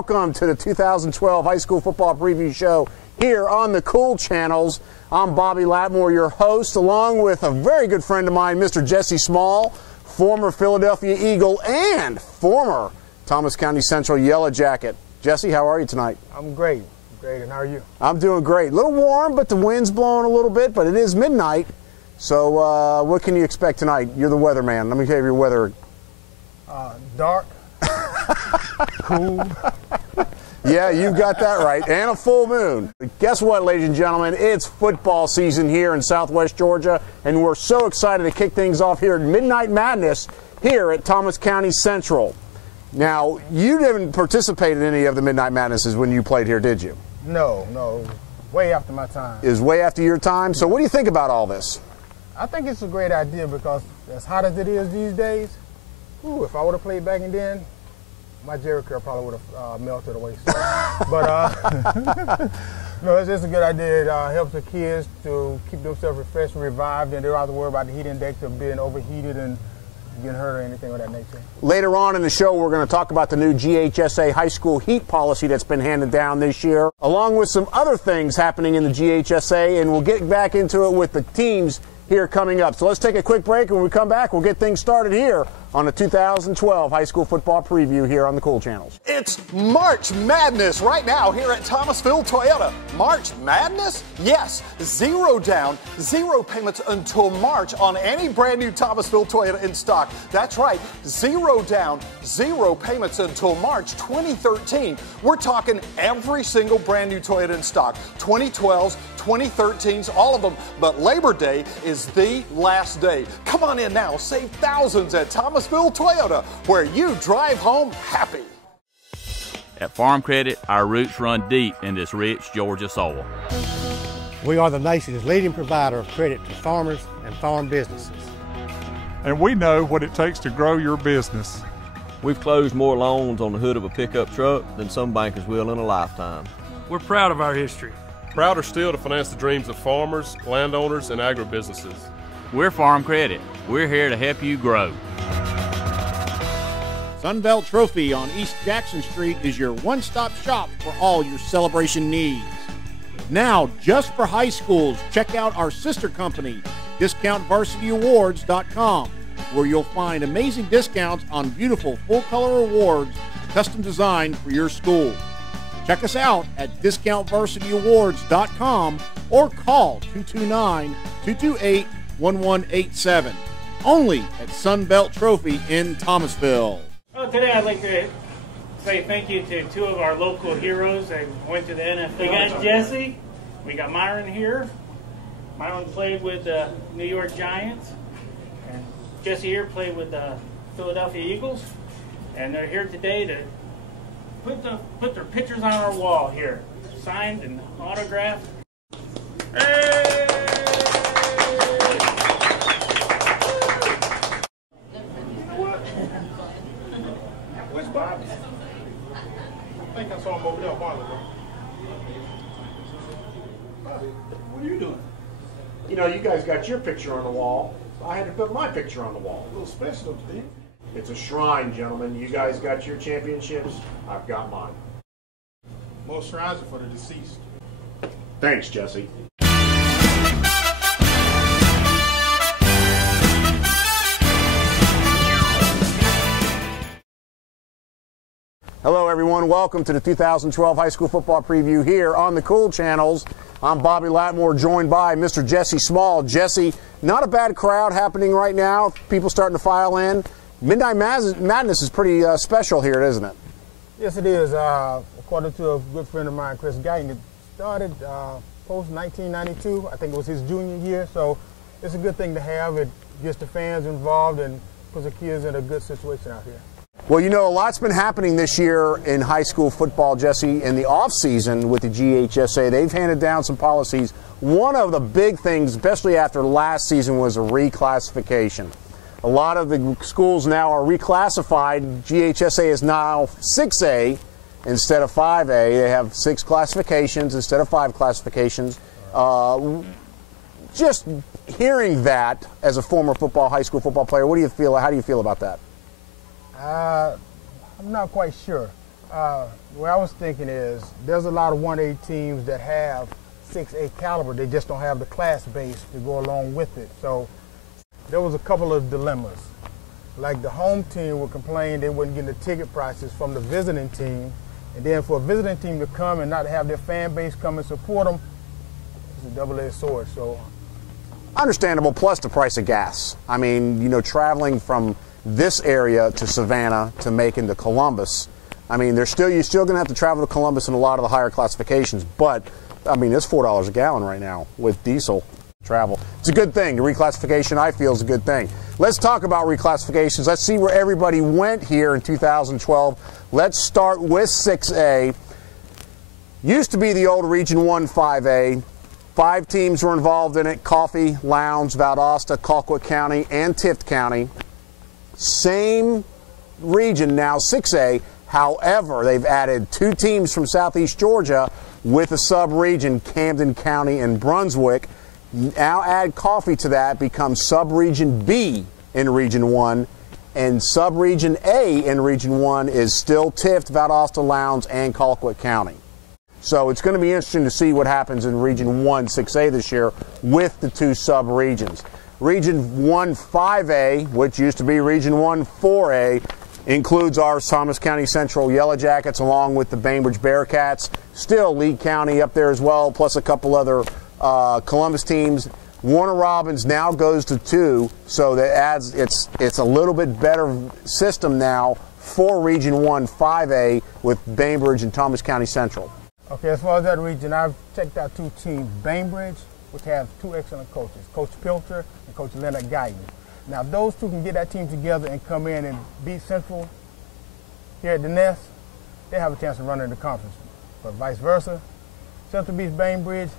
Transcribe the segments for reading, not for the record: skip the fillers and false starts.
welcome to the 2012 High School Football Preview Show here on the Cool Channels. I'm Bobby Lattimore, your host, along with a very good friend of mine, Mr. Jesse Small, former Philadelphia Eagle and former Thomas County Central Yellow Jacket. Jesse, how are you tonight? I'm great. Great, and how are you? I'm doing great. A little warm, but the wind's blowing a little bit, but it is midnight. So what can you expect tonight? You're the weatherman. Let me tell you your weather. Dark, cool. Yeah, you got that right. And a full moon. Guess what, ladies and gentlemen? It's football season here in Southwest Georgia, and we're so excited to kick things off here at Midnight Madness here at Thomas County Central. Now, you didn't participate in any of the Midnight Madnesses when you played here, did you? No. Way after my time. It was way after your time. So what do you think about all this? I think it's a great idea because as hot as it is these days, if I would have played back then, my Jerry curl probably would have melted away. So. But no, it's just a good idea. It helps the kids to keep themselves refreshed and revived, and they don't have to worry about the heat index of being overheated and getting hurt or anything of that nature. Later on in the show, we're going to talk about the new GHSA high school heat policy that's been handed down this year, along with some other things happening in the GHSA, and we'll get back into it with the teams here coming up. So let's take a quick break, and when we come back, we'll get things started here on the 2012 High School Football Preview here on the Cool Channels. It's March Madness right now here at Thomasville Toyota. March Madness? Yes. 0 down, 0 payments until March on any brand new Thomasville Toyota in stock. That's right. 0 down, 0 payments until March 2013. We're talking every single brand new Toyota in stock. 2012s, 2013s, all of them. But Labor Day is the last day. Come on in now. Save thousands at Thomasville Toyota, where you drive home happy. At Farm Credit, our roots run deep in this rich Georgia soil. We are the nation's leading provider of credit to farmers and farm businesses. And we know what it takes to grow your business. We've closed more loans on the hood of a pickup truck than some bankers will in a lifetime. We're proud of our history. Prouder still to finance the dreams of farmers, landowners, and agribusinesses. We're Farm Credit. We're here to help you grow. Sunbelt Trophy on East Jackson Street is your one-stop shop for all your celebration needs. Now, just for high schools, check out our sister company, DiscountVarsityAwards.com, where you'll find amazing discounts on beautiful full-color awards custom designed for your school. Check us out at DiscountVarsityAwards.com or call 229-228-1187. Only at Sunbelt Trophy in Thomasville. Well, today I'd like to say thank you to two of our local heroes that went to the NFL. We got Jesse, we got Myron here. Myron played with the New York Giants, and Jesse here played with the Philadelphia Eagles, and they're here today to put their pictures on our wall here, signed and autographed. Hey! Where's Bobby? I think I saw him over there a while ago. Bobby, what are you doing? You know, you guys got your picture on the wall. I had to put my picture on the wall. A little special, Steve. It's a shrine, gentlemen. You guys got your championships. I've got mine. Most shrines are for the deceased. Thanks, Jesse. Hello, everyone. Welcome to the 2012 High School Football Preview here on the Cool Channels. I'm Bobby Lattimore, joined by Mr. Jesse Small. Jesse, not a bad crowd happening right now. People starting to file in. Midnight Madness is pretty special here, isn't it? Yes, it is. According to a good friend of mine, Chris Guyton, it started post-1992. I think it was his junior year, so it's a good thing to have. It gets the fans involved and puts the kids in a good situation out here. Well, you know, a lot's been happening this year in high school football, Jesse. In the off-season with the GHSA, they've handed down some policies. One of the big things, especially after last season, was a reclassification. A lot of the schools now are reclassified. GHSA is now 6A instead of 5A. They have 6 classifications instead of 5 classifications. Just hearing that as a former high school football player, what do you feel? How do you feel about that? I'm not quite sure. What I was thinking is there's a lot of 1A teams that have 6A caliber. They just don't have the class base to go along with it. So there was a couple of dilemmas. Like the home team would complain they wouldn't get the ticket prices from the visiting team. And then for a visiting team to come and not have their fan base come and support them, it's a double-edged sword. So understandable, plus the price of gas. I mean, you know, traveling from this area to Savannah to Macon to Columbus, I mean, you're still going to have to travel to Columbus in a lot of the higher classifications, but I mean, it's $4 a gallon right now with diesel travel. It's a good thing. The reclassification, I feel, is a good thing. Let's talk about reclassifications. Let's see where everybody went here in 2012. Let's start with 6A. Used to be the old Region 1 5A. 5 teams were involved in it: Coffee, Lowndes, Valdosta, Colquitt County, and Tift County. Same region now, 6A. However, they've added 2 teams from Southeast Georgia with a sub-region, Camden County and Brunswick. Now add Coffee to that, becomes sub-region B in Region 1, and sub-region A in Region 1 is still Tift, Valdosta, Lowndes, and Colquitt County. So it's going to be interesting to see what happens in Region 1 6A this year with the 2 sub-regions. Region 1 5A, which used to be Region 1 4A, includes our Thomas County Central Yellow Jackets along with the Bainbridge Bearcats. Still Lee County up there as well, plus a couple other Columbus teams. Warner Robins now goes to 2, so that adds it's a little bit better system now for Region 1 5A with Bainbridge and Thomas County Central. Okay, as far as that region, I've checked out 2 teams. Bainbridge, which has 2 excellent coaches, Coach Pilcher and Coach Leonard Guyton. Now, if those 2 can get that team together and come in and beat Central here at the Nest, they have a chance of running the conference. But vice versa, Central beats Bainbridge,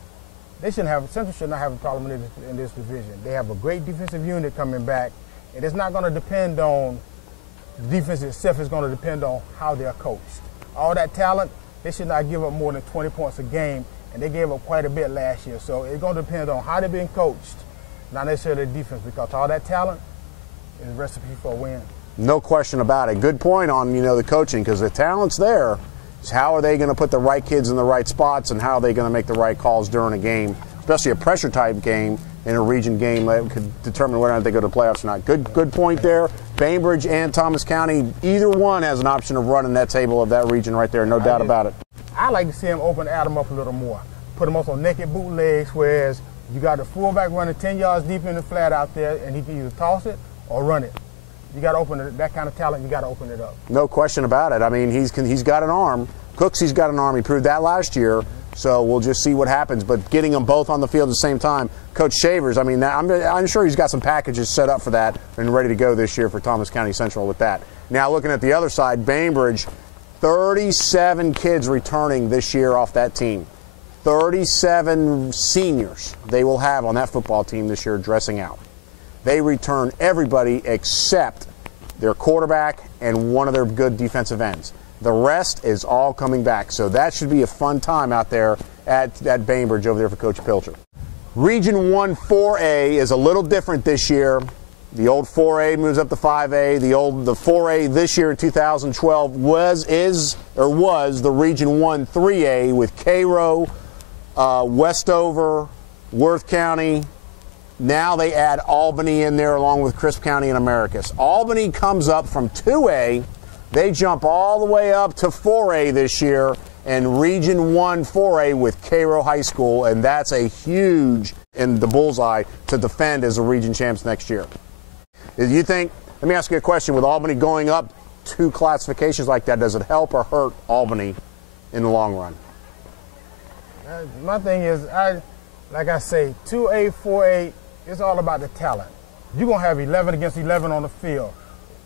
Central should not have a problem in this division. They have a great defensive unit coming back, and it's not going to depend on the defense itself. It's going to depend on how they're coached. All that talent, they should not give up more than 20 points a game, and they gave up quite a bit last year. So it's going to depend on how they're being coached, not necessarily the defense, because all that talent is a recipe for a win. No question about it. Good point on, you know, the coaching, because the talent's there. It's how are they going to put the right kids in the right spots, and how are they going to make the right calls during a game, especially a pressure type game in a region game that could determine whether or not they go to the playoffs or not. Good point there. Bainbridge and Thomas County, either one has an option of running that table of that region right there, no doubt about it. I like to see them open Adam up a little more. Put him up on naked bootlegs, whereas you got the fullback running 10 yards deep in the flat out there, and he can either toss it or run it. You got to open it. That kind of talent, you got to open it up. No question about it. I mean, he's got an arm. Cooksey's got an arm. He proved that last year. So we'll just see what happens. But getting them both on the field at the same time, Coach Shavers, I mean, I'm sure he's got some packages set up for that and ready to go this year for Thomas County Central with that. Now looking at the other side, Bainbridge, 37 kids returning this year off that team. 37 seniors they will have on that football team this year dressing out. They return everybody except their quarterback and one of their good defensive ends. The rest is all coming back. So that should be a fun time out there at Bainbridge over there for Coach Pilcher. Region 1 4A is a little different this year. The old 4A moves up to 5A. The 4A this year in 2012 was the Region 1 3A with Cairo, Westover, Worth County. Now they add Albany in there along with Crisp County and Americus. Albany comes up from 2A. They jump all the way up to 4A this year, and Region 1 4A with Cairo High School, and that's a huge in the bullseye to defend as a region champs next year. Do you think, let me ask you a question, with Albany going up 2 classifications like that, does it help or hurt Albany in the long run? My thing is, like I say, 2A, 4A, it's all about the talent. You're going to have 11 against 11 on the field.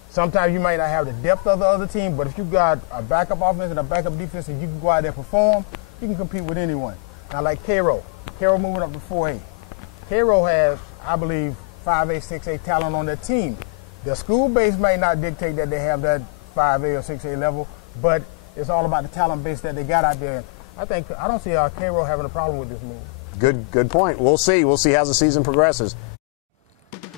Sometimes you might not have the depth of the other team, but if you got a backup offense and a backup defense and you can go out there and perform, you can compete with anyone. Now, like Cairo moving up to 4A. Cairo has, I believe, 5A, 6A talent on their team. Their school base might not dictate that they have that 5A or 6A level, but it's all about the talent base that they got out there. I don't see Cairo having a problem with this move. Good point. We'll see. We'll see how the season progresses.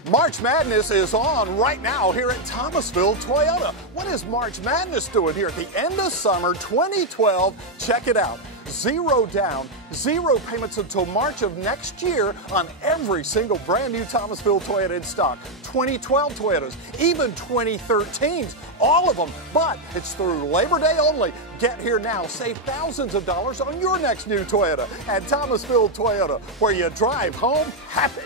March Madness is on right now here at Thomasville Toyota. What is March Madness doing here at the end of summer 2012? Check it out. 0 down, 0 payments until March of next year on every single brand new Thomasville Toyota in stock. 2012 Toyotas, even 2013s, all of them. But it's through Labor Day only. Get here now. Save thousands of dollars on your next new Toyota at Thomasville Toyota, where you drive home happy.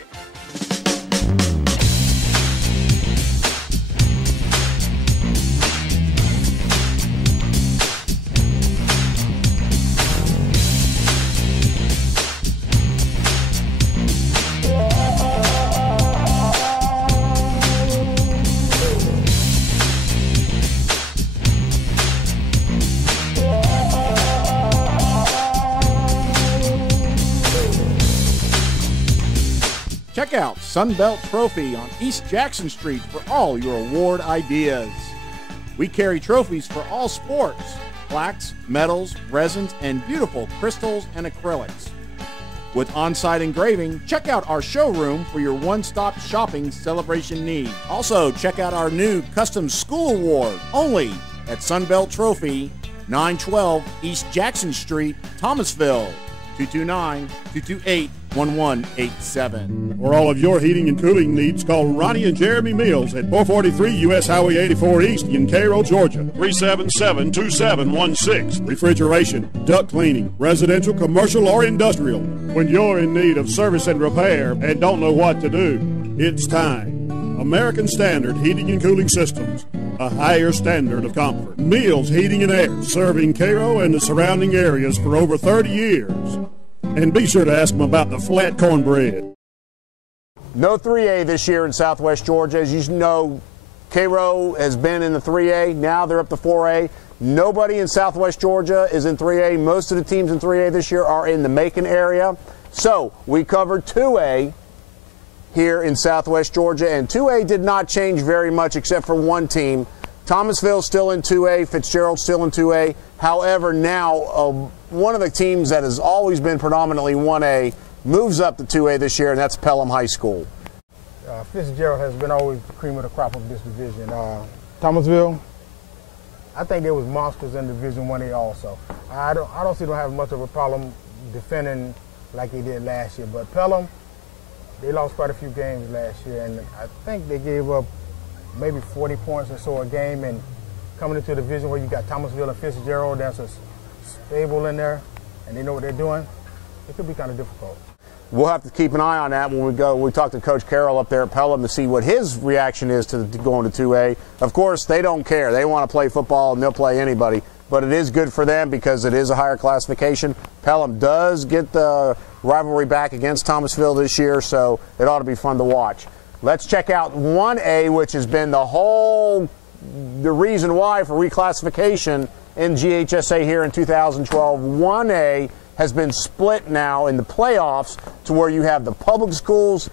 Check out Sunbelt Trophy on East Jackson Street for all your award ideas. We carry trophies for all sports, plaques, medals, resins, and beautiful crystals and acrylics. With on-site engraving, check out our showroom for your one-stop shopping celebration needs. Also, check out our new Custom School Award, only at Sunbelt Trophy, 912 East Jackson Street, Thomasville, 229-228-1187. For all of your heating and cooling needs, call Ronnie and Jeremy Mills at 443 U.S. Highway 84 East in Cairo, Georgia. 377-2716. Refrigeration, duct cleaning, residential, commercial, or industrial. When you're in need of service and repair and don't know what to do, it's time. American Standard Heating and Cooling Systems. A higher standard of comfort. Mills Heating and Air, serving Cairo and the surrounding areas for over 30 years. And be sure to ask them about the flat cornbread. No 3A this year in Southwest Georgia. As you know, Cairo has been in the 3A. Now they're up to 4A. Nobody in Southwest Georgia is in 3A. Most of the teams in 3A this year are in the Macon area. So we covered 2A here in Southwest Georgia, and 2A did not change very much except for one team. Thomasville still in 2A, Fitzgerald still in 2A. However, now one of the teams that has always been predominantly 1A moves up to 2A this year, and that's Pelham High School. Fitzgerald has been always the cream of the crop of this division. Thomasville, I think they was monsters in Division 1A also. I don't see them having much of a problem defending like they did last year, but Pelham, they lost quite a few games last year, and I think they gave up maybe 40 points or so a game. And coming into a division where you got Thomasville and Fitzgerald, that's a stable in there, and they know what they're doing, it could be kind of difficult. We'll have to keep an eye on that when we talk to Coach Carroll up there at Pelham to see what his reaction is to going to 2A. Of course, they don't care. They want to play football, and they'll play anybody. But it is good for them because it is a higher classification. Pelham does get the rivalry back against Thomasville this year, so it ought to be fun to watch. Let's check out 1A, which has been the reason why for reclassification in GHSA here in 2012. 1A has been split now in the playoffs to where you have the public schools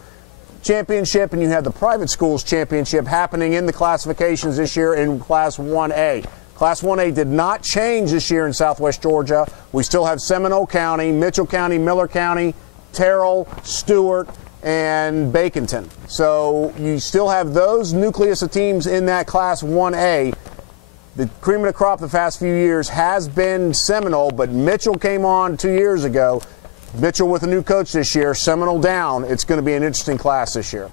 championship and you have the private schools championship happening in the classifications this year in Class 1A. Class 1A did not change this year in Southwest Georgia. We still have Seminole County, Mitchell County, Miller County, Terrell, Stewart, and Baconton. So you still have those nucleus of teams in that Class 1A. The cream of the crop the past few years has been Seminole, but Mitchell came on 2 years ago. Mitchell with a new coach this year, Seminole down. It's going to be an interesting class this year.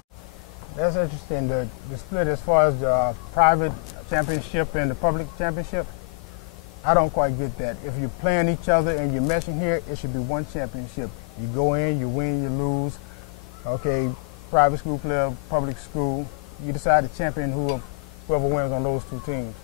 That's interesting, the split as far as the private championship and the public championship. I don't quite get that. If you're playing each other and you're meshing here, it should be one championship. You go in, you win, you lose. Okay, private school player, public school, you decide to champion whoever wins on those two teams.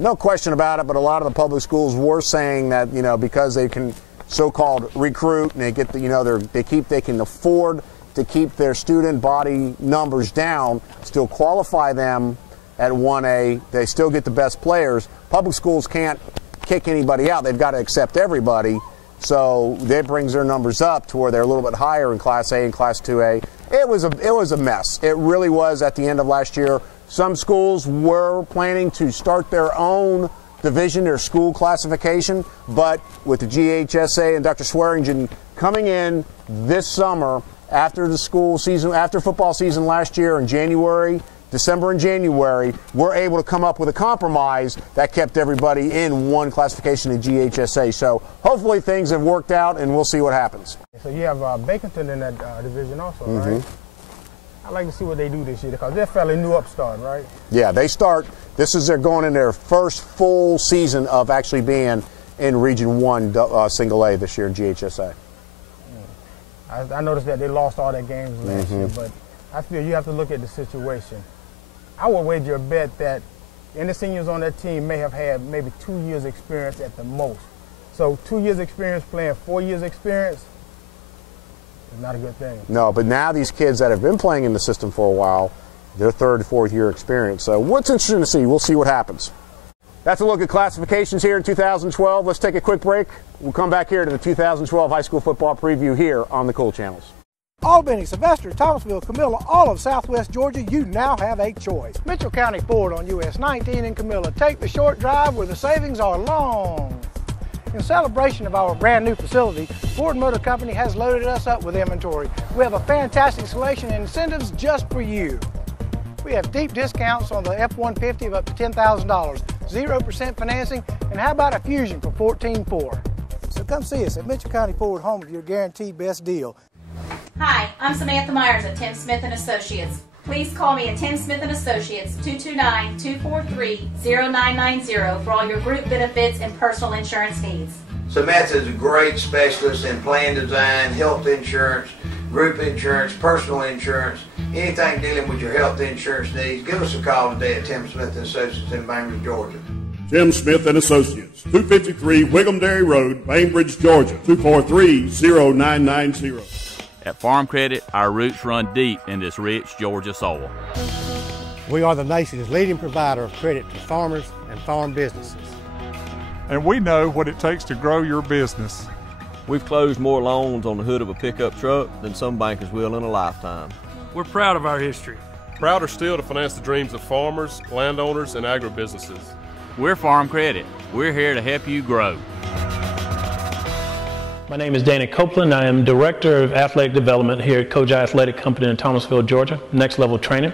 No question about it, but a lot of the public schools were saying that, you know, because they can so-called recruit and they get the, you know, they can afford to keep their student body numbers down, still qualify them at 1A, they still get the best players. Public schools can't kick anybody out. They've got to accept everybody. So that brings their numbers up to where they're a little bit higher in Class A and Class 2A. It was a mess. It really was at the end of last year. Some schools were planning to start their own division, their school classification, but with the GHSA and Dr. Swearingen coming in this summer after the school season, after football season last year in December and January, we're able to come up with a compromise that kept everybody in one classification in GHSA. So hopefully things have worked out, and we'll see what happens. So you have Baconton in that division also, right? I'd like to see what they do this year because they're a fairly new upstart, right? Yeah, they start. This is they're going in their first full season of actually being in Region 1 Single A this year in GHSA. I noticed that they lost all their games last year, but I feel you have to look at the situation. I would wager a bet that any seniors on that team may have had maybe 2 years experience at the most. So 2 years experience playing 4 years experience is not a good thing. No, but now these kids that have been playing in the system for a while, they're third, fourth year experience. So what's interesting to see, we'll see what happens. That's a look at classifications here in 2012. Let's take a quick break. We'll come back here to the 2012 high school football preview here on the Cool Channels. Albany, Sylvester, Thomasville, Camilla, all of Southwest Georgia, you now have a choice. Mitchell County Ford on US 19 in Camilla. Take the short drive where the savings are long. In celebration of our brand new facility, Ford Motor Company has loaded us up with inventory. We have a fantastic selection and incentives just for you. We have deep discounts on the F-150 of up to $10,000, 0% financing, and how about a Fusion for $14,400? So come see us at Mitchell County Ford, home of your guaranteed best deal. Hi, I'm Samantha Myers at Tim Smith & Associates. Please call me at Tim Smith & Associates, 229-243-0990 for all your group benefits and personal insurance needs. Samantha is a great specialist in plan design, health insurance, group insurance, personal insurance, anything dealing with your health insurance needs. Give us a call today at Tim Smith & Associates in Bainbridge, Georgia. Tim Smith & Associates, 253 Wiggum Dairy Road, Bainbridge, Georgia, 243-0990. At Farm Credit, our roots run deep in this rich Georgia soil. We are the nation's leading provider of credit to farmers and farm businesses. And we know what it takes to grow your business. We've closed more loans on the hood of a pickup truck than some bankers will in a lifetime. We're proud of our history. Prouder still to finance the dreams of farmers, landowners, and agribusinesses. We're Farm Credit. We're here to help you grow. My name is Danny Copeland. I am Director of Athletic Development here at Koji Athletic Company in Thomasville, Georgia. Next Level Training.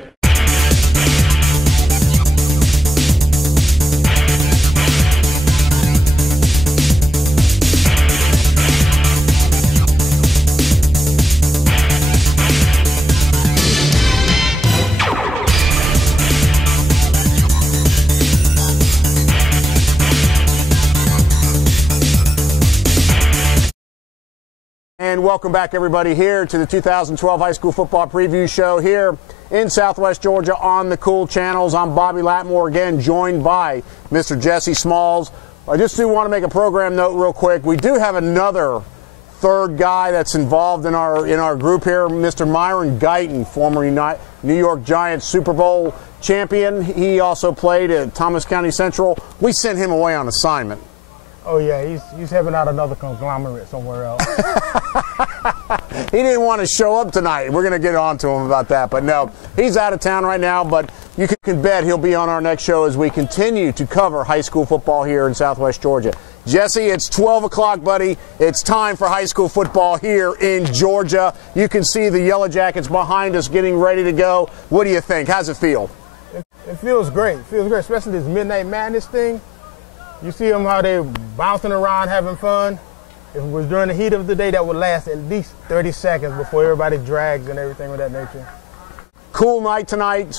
And welcome back, everybody, here to the 2012 High School Football Preview Show here in Southwest Georgia on the Cool Channels. I'm Bobby Latmore, again, joined by Mr. Jesse Smalls. I just do want to make a program note real quick. We do have another third guy that's involved in our group here, Mr. Myron Guyton, former New York Giants Super Bowl champion. He also played at Thomas County Central. We sent him away on assignment. Oh yeah, he's having out another conglomerate somewhere else. He didn't want to show up tonight. We're going to get on to him about that. But no, he's out of town right now, but you can bet he'll be on our next show as we continue to cover high school football here in Southwest Georgia. Jesse, it's 12 o'clock, buddy. It's time for high school football here in Georgia. You can see the Yellow Jackets behind us getting ready to go. What do you think? How's it feel? It feels great. It feels great, especially this Midnight Madness thing. You see them how they're bouncing around having fun. If it was during the heat of the day, that would last at least 30 seconds before everybody drags and everything of that nature. Cool night tonight. It's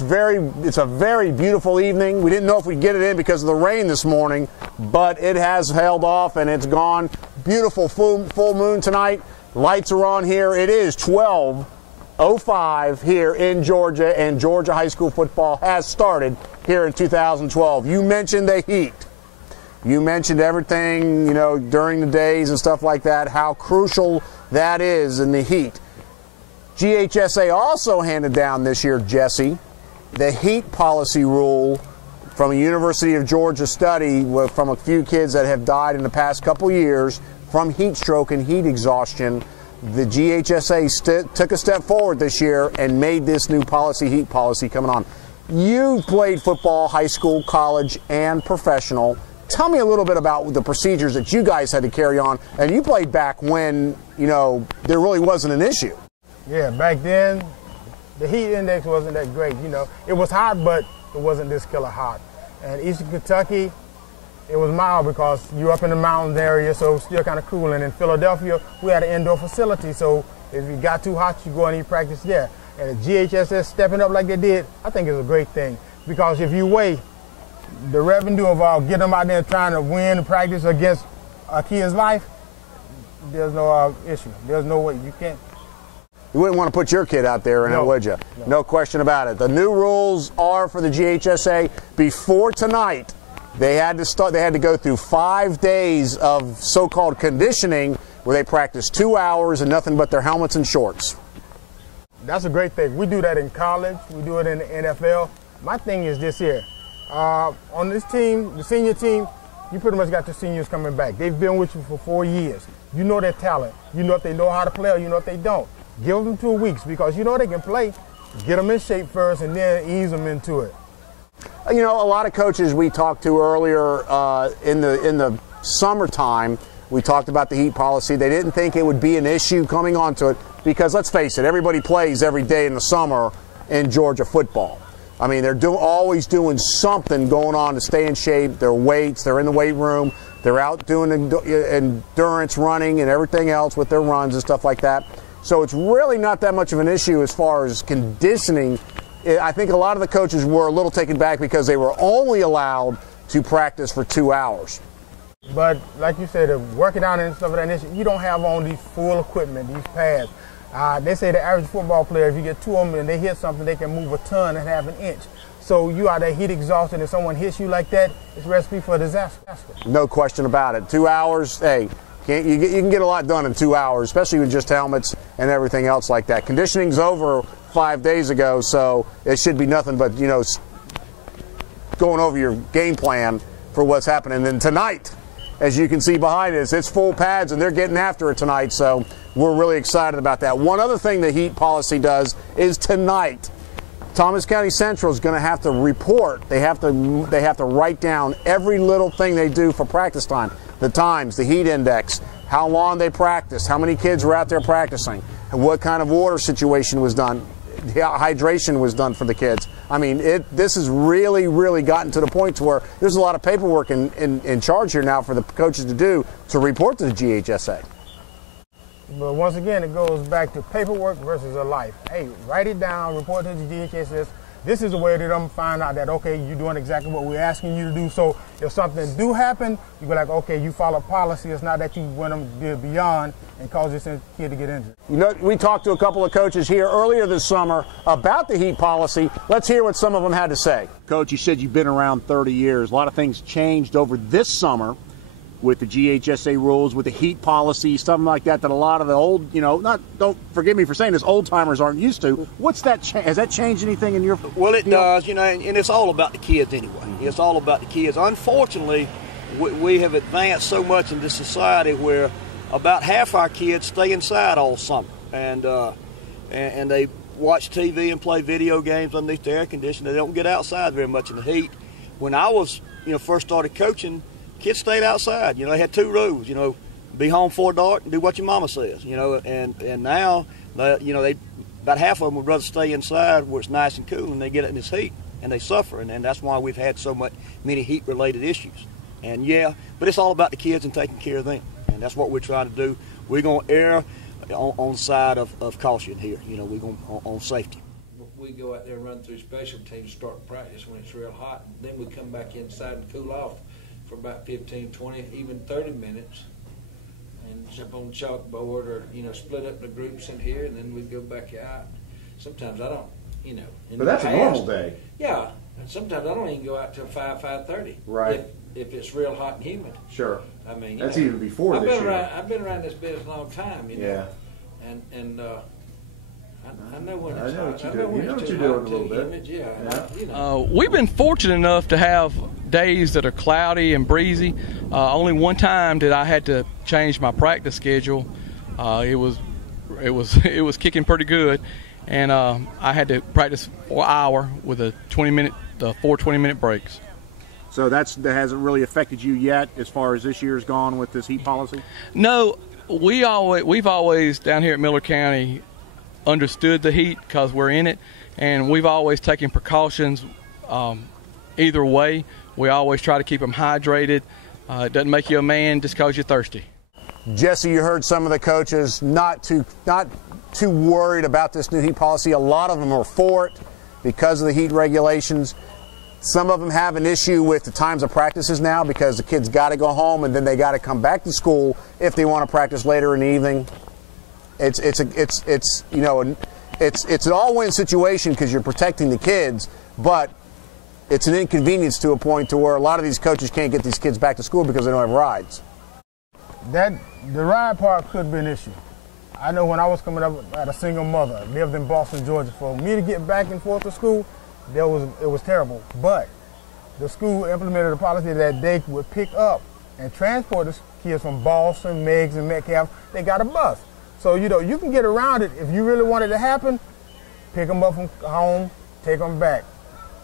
a very beautiful evening. We didn't know if we'd get it in because of the rain this morning, but it has held off and it's gone. Beautiful full moon tonight. Lights are on here. It is 12:05 here in Georgia, and Georgia high school football has started here in 2012. You mentioned the heat. You mentioned everything, you know, during the days and stuff like that, how crucial that is in the heat. GHSA also handed down this year, Jesse, the heat policy rule from a University of Georgia study from a few kids that have died in the past couple years from heat stroke and heat exhaustion. The GHSA took a step forward this year and made this new policy, heat policy, coming on. You played football, high school, college, and professional. Tell me a little bit about the procedures that you guys had to carry on, and you played back when, you know, there really wasn't an issue. Yeah, back then, the heat index wasn't that great. You know, it was hot, but it wasn't this killer hot. And Eastern Kentucky, it was mild because you're up in the mountains area, so it's still kind of cool. And in Philadelphia, we had an indoor facility, so if you got too hot, you go and you practice there. And the GHSS stepping up like they did, I think is a great thing. Because if you weigh the revenue of getting them out there trying to win and practice against a kid's life, there's no issue. There's no way. You can't. You wouldn't want to put your kid out there in it, would you? No question about it. The new rules are for the GHSA. Before tonight, they had to go through 5 days of so-called conditioning where they practice 2 hours and nothing but their helmets and shorts. That's a great thing. We do that in college. We do it in the NFL. My thing is this here. On this team, the senior team, you pretty much got the seniors coming back. They've been with you for 4 years. You know their talent. You know if they know how to play or you know if they don't. Give them 2 weeks because you know they can play. Get them in shape first and then ease them into it. You know, a lot of coaches we talked to earlier in the summertime, we talked about the heat policy. They didn't think it would be an issue coming onto it because, let's face it, everybody plays every day in the summer in Georgia football. I mean, they're always doing something going on to stay in shape. Their weights, they're in the weight room, they're out doing endurance running and everything else with their runs and stuff like that. So it's really not that much of an issue as far as conditioning. I think a lot of the coaches were a little taken back because they were only allowed to practice for 2 hours. But like you said, working out and stuff like that, you don't have on these full equipment, these pads. They say the average football player, if you get 2 of them and they hit something, they can move a ton and half an inch. So you are there heat exhausted and someone hits you like that, it's a recipe for a disaster. No question about it. 2 hours, hey, you can get a lot done in 2 hours, especially with just helmets and everything else like that. Conditioning's over 5 days ago, so it should be nothing but, you know, going over your game plan for what's happening. And then tonight, as you can see behind us, it's full pads and they're getting after it tonight, so we're really excited about that. One other thing the heat policy does is tonight, Thomas County Central is going to have to report. They have to write down every little thing they do for practice time. The times, the heat index, how long they practiced, how many kids were out there practicing, and what kind of water situation was done, hydration was done for the kids. I mean, this has really, really gotten to the point to where there's a lot of paperwork in charge here now for the coaches to do to report to the GHSA. But once again, it goes back to paperwork versus a life. Hey, write it down, report to the GHSS. This is the way that I'm find out that, okay, you're doing exactly what we're asking you to do. So if something do happen, you go like, okay, you follow policy. It's not that you went them beyond and cause this kid to get injured. You know, we talked to a couple of coaches here earlier this summer about the heat policy. Let's hear what some of them had to say. Coach, you said you've been around 30 years. A lot of things changed over this summer with the GHSA rules, with the heat policy, something like that, that a lot of the old, you know, don't forgive me for saying this, old timers aren't used to. What's that? Has that changed anything in your? Well, it does, you know, and it's all about the kids anyway. It's all about the kids. Unfortunately, we have advanced so much in this society where about half our kids stay inside all summer, and they watch TV and play video games underneath the air conditioner. They don't get outside very much in the heat. When I was, you know, first started coaching, kids stayed outside. You know, they had 2 rules. You know, be home before dark and do what your mama says. You know, and now, you know, about half of them would rather stay inside where it's nice and cool, and they get it in this heat and they suffer. And that's why we've had so many heat-related issues. And yeah, but it's all about the kids and taking care of them. And that's what we're trying to do. We're going to err on the side of caution here. You know, we're going on safety. We go out there and run through special teams, start practice when it's real hot, and then we come back inside and cool off for about 15, 20, even 30 minutes, and jump on the chalkboard or, you know, split up the groups in here, and then we go back out. Sometimes I don't, you know. But that's a normal day. Yeah, and sometimes I don't even go out till 5:30. Right. If it's real hot and humid. Sure. I mean, that's even before this year. I've been around this business a long time, you know. Yeah. And I know when it's hot. I know when it's too hot, too humid. Yeah. You know. We've been fortunate enough to have days that are cloudy and breezy. Only one time did I had to change my practice schedule. It was kicking pretty good, and I had to practice for an hour with a 4 20-minute breaks. So that hasn't really affected you yet as far as this year's gone with this heat policy? No, we've always down here at Miller County understood the heat because we're in it, and we've always taken precautions either way. We always try to keep them hydrated. It doesn't make you a man just because you're thirsty. Jesse, you heard some of the coaches not too worried about this new heat policy. A lot of them are for it because of the heat regulations. Some of them have an issue with the times of practices now because the kids got to go home and then they got to come back to school if they want to practice later in the evening. It's an all-win situation because you're protecting the kids, but it's an inconvenience to a point to where a lot of these coaches can't get these kids back to school because they don't have rides. The ride part could be an issue. I know when I was coming up as a single mother, lived in Boston, Georgia, for me to get back and forth to school, it was terrible. But the school implemented a policy that they would pick up and transport the kids from Boston, Meigs, and Metcalf. They got a bus. So, you can get around it. If you really want it to happen, pick them up from home, take them back,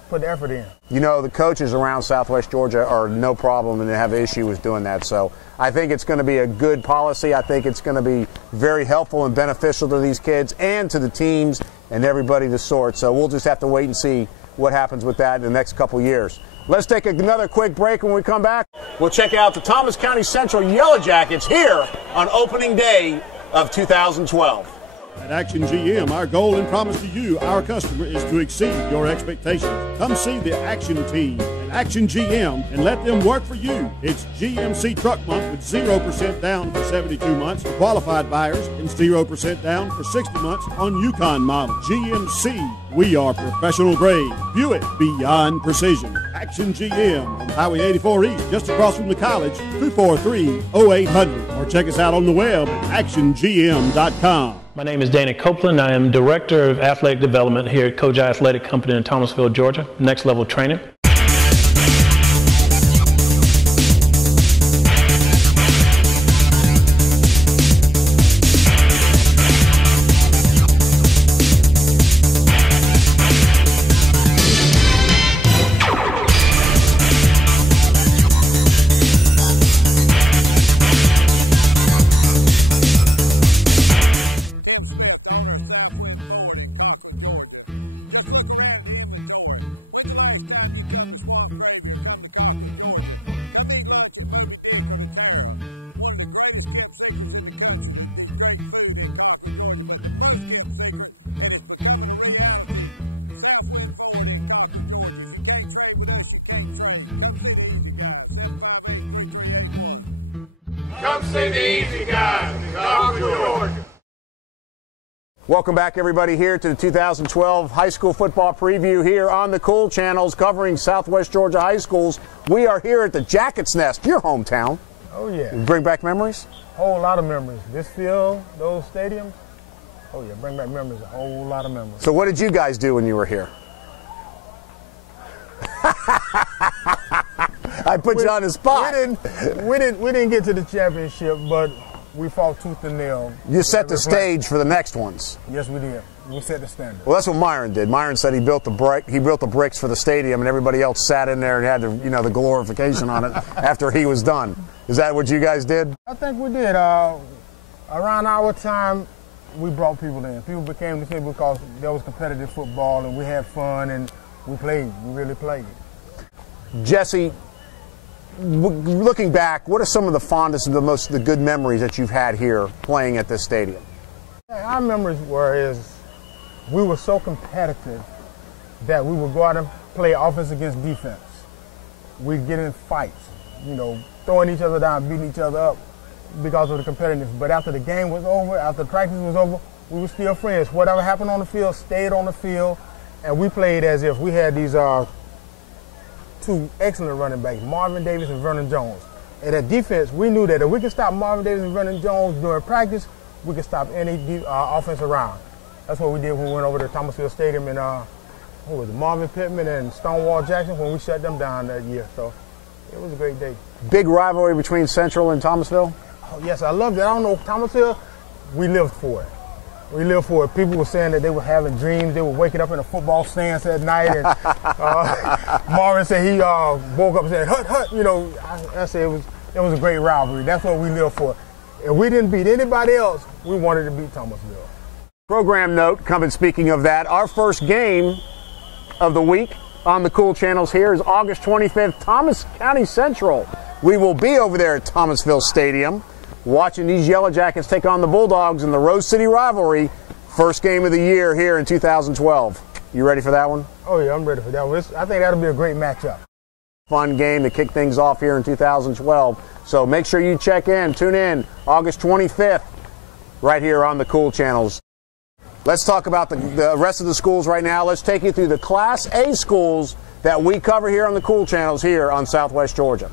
put the effort in. The coaches around Southwest Georgia are no problem and they have an issue with doing that. So I think it's going to be a good policy. I think it's going to be very helpful and beneficial to these kids and to the teams and everybody to sort. So we'll just have to wait and see what happens with that in the next couple years. Let's take another quick break. When we come back, we'll check out the Thomas County Central Yellow Jackets here on opening day of 2012. At Action GM, our goal and promise to you, our customer, is to exceed your expectations. Come see the Action team at Action GM and let them work for you. It's GMC Truck Month with 0% down for 72 months for qualified buyers and 0% down for 60 months on Yukon model. GMC, we are professional grade. Buick, beyond precision. Action GM on Highway 84 East, just across from the college, 243-0800. Or check us out on the web at actiongm.com. My name is Danny Copeland. I am Director of Athletic Development here at Koji Athletic Company in Thomasville, Georgia. Next Level Training. Come see the easy guys, South Georgia. Welcome back, everybody, here to the 2012 high school football preview here on the Cool Channels covering Southwest Georgia high schools. We are here at the Jackets Nest, your hometown. Oh, yeah. Bring back memories? A whole lot of memories. This field, those stadiums, oh, yeah, bring back memories, a whole lot of memories. So what did you guys do when you were here? I put you on the spot. We didn't get to the championship, but we fought tooth and nail. You set the stage for the next ones. Yes, we did. We set the standard. Well, that's what Myron did. Myron said he built the bricks for the stadium, and everybody else sat in there and had the glorification on it after he was done. Is that what you guys did? I think we did. Around our time, we brought people in. People became the team because there was competitive football, and we had fun, and we played. We really played. Jesse, looking back, what are some of the fondest and the good memories that you've had here playing at this stadium? Our memories we were so competitive that we would go out and play offense against defense. We'd get in fights, throwing each other down, beating each other up because of the competitiveness. But after the game was over, after practice was over, we were still friends. Whatever happened on the field stayed on the field, and we played as if we had these two excellent running backs, Marvin Davis and Vernon Jones. And at defense, we knew that if we could stop Marvin Davis and Vernon Jones during practice, we could stop any offense around. That's what we did when we went over to Thomasville Stadium and Marvin Pittman and Stonewall Jackson when we shut them down that year. So it was a great day. Big rivalry between Central and Thomasville? Oh, yes, I loved it. I don't know, Thomasville, we lived for it. We lived for it. People were saying that they were having dreams. They were waking up in a football stance at night. And Marvin said he woke up and said, hut, hut. I said it was a great rivalry. That's what we lived for. If we didn't beat anybody else, we wanted to beat Thomasville. Program note, coming speaking of that, our first game of the week on the Cool Channels here is August 25th, Thomas County Central. We will be over there at Thomasville Stadium watching these Yellow Jackets take on the Bulldogs in the Rose City rivalry. First game of the year here in 2012. You ready for that one? Oh, yeah, I'm ready for that one. I think that'll be a great matchup. Fun game to kick things off here in 2012. So make sure you check in, tune in August 25th right here on the Cool Channels. Let's talk about the rest of the schools right now. Let's take you through the Class A schools that we cover here on the Cool Channels here on Southwest Georgia.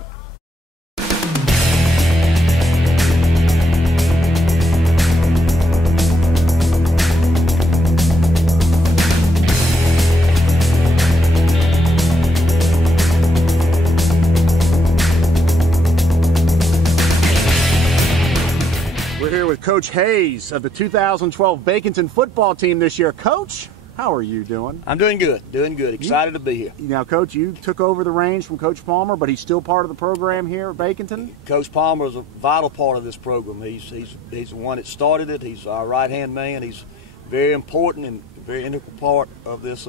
With Coach Hayes of the 2012 Baconton football team this year. Coach, how are you doing? I'm doing good, Excited to be here. Now, Coach, you took over the reins from Coach Palmer, but he's still part of the program here at Baconton? Coach Palmer is a vital part of this program. He's the one that started it. He's our right-hand man. He's very important and very integral part of this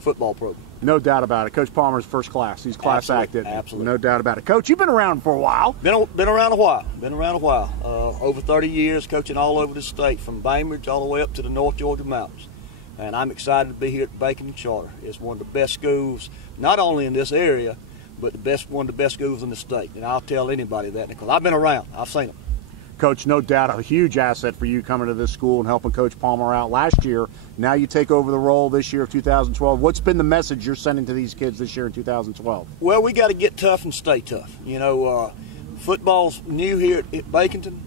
football program. No doubt about it. Coach Palmer's first class. He's class acted. Absolutely. No doubt about it. Coach, you've been around for a while. Been around a while. Over 30 years coaching all over the state, from Bainbridge all the way up to the North Georgia mountains. And I'm excited to be here at Baconton Charter. It's one of the best schools, not only in this area, but one of the best schools in the state. And I'll tell anybody that because I've been around. I've seen them. Coach, no doubt a huge asset for you coming to this school and helping Coach Palmer out last year. Now you take over the role this year of 2012. What's been the message you're sending to these kids this year in 2012? Well, we got to get tough and stay tough. You know, football's new here at Baconton,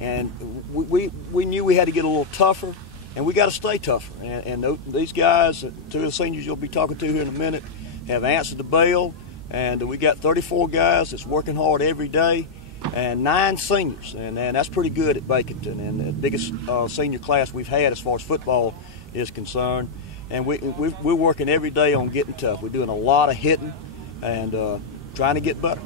and we knew we had to get a little tougher, and we got to stay tougher. And these guys, two of the seniors you'll be talking to here in a minute, have answered the bell, and we got 34 guys that's working hard every day. And 9 seniors, and that's pretty good at Baconton, and the biggest senior class we've had as far as football is concerned. And we're working every day on getting tough. We're doing a lot of hitting and trying to get better.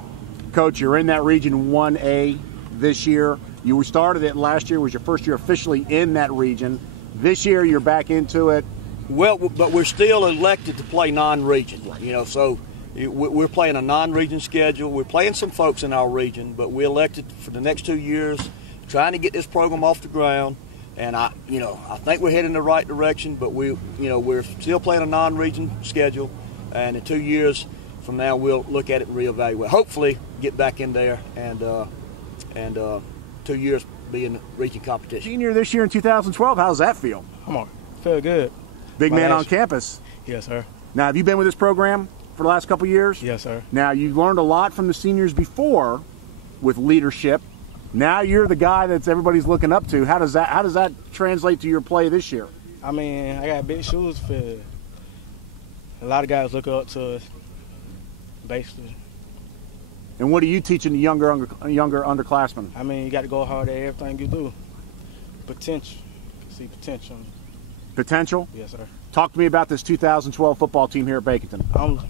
Coach, you're in that Region 1A this year. You started it last year. Was your first year officially in that region. This year you're back into it. Well, but we're still elected to play non-region, you know, so we're playing a non-region schedule. We're playing some folks in our region, but we elected for the next 2 years, trying to get this program off the ground. And I think we're heading in the right direction. But we're still playing a non-region schedule, and in 2 years from now we'll look at it and reevaluate. Hopefully, get back in there and 2 years be in region competition. Senior this year in 2012. How's that feel? Come on, feel good. Big man on campus. Yes, sir. Now, have you been with this program for the last couple of years? Yes, sir. Now, you learned a lot from the seniors before with leadership. Now you're the guy that everybody's looking up to. How does that translate to your play this year? I mean, I got big shoes to fill. A lot of guys look up to us, basically. And what are you teaching the younger underclassmen? I mean, you got to go hard at everything you do. Potential. See potential. Potential? Yes, sir. Talk to me about this 2012 football team here at Baconton.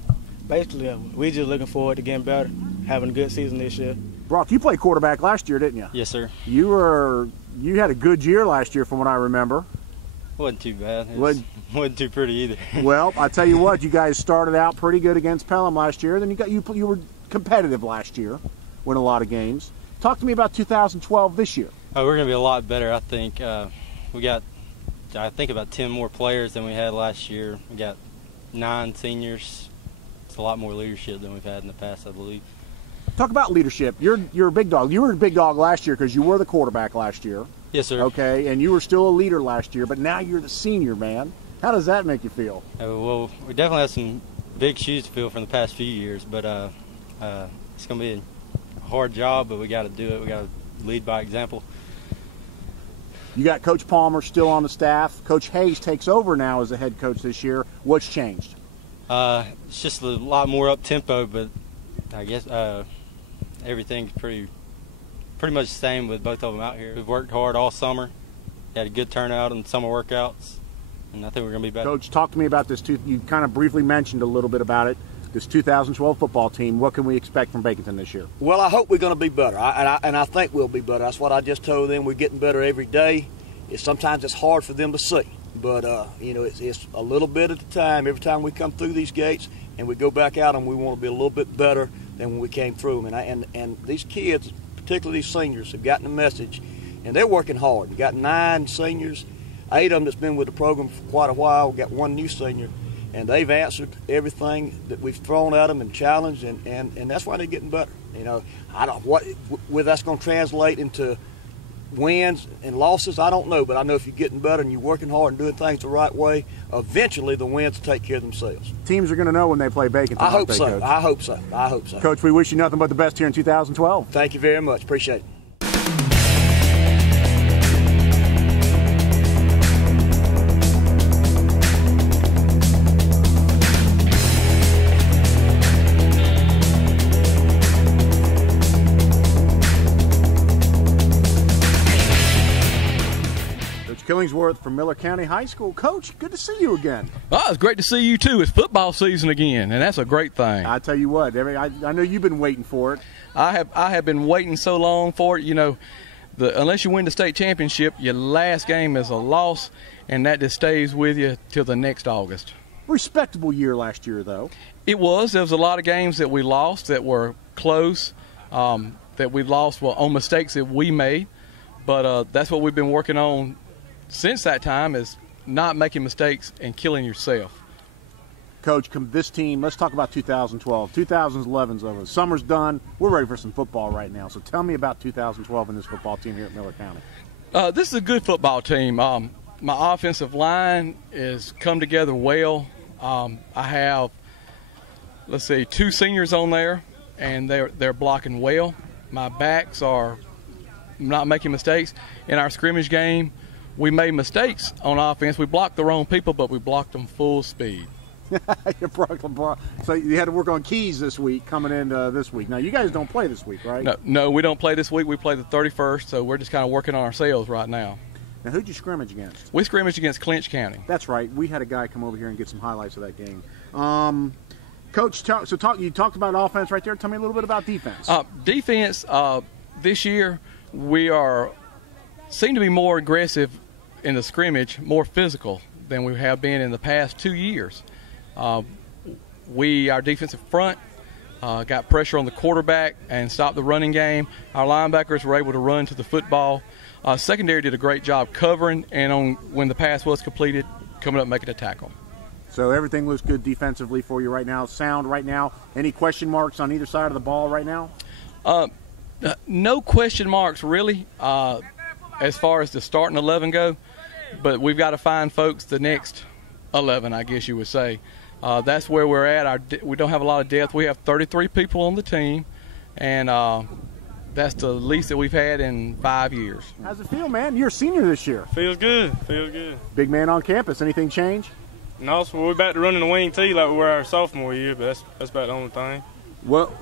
Basically, we just looking forward to getting better, having a good season this year. Brock, you played quarterback last year, didn't you? Yes, sir. You had a good year last year, from what I remember. Wasn't too bad. Wasn't too pretty either. Well, I tell you what, you guys started out pretty good against Pelham last year. Then you were competitive last year, win a lot of games. Talk to me about 2012 this year. Oh, we're going to be a lot better, I think. We got, I think, about 10 more players than we had last year. We got 9 seniors. It's a lot more leadership than we've had in the past, I believe. Talk about leadership. You're a big dog. You were a big dog last year because you were the quarterback last year. Yes, sir. Okay, and you were still a leader last year, but now you're the senior, man. How does that make you feel? Well, we definitely have some big shoes to fill from the past few years, but it's going to be a hard job, but we got to do it. We got to lead by example. You got Coach Palmer still on the staff. Coach Hayes takes over now as the head coach this year. What's changed? It's just a lot more up-tempo, but I guess everything's pretty much the same with both of them out here. We've worked hard all summer, had a good turnout in summer workouts, and I think we're going to be better. Coach, talk to me about this. You kind of briefly mentioned a little bit about it. This 2012 football team, what can we expect from Baconton this year? Well, I hope we're going to be better, and I think we'll be better. That's what I just told them. We're getting better every day, sometimes it's hard for them to see. But, you know, it's a little bit at a time. Every time we come through these gates and we go back out them, we want to be a little bit better than when we came through them. And these kids, particularly these seniors, have gotten the message, and they're working hard. We've got 9 seniors, 8 of them that's been with the program for quite a while. We've got 1 new senior, and they've answered everything that we've thrown at them and challenged, and that's why they're getting better. You know, I don't whether that's going to translate into wins and losses, I don't know, but I know if you're getting better and you're working hard and doing things the right way, eventually the wins will take care of themselves. Teams are going to know when they play Bacon. I hope so. I hope so. I hope so. Coach, we wish you nothing but the best here in 2012. Thank you very much. Appreciate it. Killingsworth from Miller County High School. Coach, good to see you again. Oh, it's great to see you too. It's football season again, and that's a great thing. I tell you what, I know you've been waiting for it. I have been waiting so long for it. You know, unless you win the state championship, your last game is a loss, and that just stays with you till the next August. Respectable year last year, though. It was. There was a lot of games that we lost that were close, that we lost on mistakes that we made, but that's what we've been working on since that time, is not making mistakes and killing yourself. Coach, this team, let's talk about 2012. 2011's over. Summer's done. We're ready for some football right now. So tell me about 2012 and this football team here at Miller County. This is a good football team. My offensive line is come together well. I have, 2 seniors on there, and they're blocking well. My backs are not making mistakes. In our scrimmage game, we made mistakes on offense. We blocked the wrong people, but we blocked them full speed. So you had to work on keys this week, coming into this week. Now, you guys don't play this week, right? No, we don't play this week. We play the 31st, so we're just kind of working on ourselves right now. Now, who'd you scrimmage against? We scrimmaged against Clinch County. That's right. We had a guy come over here and get some highlights of that game. Coach, you talked about offense right there. Tell me a little bit about defense. Defense, this year we seem to be more aggressive in the scrimmage, more physical than we have been in the past 2 years. Our defensive front got pressure on the quarterback and stopped the running game. Our linebackers were able to run to the football. Secondary did a great job covering, and when the pass was completed, coming up and making a tackle. So everything looks good defensively for you right now, sound right now. Any question marks on either side of the ball right now? No question marks, really, as far as the starting 11 go. But we've got to find folks the next 11, I guess you would say. That's where we're at. We don't have a lot of depth. We have 33 people on the team, and that's the least that we've had in 5 years. How's it feel, man? You're a senior this year. Feels good. Feels good. Big man on campus. Anything change? No, so we're back to running the wing tee like we were our sophomore year, but that's about the only thing. Well,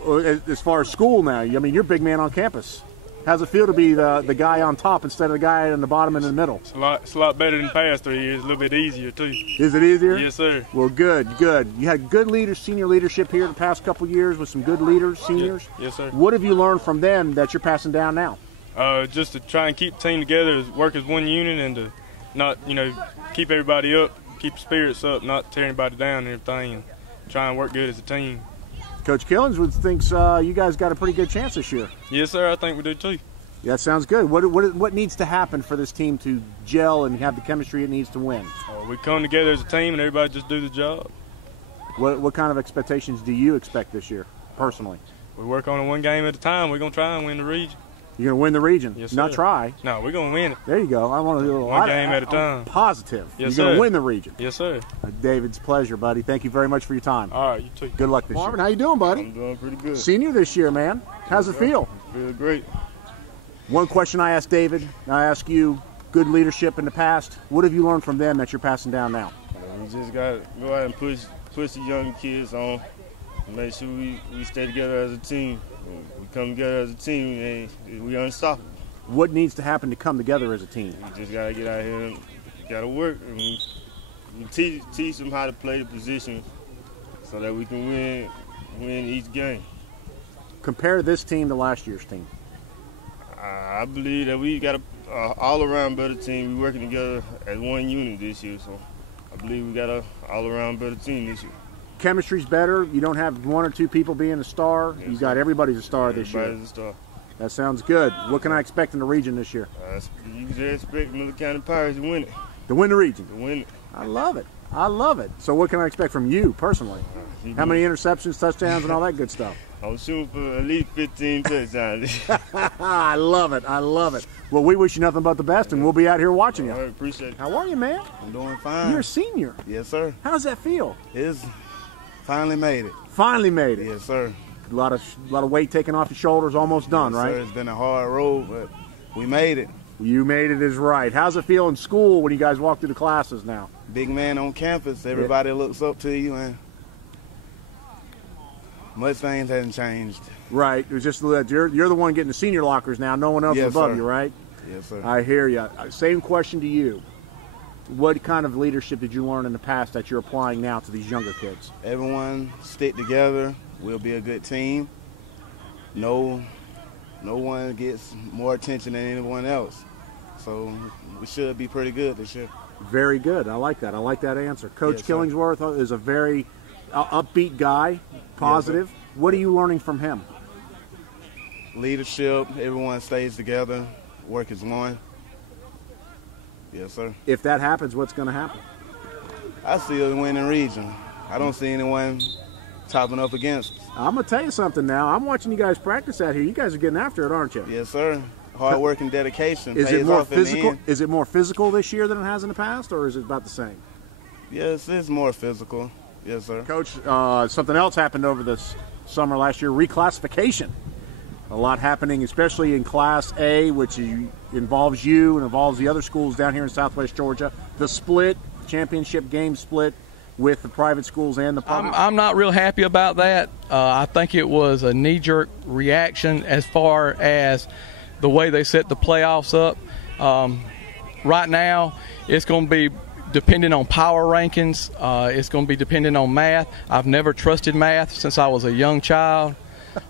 as far as school now, I mean, you're big man on campus. How's it feel to be the guy on top instead of the guy in the bottom and in the middle? It's a lot better than the past 3 years. A little bit easier, too. Is it easier? Yes, sir. Well, good. You had good senior leadership here the past couple years with some good leaders, seniors. Yes, sir. What have you learned from them that you're passing down now? Just to try and keep the team together, work as one unit, and to not, keep everybody up, keep the spirits up, not tear anybody down and everything, and try and work good as a team. Coach Killingsworth thinks you guys got a pretty good chance this year. Yes, sir. I think we do too. Yeah, that sounds good. What needs to happen for this team to gel and have the chemistry it needs to win? We come together as a team and everybody just do the job. What kind of expectations do you expect this year, personally? We work on it one game at a time. We're going to try and win the region. You're going to win the region? Yes, sir. Not try? No, we're going to win it. There you go. I want to do one game at a time. I'm positive. Yes, You're going to win the region. Yes, sir. David's pleasure, buddy. Thank you very much for your time. All right, you too. Good luck this year. Marvin, how you doing, buddy? I'm doing pretty good. Senior this year, man. How's it feel? Feel great. One question I asked David, I ask you, good leadership in the past. What have you learned from them that you're passing down now? We just got to go out and push the young kids on, and make sure we stay together as a team. We come together as a team, and we unstoppable. What needs to happen to come together as a team? We just got to get out here and got to work. And we teach them how to play the position so that we can win each game. Compare this team to last year's team. I believe that we got all-around better team. We're working together as one unit this year, so I believe we got an all-around better team this year. Chemistry's better. You don't have one or two people being a star. You got everybody's a star this year. Everybody's a star. That sounds good. What can I expect in the region this year? You can just expect Miller County Pirates to win it. To win the region? To win it. I love it. I love it. So what can I expect from you personally? How many interceptions, touchdowns, and all that good stuff? I'm shooting for at least 15 touchdowns. I love it. I love it. Well, we wish you nothing but the best, and we'll be out here watching you. I appreciate it. How are you, man? I'm doing fine. You're a senior. Yes, sir. How does that feel? It's finally made it. Finally made it. Yes, sir. A lot of weight taken off your shoulders, almost done, yes, right? Sir. It's been a hard road, but we made it. You made it is right. How's it feel in school when you guys walk through the classes now? Big man on campus. Everybody looks up to you, and much things hasn't changed. Right. It was just that you're the one getting the senior lockers now. No one else is above you, right? Yes, sir. I hear you. Same question to you. What kind of leadership did you learn in the past that you're applying now to these younger kids? Everyone stick together. We'll be a good team. No one gets more attention than anyone else. So we should be pretty good this year. Very good. I like that. I like that answer. Coach yes, Killingsworth is a very upbeat guy, positive. Yes, what are you learning from him? Leadership. Everyone stays together. Work as one. Yes, sir. If that happens, what's going to happen? I see a winning region. I don't see anyone topping up against us. I'm going to tell you something now. I'm watching you guys practice out here. You guys are getting after it, aren't you? Yes, sir. Hard work and dedication is pays it more off in the physical? end. Is it more physical this year than it has in the past, or is it about the same? Yes, it's more physical. Yes, sir. Coach, something else happened over this summer last year, reclassification. A lot happening, especially in Class A, which involves you and involves the other schools down here in Southwest Georgia. The split, championship game split with the private schools and the public. I'm not real happy about that. I think it was a knee-jerk reaction as far as the way they set the playoffs up. Right now, it's going to be dependent on power rankings. It's going to be dependent on math. I've never trusted math since I was a young child.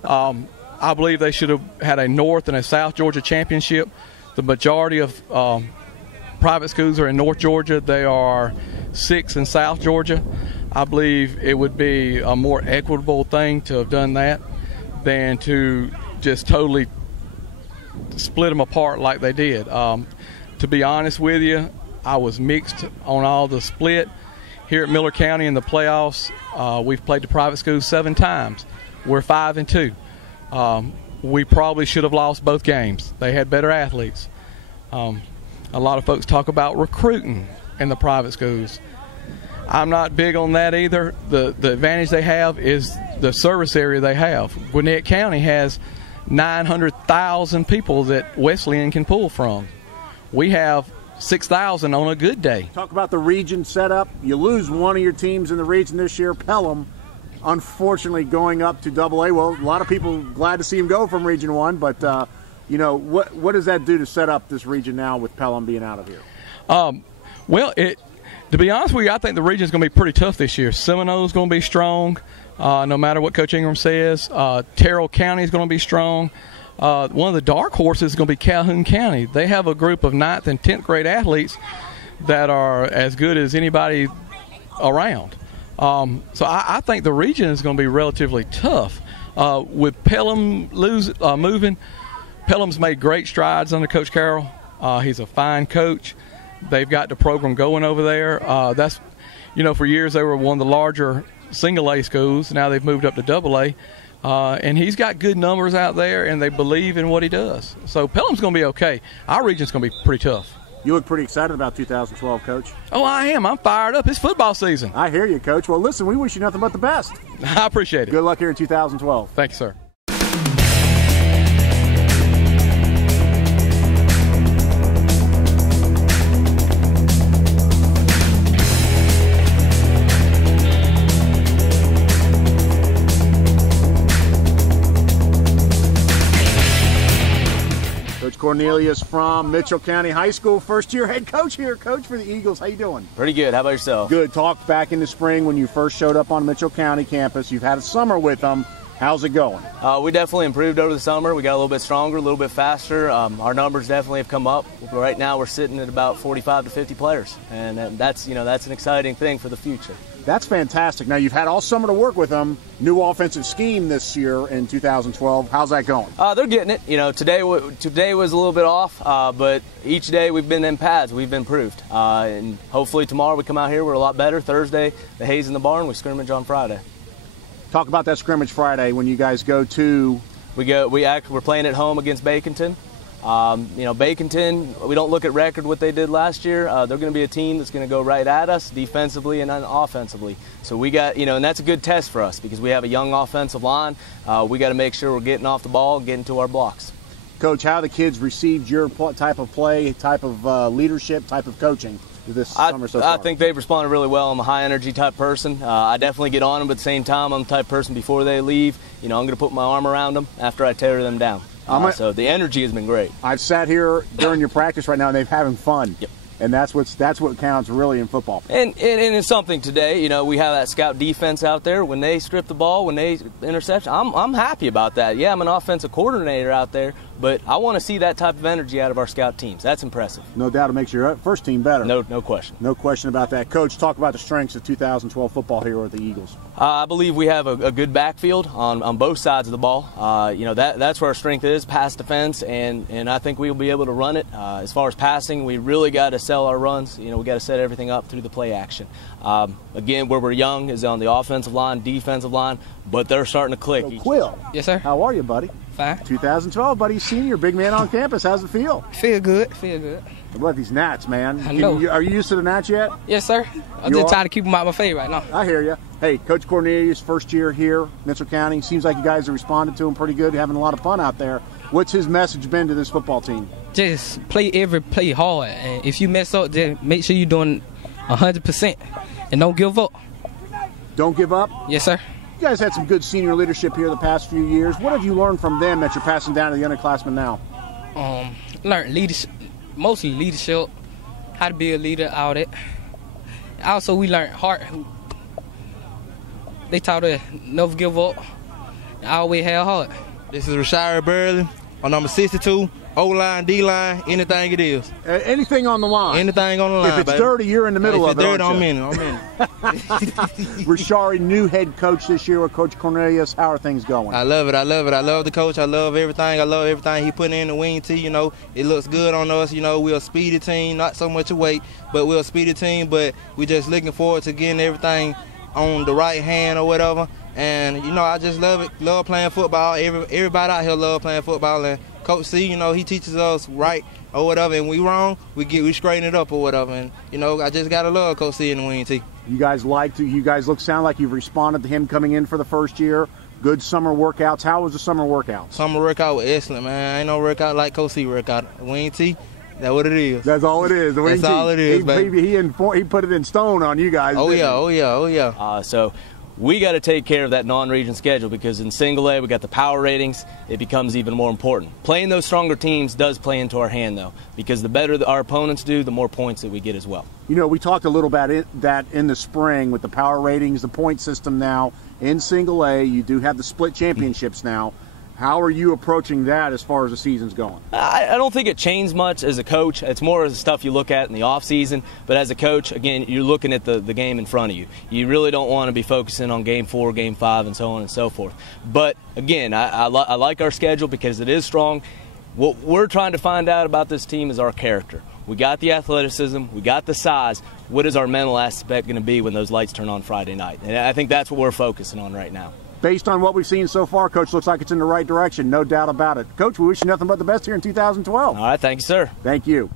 I believe they should have had a North and a South Georgia championship. The majority of private schools are in North Georgia. They are 6 in South Georgia. I believe it would be a more equitable thing to have done that than to just totally split them apart like they did. To be honest with you, I was mixed on all the split. Here at Miller County in the playoffs, we've played the private schools 7 times. We're 5-2. We probably should have lost both games. They had better athletes. A lot of folks talk about recruiting in the private schools. I'm not big on that either. The advantage they have is the service area they have. Gwinnett County has 900,000 people that Wesleyan can pull from. We have 6,000 on a good day. Talk about the region setup. You lose one of your teams in the region this year, Pelham, unfortunately going up to AA. Well, a lot of people glad to see him go from Region 1, but you know, what does that do to set up this region now with Pelham being out of here? Well, to be honest with you, I think the region is going to be pretty tough this year. Seminole's going to be strong, no matter what Coach Ingram says. Terrell County is going to be strong. One of the dark horses is going to be Calhoun County. They have a group of 9th and 10th grade athletes that are as good as anybody around. So I think the region is going to be relatively tough. With Pelham moving, Pelham's made great strides under Coach Carroll. He's a fine coach. They've got the program going over there. That's, for years they were one of the larger single A schools. Now they've moved up to double A. And he's got good numbers out there, and they believe in what he does. So Pelham's going to be okay. Our region's going to be pretty tough. You look pretty excited about 2012, Coach. Oh, I am. I'm fired up. It's football season. I hear you, Coach. Well, listen, we wish you nothing but the best. I appreciate it. Good luck here in 2012. Thank you, sir. Cornelius from Mitchell County High School, first-year head coach here, coach for the Eagles. How you doing? Pretty good. How about yourself? Good. Talk back in the spring when you first showed up on Mitchell County campus. You've had a summer with them. How's it going? We definitely improved over the summer. We got a little bit stronger, a little bit faster. Our numbers definitely have come up. Right now we're sitting at about 45 to 50 players, and that's an exciting thing for the future. That's fantastic. Now, you've had all summer to work with them. New offensive scheme this year in 2012. How's that going? They're getting it. Today was a little bit off, but each day we've been in pads. We've improved. And hopefully tomorrow we come out here, we're a lot better. Thursday, the hay's in the barn. We scrimmage on Friday. Talk about that scrimmage Friday when you guys go to... We're playing at home against Baconton. Baconton, we don't look at record what they did last year. They're going to be a team that's going to go right at us defensively and offensively. So we got, and that's a good test for us because we have a young offensive line. We got to make sure we're getting off the ball and getting to our blocks. Coach, how the kids received your type of play, type of leadership, type of coaching this summer so far? I think they've responded really well. I'm a high energy type person. I definitely get on them, but at the same time, I'm the type of person before they leave, I'm going to put my arm around them after I tear them down. So the energy has been great. I've sat here during your practice right now, and they're having fun. Yep. And that's what counts really in football. And it's something today. We have that scout defense out there. When they strip the ball, when they intercept, I'm happy about that. Yeah, I'm an offensive coordinator out there, but I want to see that type of energy out of our scout teams. That's impressive. No doubt it makes your first team better. No question. No question about that. Coach, talk about the strengths of 2012 football here with the Eagles. I believe we have a good backfield on both sides of the ball. That's where our strength is, pass defense, and I think we'll be able to run it. As far as passing, we really got to sell our runs. We got to set everything up through the play action. Again, where we're young is on the offensive line, defensive line, but they're starting to click. So Quill. Yes, sir. How are you, buddy? Fine. 2012, buddy, senior, big man on campus. How's it feel? Feel good. Feel good. What about these gnats, man? I know. Are you used to the gnats yet? Yes, sir. I'm just trying to keep them out of my face right now. I hear you. Hey, Coach Cornelius, first year here, Mitchell County. Seems like you guys have responded to him pretty good, having a lot of fun out there. What's his message been to this football team? Just play every play hard. And if you mess up, just make sure you're doing 100% and don't give up. Don't give up? Yes, sir. You guys had some good senior leadership here the past few years. What have you learned from them that you're passing down to the underclassmen now? Learn leadership, mostly leadership, how to be a leader, all that. Also, we learned heart. They taught us never give up, always have heart. This is Rashard Burley on number 62. O-line, D-line, anything it is. Anything on the line. Anything on the line, If it's baby. dirty, you're in the middle of it. If it's dirty, aren't I'm you? in it. Rashari, new head coach this year with Coach Cornelius. How are things going? I love it. I love the coach. I love everything. I love everything he put in the wing tee. It looks good on us. We're a speedy team, not so much a weight, but we're a speedy team. But we're just looking forward to getting everything on the right hand or whatever. And, I just love it. Love playing football. Everybody out here love playing football. And Coach C, he teaches us right or whatever, and we wrong, we straighten it up or whatever. And I just gotta love Coach C in the wing tee. You guys sound like you've responded to him coming in for the first year. Good summer workouts. How was the summer workout? Summer workout was excellent, man. Ain't no workout like Coach C workout. Wing tee, that's what it is. That's all it is. The wing that's all it is, baby. He put it in stone on you guys. Oh yeah. So we got to take care of that non-region schedule because in single A we got the power ratings. It becomes even more important. Playing those stronger teams does play into our hand though, because the better our opponents do, the more points that we get as well. We talked a little about that in the spring with the power ratings, the point system now in single A. You do have the split championships now. How are you approaching that as far as the season's going? I don't think it changed much as a coach. It's more of the stuff you look at in the off season. But as a coach, again, you're looking at the game in front of you. You really don't want to be focusing on game 4, game 5, and so on and so forth. But again, I like our schedule because it is strong. What we're trying to find out about this team is our character. We got the athleticism, we got the size. What is our mental aspect going to be when those lights turn on Friday night? And I think that's what we're focusing on right now. Based on what we've seen so far, Coach, looks like it's in the right direction, no doubt about it. Coach, we wish you nothing but the best here in 2012. All right, thank you, sir. Thank you.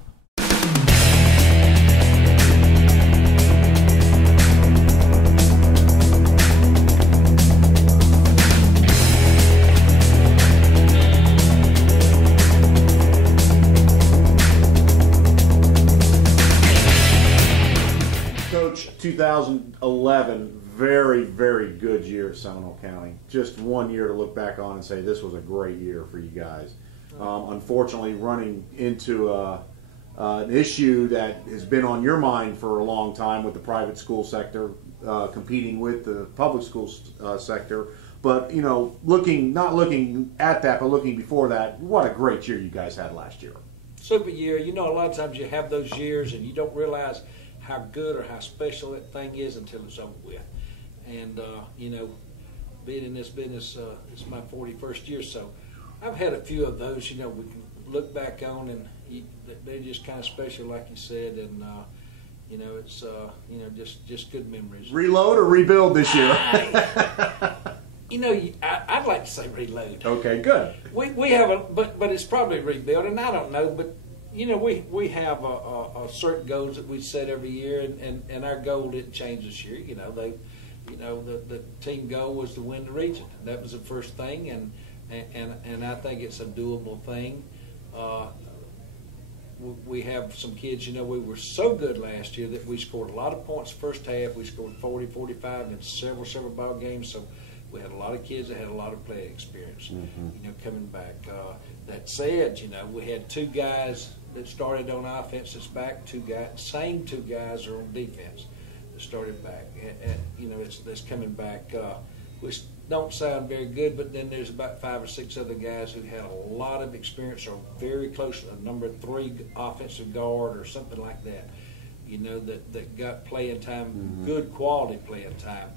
Coach, 2011. Very, very good year at Seminole County. Just one year to look back on and say this was a great year for you guys. Unfortunately, running into an issue that has been on your mind for a long time with the private school sector competing with the public school sector. But, you know, not looking at that, but looking before that, what a great year you guys had last year. Super year. You know, a lot of times you have those years and you don't realize how good or how special that thing is until it's over with. And, you know, being in this business, it's my 41st year, so I've had a few of those, you know, we can look back on, and they're just kind of special, like you said, and, you know, it's, you know, just good memories. Reload or rebuild this year? You know, I'd like to say reload. Okay, good. We have but it's probably rebuild, and I don't know, but you know, we have a certain goals that we set every year, and our goal didn't change this year. You know, the team goal was to win the region. That was the first thing, and I think it's a doable thing. We have some kids, you know, we were so good last year that we scored a lot of points first half. We scored 40, 45 in several ball games. So we had a lot of kids that had a lot of play experience, you know, coming back. That said, you know, we had 2 guys that started on offense that's back, same two guys are on defense that started back. And you know, that's coming back, which don't sound very good, but then there's about 5 or 6 other guys who had a lot of experience or very close to a number 3 offensive guard or something like that, you know, that got playing time, good quality playing time.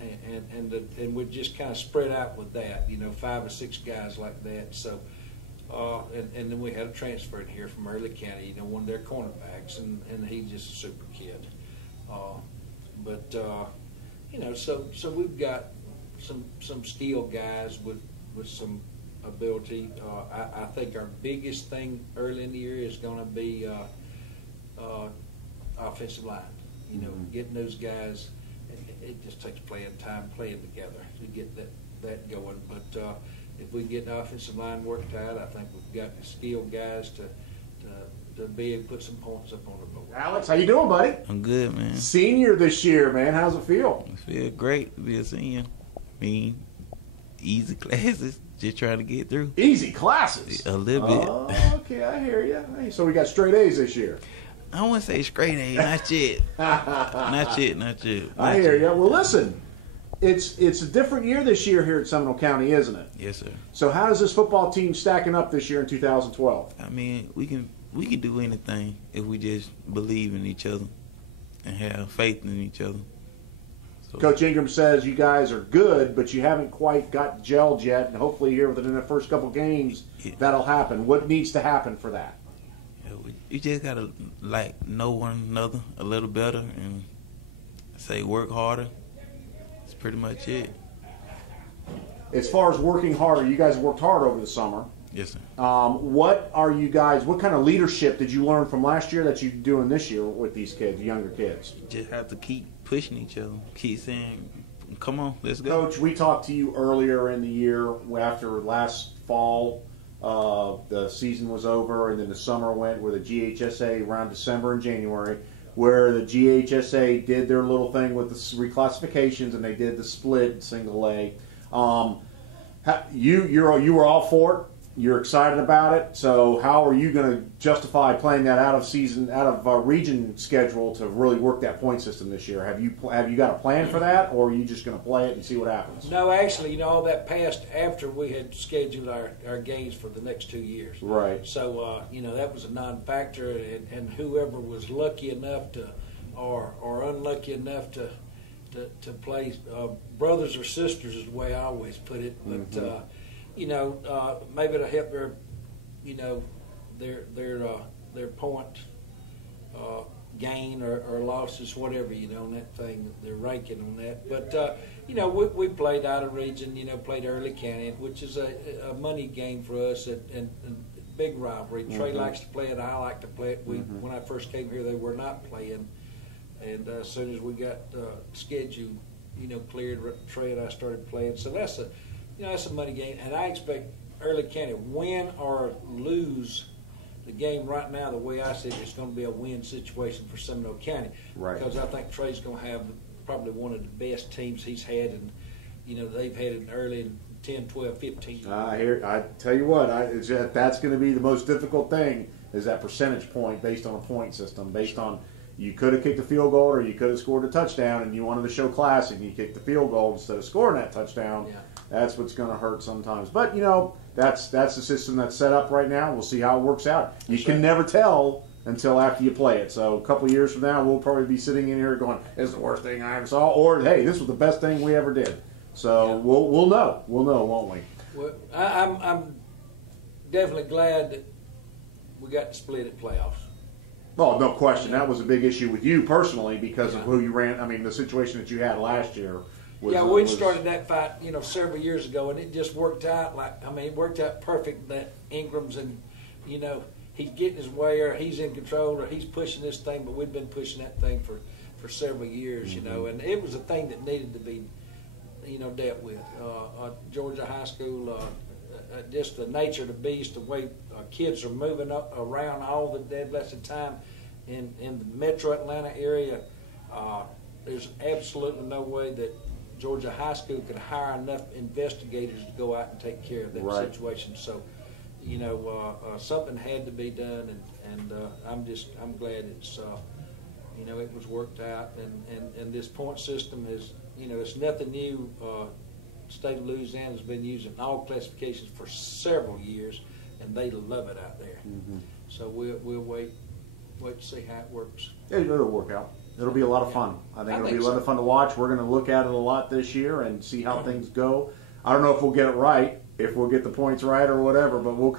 And we just kind of spread out with that, you know, 5 or 6 guys like that. So, and then we had a transfer in here from Early County, you know, one of their cornerbacks, and he's just a super kid. You know, so we've got some skilled guys with some ability. I think our biggest thing early in the year is going to be offensive line. You know, getting those guys. It just takes playing time, playing together to get that going. But if we get the offensive line worked out, I think we've got the skilled guys to be able to put some points up on the board. Alex, how you doing, buddy? I'm good, man. Senior this year, man. How's it feel? It feels great to be a senior. I mean, easy classes, just trying to get through. Easy classes? A little bit. Oh, okay, I hear you. Hey, so we got straight A's this year. I don't want to say straight A, not yet. Not yet. I hear you. Well, listen, it's a different year this year here at Seminole County, isn't it? Yes, sir. So how does this football team stacking up this year in 2012? I mean, we can do anything if we just believe in each other and have faith in each other. So, Coach Ingram says you guys are good, but you haven't quite got gelled yet, and hopefully here within the first couple games that'll happen. What needs to happen for that? You just gotta know one another a little better and work harder. That's pretty much it. As far as working harder, you guys worked hard over the summer. Yes, sir. What kind of leadership did you learn from last year that you're doing this year with these kids, younger kids? You just have to keep pushing each other. Keep saying, come on, let's go. Coach, we talked to you earlier in the year after last fall. The season was over, and then the summer went with the GHSA around December and January, where the GHSA did their little thing with the reclassifications, and they did the split single A. You were all for it. You're excited about it. So how are you going to justify playing that out of region schedule to really work that point system this year? Have you got a plan for that, or are you just going to play it and see what happens? No, actually, you know, all that passed after we had scheduled our games for the next 2 years. Right. So you know, that was a non-factor, and whoever was lucky enough to, or unlucky enough to play brothers or sisters is the way I always put it, but. You know, maybe it'll help their, you know, their point gain or losses, whatever, you know, on that thing, their ranking on that. But, you know, we played out of region, you know, played Early County, which is a money game for us and big rivalry. Trey likes to play it. I like to play it. When I first came here, they were not playing. And as soon as we got schedule, you know, cleared, Trey and I started playing. So that's a money game, and I expect Early County win or lose the game right now. The way I see it, it's going to be a win situation for Seminole County, right? Because I think Trey's going to have probably one of the best teams he's had, and you know they've had it early in 10, 12, 15. I tell you what, that's going to be the most difficult thing is that percentage point based on a point system, based on you could have kicked a field goal or you could have scored a touchdown, and you wanted to show class and you kicked the field goal instead of scoring that touchdown. Yeah. That's what's going to hurt sometimes. But, that's the system that's set up right now. We'll see how it works out. You can never tell until after you play it. So a couple of years from now, we'll probably be sitting in here going, "This is the worst thing I ever saw," or "Hey, this was the best thing we ever did." So we'll know. We'll know, won't we? Well, I'm definitely glad that we got to split at playoffs. Oh, no question. That was a big issue with you personally because of who you ran. I mean, the situation that you had last year. We started that fight, several years ago, and it just worked out. It worked out perfect that Ingram's and, he's getting his way, or he's in control, or he's pushing this thing. But we've been pushing that thing for several years, and it was a thing that needed to be, dealt with. Georgia High School, just the nature of the beast, the way kids are moving up around all the dead blessed time in the metro Atlanta area. There's absolutely no way that Georgia High School could hire enough investigators to go out and take care of that situation. So, something had to be done, and I'm glad it's it was worked out, and this point system is it's nothing new. State of Louisiana has been using all classifications for several years, and they love it out there. So we'll wait to see how it works. It'll work out. It'll be a lot of fun. I think it'll be a lot of fun to watch. We're going to look at it a lot this year and see how things go. I don't know if we'll get it right, if we'll get the points right or whatever, but we'll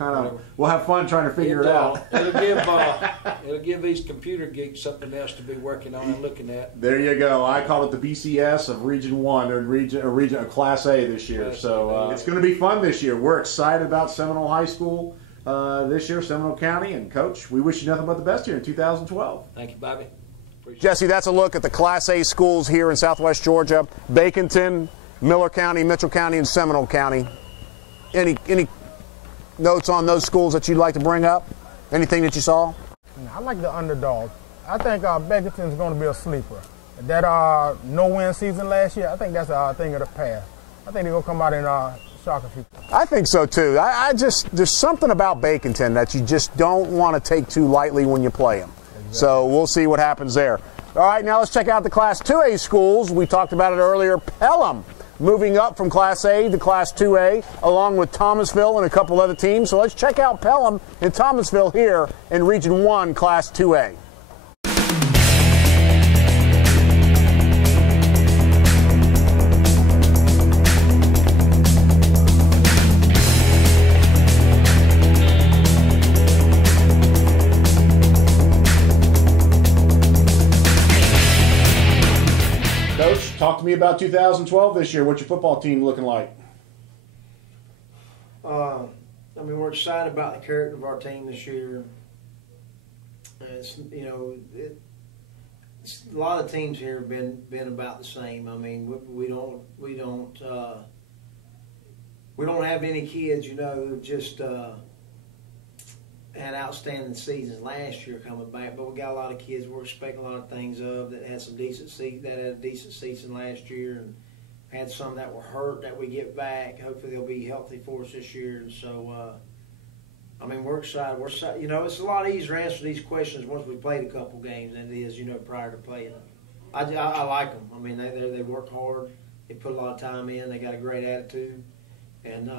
have fun trying to figure it out. It'll give these computer geeks something else to be working on and looking at. There you go. I call it the BCS of Region 1 or region of Class A this year. So it's going to be fun this year. We're excited about Seminole High School this year, Seminole County. And, Coach, we wish you nothing but the best here in 2012. Thank you, Bobby. Jesse, that's a look at the Class A schools here in Southwest Georgia: Baconton, Miller County, Mitchell County, and Seminole County. Any notes on those schools that you'd like to bring up? Anything that you saw? I like the underdog. I think Baconton's going to be a sleeper. That no-win season last year, I think that's a thing of the past. I think they're going to come out and shock a few. I think so, too. There's something about Baconton that you just don't want to take too lightly when you play them. Exactly. So we'll see what happens there. All right, now let's check out the Class 2A schools. We talked about it earlier. Pelham moving up from Class A to Class 2A, along with Thomasville and a couple other teams. So let's check out Pelham and Thomasville here in Region 1, Class 2A. Talk to me about 2012 this year. What's your football team looking like? We're excited about the character of our team this year. A lot of teams here have been about the same. We don't have any kids, who just had outstanding seasons last year coming back, but we got a lot of kids we're expecting a lot of things of that had some decent had a decent season last year, and had some that were hurt that we get back. Hopefully they'll be healthy for us this year. And so we're excited. It's a lot easier to answer these questions once we played a couple games than it is prior to playing them. I like them. They work hard. They put a lot of time in. They got a great attitude, and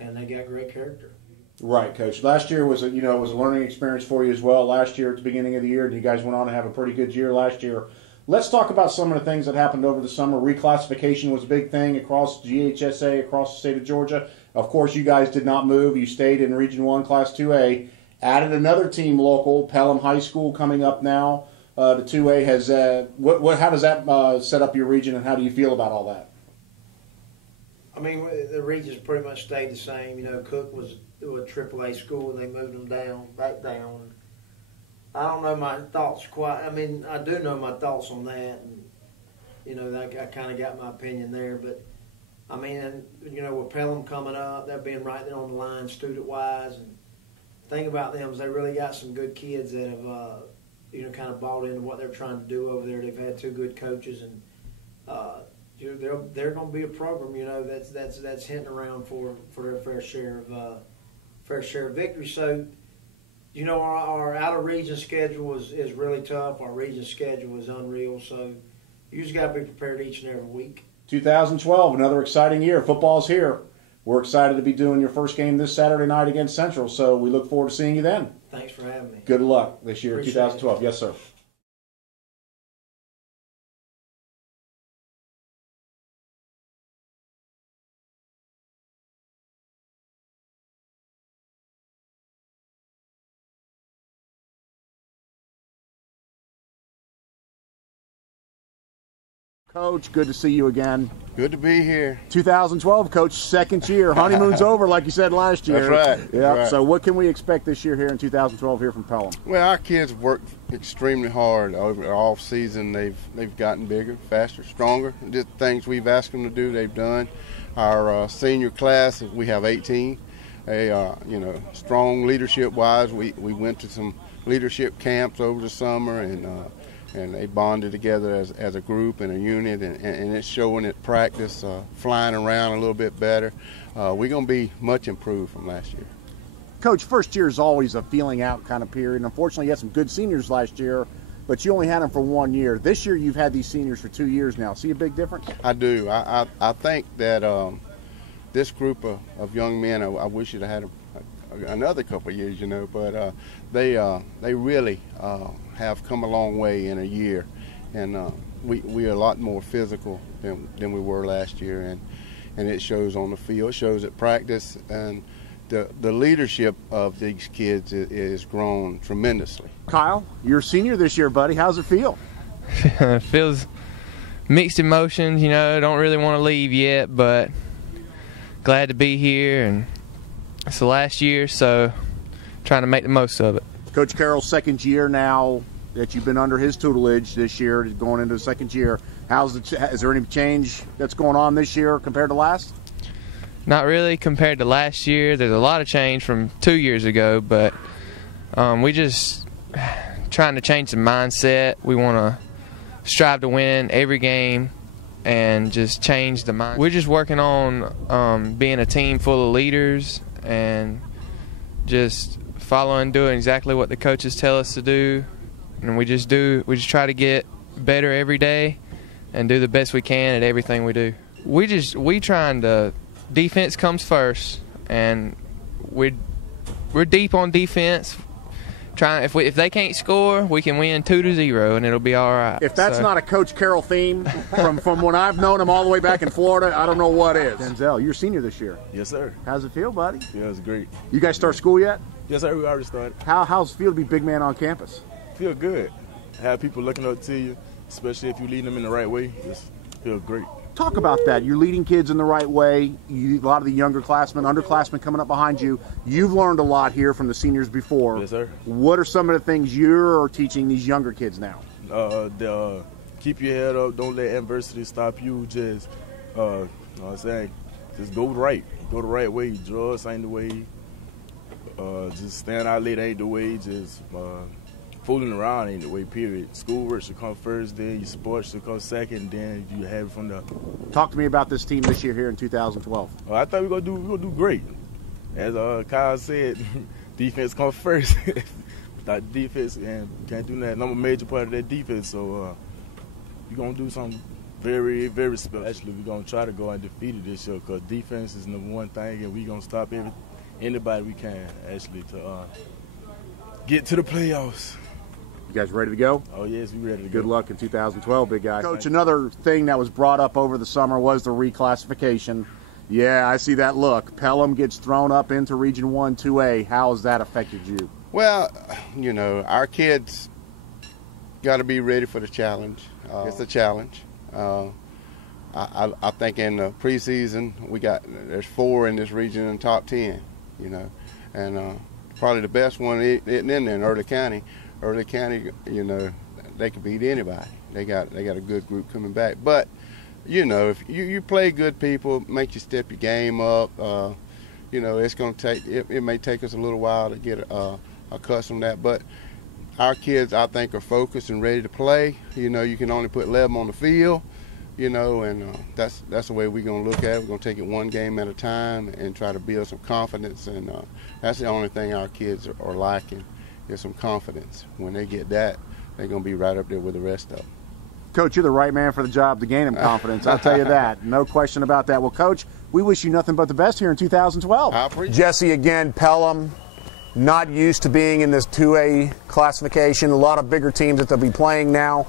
they got great character. Right, Coach. Last year was a learning experience for you as well. Last year at the beginning of the year, and you guys went on to have a pretty good year last year. Let's talk about some of the things that happened over the summer. Reclassification was a big thing across GHSA, across the state of Georgia. Of course, you guys did not move. You stayed in Region 1, Class 2A. Added another team local, Pelham High School, coming up now to 2A. How does that set up your region, and how do you feel about all that? The region's pretty much stayed the same. Cook was a AAA school, and they moved them back down. I don't know my thoughts quite. I do know my thoughts on that, and I kind of got my opinion there. But with Pelham coming up, they're being right there on the line, student-wise, and the thing about them is they really got some good kids that have, kind of bought into what they're trying to do over there. They've had two good coaches, and they're going to be a program, that's hitting around for their fair share of victory. So, You know, our out-of-region schedule is really tough. Our region schedule is unreal, so you just got to be prepared each and every week. 2012, another exciting year. Football's here. We're excited to be doing your first game this Saturday night against Central, so we look forward to seeing you then. Thanks for having me. Good luck this year, Appreciate 2012. it. Yes, sir. Coach, good to see you again. Good to be here. 2012, Coach, second year. Honeymoon's over, like you said last year. That's right. Yeah. That's right. So what can we expect this year here in 2012 here from Pelham? Well, our kids worked extremely hard over the off season. They've gotten bigger, faster, stronger. Just things we've asked them to do, they've done. Our senior class, we have 18. They are, strong leadership-wise. We went to some leadership camps over the summer, and they bonded together as a group and a unit, and it's showing at practice, flying around a little bit better. We're going to be much improved from last year. Coach, first year is always a feeling out kind of period. Unfortunately, you had some good seniors last year, but you only had them for 1 year. This year, you've had these seniors for 2 years now. See a big difference? I do. I think that this group of young men, I wish you'd have had another couple of years, but they really have come a long way in a year, and we are a lot more physical than we were last year, and it shows on the field, it shows at practice, and the leadership of these kids is grown tremendously. Kyle, you're a senior this year, buddy. How's it feel? It feels mixed emotions, don't really want to leave yet, but glad to be here, and it's the last year, so trying to make the most of it. Coach Carroll's second year now that you've been under his tutelage this year, going into the second year. Is there any change that's going on this year compared to last? Not really compared to last year. There's a lot of change from 2 years ago, but we just trying to change the mindset. We want to strive to win every game and just change the mindset. We're just working on being a team full of leaders and just following, doing exactly what the coaches tell us to do, and we just try to get better every day and do the best we can at everything we do. We trying to, defense comes first, and we're deep on defense. If they can't score, we can win 2-0, and it'll be all right. If that's not a Coach Carroll theme from when I've known him all the way back in Florida, I don't know what is. Denzel, you're a senior this year. Yes, sir. How's it feel, buddy? Yeah, it's great. You guys start school yet? Yes, sir. We already started. How's it feel to be big man on campus? Feel good. Have people looking up to you, especially if you lead them in the right way. Just feel great. Talk about that. You're leading kids in the right way. A lot of the younger classmen, underclassmen coming up behind you. You've learned a lot here from the seniors before. Yes, sir. What are some of the things you're teaching these younger kids now? Keep your head up. Don't let adversity stop you. Just, just go right. Go the right way. Drugs ain't the way. Just staying out late ain't the way. Just fooling around ain't the way, period. Schoolwork should come first, then your sports should come second, then you have it from there. Talk to me about this team this year here in 2012. I thought we were gonna do great. As Kyle said, defense comes first. Without defense, and can't do that. And I'm a major part of that defense, so we're gonna do something very, very special. Actually, we're gonna try to go undefeated this year, because defense is number one thing, and we're gonna stop anybody we can actually to get to the playoffs. You guys ready to go? Oh, yes, we're ready to go. Good luck in 2012, big guy. Coach, another thing that was brought up over the summer was the reclassification. Yeah, I see that look. Pelham gets thrown up into Region 1 2A. How has that affected you? Well, our kids got to be ready for the challenge. It's a challenge. I think in the preseason, there's 4 in this region in the top 10, and probably the best one isn't in there in Early County. Early County, they can beat anybody. They got a good group coming back. But, if you play good people, make you step your game up. It's going to take. It may take us a little while to get accustomed to that. But our kids, I think, are focused and ready to play. You can only put 11 on the field. And that's the way we're going to look at it. We're going to take it one game at a time and try to build some confidence. And that's the only thing our kids are lacking. get some confidence. When they get that, they're going to be right up there with the rest of them. Coach, you're the right man for the job to gain him confidence. I'll tell you that. No question about that. Well, Coach, we wish you nothing but the best here in 2012. I appreciate it. Jesse, again, Pelham, not used to being in this 2A classification. A lot of bigger teams that they'll be playing now.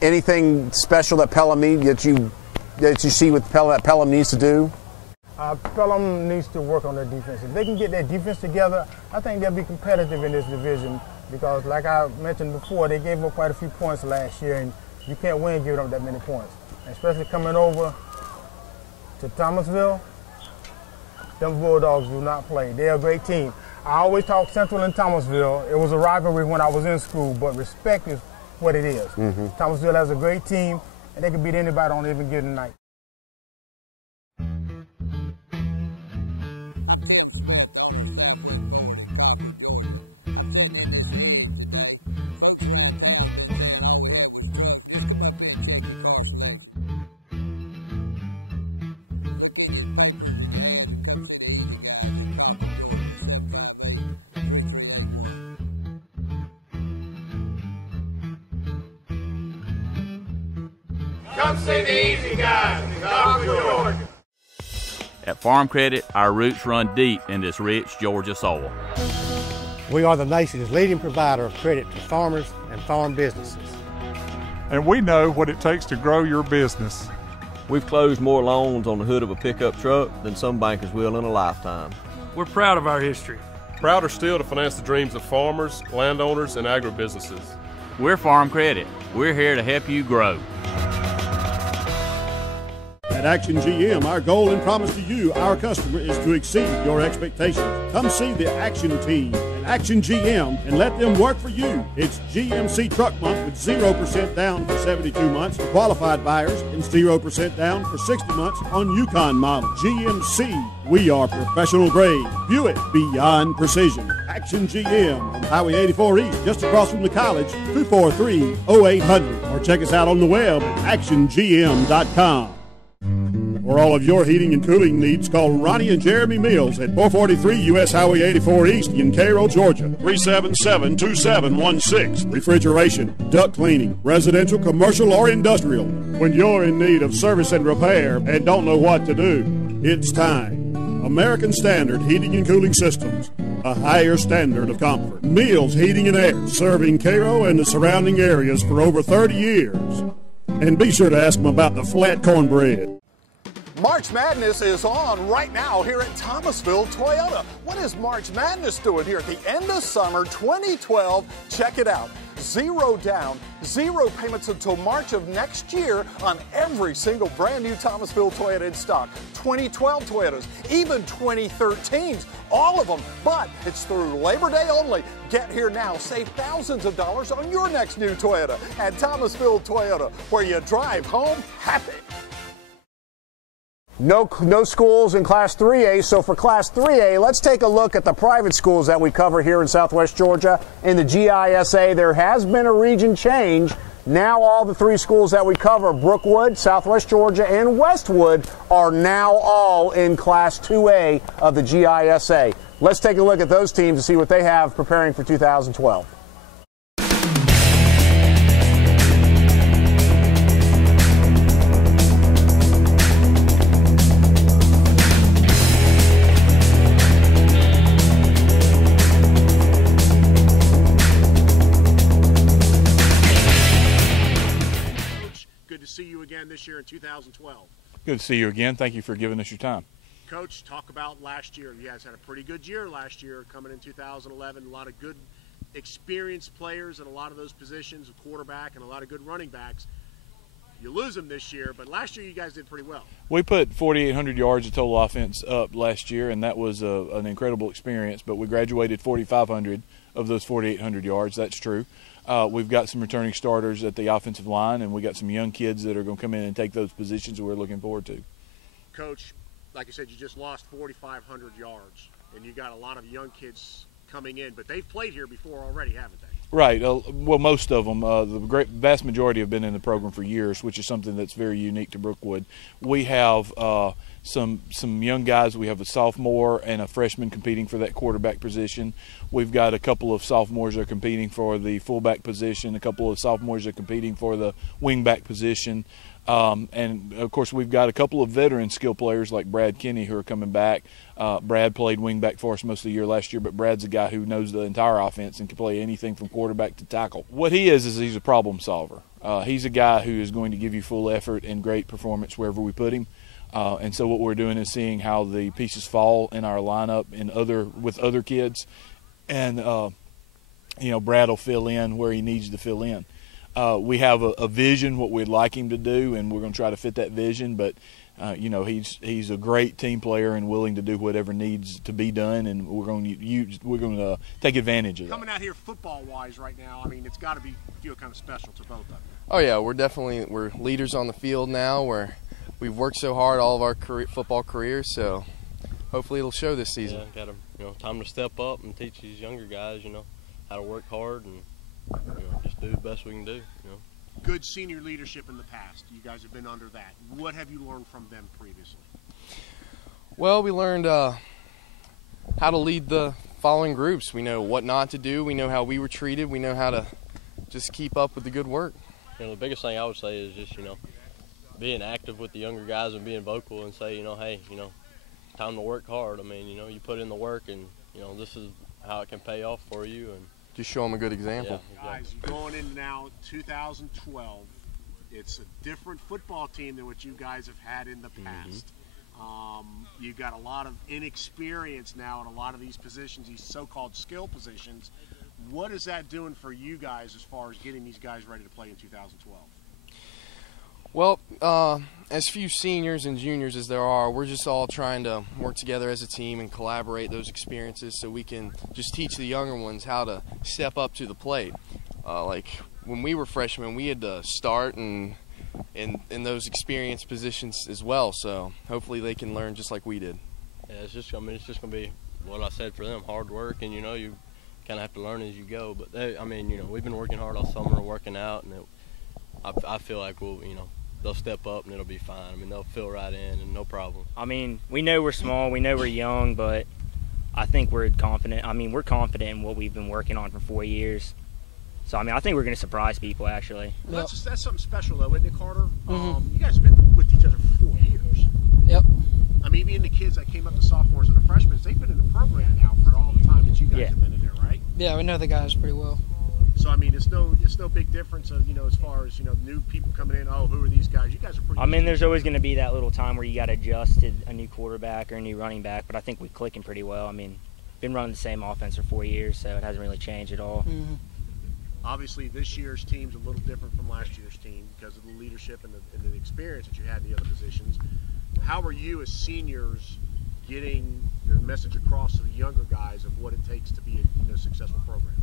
Anything special that Pelham needs that you see with Pelham that Pelham needs to do? Pelham needs to work on their defense. If they can get their defense together, I think they'll be competitive in this division because, like I mentioned before, they gave up quite a few points last year, and you can't win giving up that many points. And especially coming over to Thomasville, them Bulldogs do not play. They're a great team. I always talk Central and Thomasville. It was a rivalry when I was in school, but respect is what it is. Thomasville has a great team, and they can beat anybody on any given night. Come see the easy guys in Stockton, Georgia. At Farm Credit, our roots run deep in this rich Georgia soil. We are the nation's leading provider of credit to farmers and farm businesses. And we know what it takes to grow your business. We've closed more loans on the hood of a pickup truck than some bankers will in a lifetime. We're proud of our history. Prouder still to finance the dreams of farmers, landowners, and agribusinesses. We're Farm Credit. We're here to help you grow. At Action GM, our goal and promise to you, our customer, is to exceed your expectations. Come see the Action team at Action GM and let them work for you. It's GMC Truck Month with 0% down for 72 months for qualified buyers and 0% down for 60 months on Yukon model. GMC, we are professional grade. Buick, beyond precision. Action GM on Highway 84 East, just across from the college, 243-0800. Or check us out on the web at actiongm.com. For all of your heating and cooling needs, call Ronnie and Jeremy Mills at 443 U.S. Highway 84 East in Cairo, Georgia. 377-2716. Refrigeration, duct cleaning, residential, commercial, or industrial. When you're in need of service and repair and don't know what to do, it's time. American Standard Heating and Cooling Systems. A higher standard of comfort. Mills Heating and Air, serving Cairo and the surrounding areas for over 30 years. And be sure to ask them about the flat cornbread. March Madness is on right now here at Thomasville Toyota. What is March Madness doing here at the end of summer 2012? Check it out. 0 down, 0 payments until March of next year on every single brand new Thomasville Toyota in stock. 2012 Toyotas, even 2013s, all of them. But it's through Labor Day only. Get here now. Save thousands of dollars on your next new Toyota at Thomasville Toyota, where you drive home happy. No schools in Class 3A, so for Class 3A, let's take a look at the private schools that we cover here in Southwest Georgia. In the GISA, there has been a region change. Now all the 3 schools that we cover, Brookwood, Southwest Georgia, and Westwood, are now all in Class 2A of the GISA. Let's take a look at those teams to see what they have preparing for 2012. See you again this year in 2012. Good to see you again. Thank you for giving us your time. Coach, talk about last year. You guys had a pretty good year last year coming in 2011. A lot of good experienced players in a lot of those positions, a quarterback and a lot of good running backs. You lose them this year, but last year you guys did pretty well. We put 4,800 yards of total offense up last year, and that was an incredible experience, but we graduated 4,500 of those 4,800 yards. That's true. We've got some returning starters at the offensive line, and we got some young kids that are going to come in and take those positions that we're looking forward to. Coach, like I said, you just lost 4,500 yards, and you got a lot of young kids coming in, but they've played here before already, haven't they? Right. Well, most of them. The vast majority have been in the program for years, which is something that's very unique to Brookwood. We have some young guys. We have a sophomore and a freshman competing for that quarterback position. We've got a couple of sophomores that are competing for the fullback position. A couple of sophomores that are competing for the wingback position. And, of course, we've got a couple of veteran skill players like Brad Kinney who are coming back. Brad played wingback for us most of the year last year, but Brad's a guy who knows the entire offense and can play anything from quarterback to tackle. What he is he's a problem solver. He's a guy who is going to give you full effort and great performance wherever we put him. And so what we're doing is seeing how the pieces fall in our lineup with other kids. And, Brad will fill in where he needs to fill in. We have a vision, what we'd like him to do, and we're going to try to fit that vision. But, he's a great team player and willing to do whatever needs to be done, and we're going to take advantage of that. Coming out here football-wise right now, I mean, it's got to feel kind of special to both of them. Oh yeah, we're leaders on the field now. We've worked so hard all of our football careers, so hopefully it'll show this season. Yeah, got to time to step up and teach these younger guys, how to work hard and just do the best we can do. Good senior leadership in the past. You guys have been under that. What have you learned from them previously? Well, we learned how to lead the following groups. We know what not to do. We know how we were treated. We know how to just keep up with the good work. The biggest thing I would say is just, being active with the younger guys and being vocal and say, hey, time to work hard. I mean, you put in the work and, this is how it can pay off for you. And just show them a good example. Yeah, exactly. Guys, going into now 2012, it's a different football team than what you guys have had in the past. You've got a lot of inexperience now in a lot of these positions, these so-called skill positions. What is that doing for you guys as far as getting these guys ready to play in 2012? Well, as few seniors and juniors as there are, we're just all trying to work together as a team and collaborate those experiences so we can just teach the younger ones how to step up to the plate. Like when we were freshmen, we had to start in those experienced positions as well. So hopefully they can learn just like we did. Yeah, it's just going to be what I said for them: hard work, and you kind of have to learn as you go. But we've been working hard all summer, working out, and I feel like they'll step up and it'll be fine. They'll fill right in and no problem. We know we're small, we know we're young, but I think we're confident. We're confident in what we've been working on for 4 years. So, I think we're going to surprise people, actually. Well, that's something special, though, isn't it, Carter? You guys have been with each other for 4 years. Yep. Even the kids that came up to sophomores and the freshmen, they've been in the program now for all the time that you guys have been in there, right? Yeah, we know the guys pretty well. So it's no big difference of as far as new people coming in. Oh, who are these guys? You guys are pretty. There's always going to be that little time where you got to adjust to a new quarterback or a new running back, but I think we're clicking pretty well. Been running the same offense for 4 years, so it hasn't really changed at all. Obviously, this year's team's a little different from last year's team because of the leadership and the experience that you had in the other positions. How are you as seniors getting the message across to the younger guys of what it takes to be a successful program?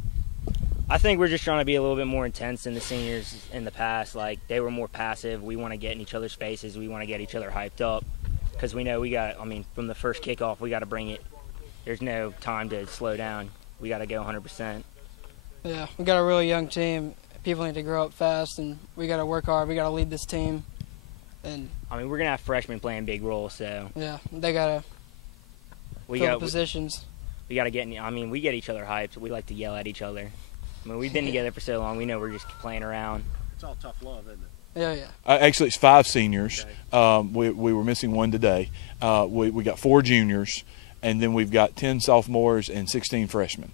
I think we're just trying to be a little bit more intense than the seniors in the past. Like, they were more passive. We want to get in each other's faces. We want to get each other hyped up because we know from the first kickoff, we got to bring it. There's no time to slow down. We got to go 100%. Yeah, we got a really young team. People need to grow up fast, and we got to work hard. We got to lead this team. And we're going to have freshmen playing big roles, so. Yeah, they got to fill positions. We got to get we get each other hyped. We like to yell at each other. We've been together for so long. We know we're just playing around. It's all tough love, isn't it? Yeah. Actually, it's 5 seniors. Okay. We were missing one today. We got 4 juniors, and then we've got 10 sophomores and 16 freshmen.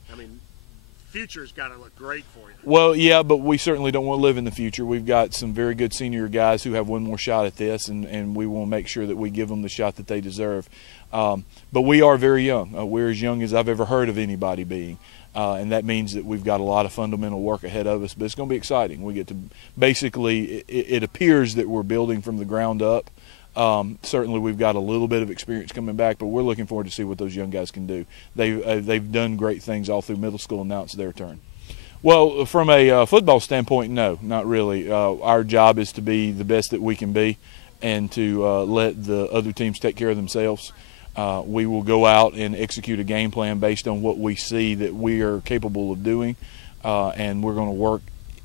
Future's got to look great for you. Well, yeah, but we certainly don't want to live in the future. We've got some very good senior guys who have one more shot at this, and we want to make sure that we give them the shot that they deserve. But we are very young. We're as young as I've ever heard of anybody being. And that means that we've got a lot of fundamental work ahead of us, but it's going to be exciting. We get to basically, it appears that we're building from the ground up. Certainly we've got a little bit of experience coming back, but we're looking forward to see what those young guys can do. They've done great things all through middle school, and now it's their turn. Well, from a football standpoint, no, not really. Our job is to be the best that we can be and to let the other teams take care of themselves. We will go out and execute a game plan based on what we see that we are capable of doing, and we're going to work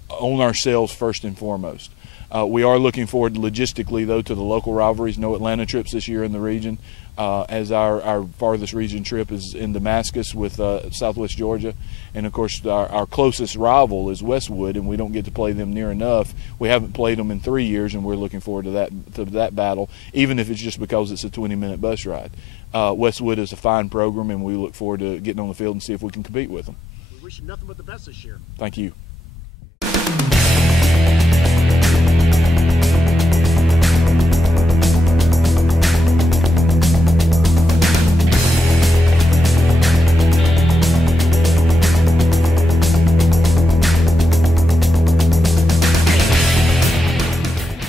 on ourselves first and foremost. We are looking forward logistically, though, to the local rivalries. No Atlanta trips this year in the region, as our farthest region trip is in Damascus with Southwest Georgia. And, of course, our closest rival is Westwood, and we don't get to play them near enough. We haven't played them in 3 years, and we're looking forward to that battle, even if it's just because it's a 20-minute bus ride. Westwood is a fine program, and we look forward to getting on the field and see if we can compete with them. We wish you nothing but the best this year. Thank you.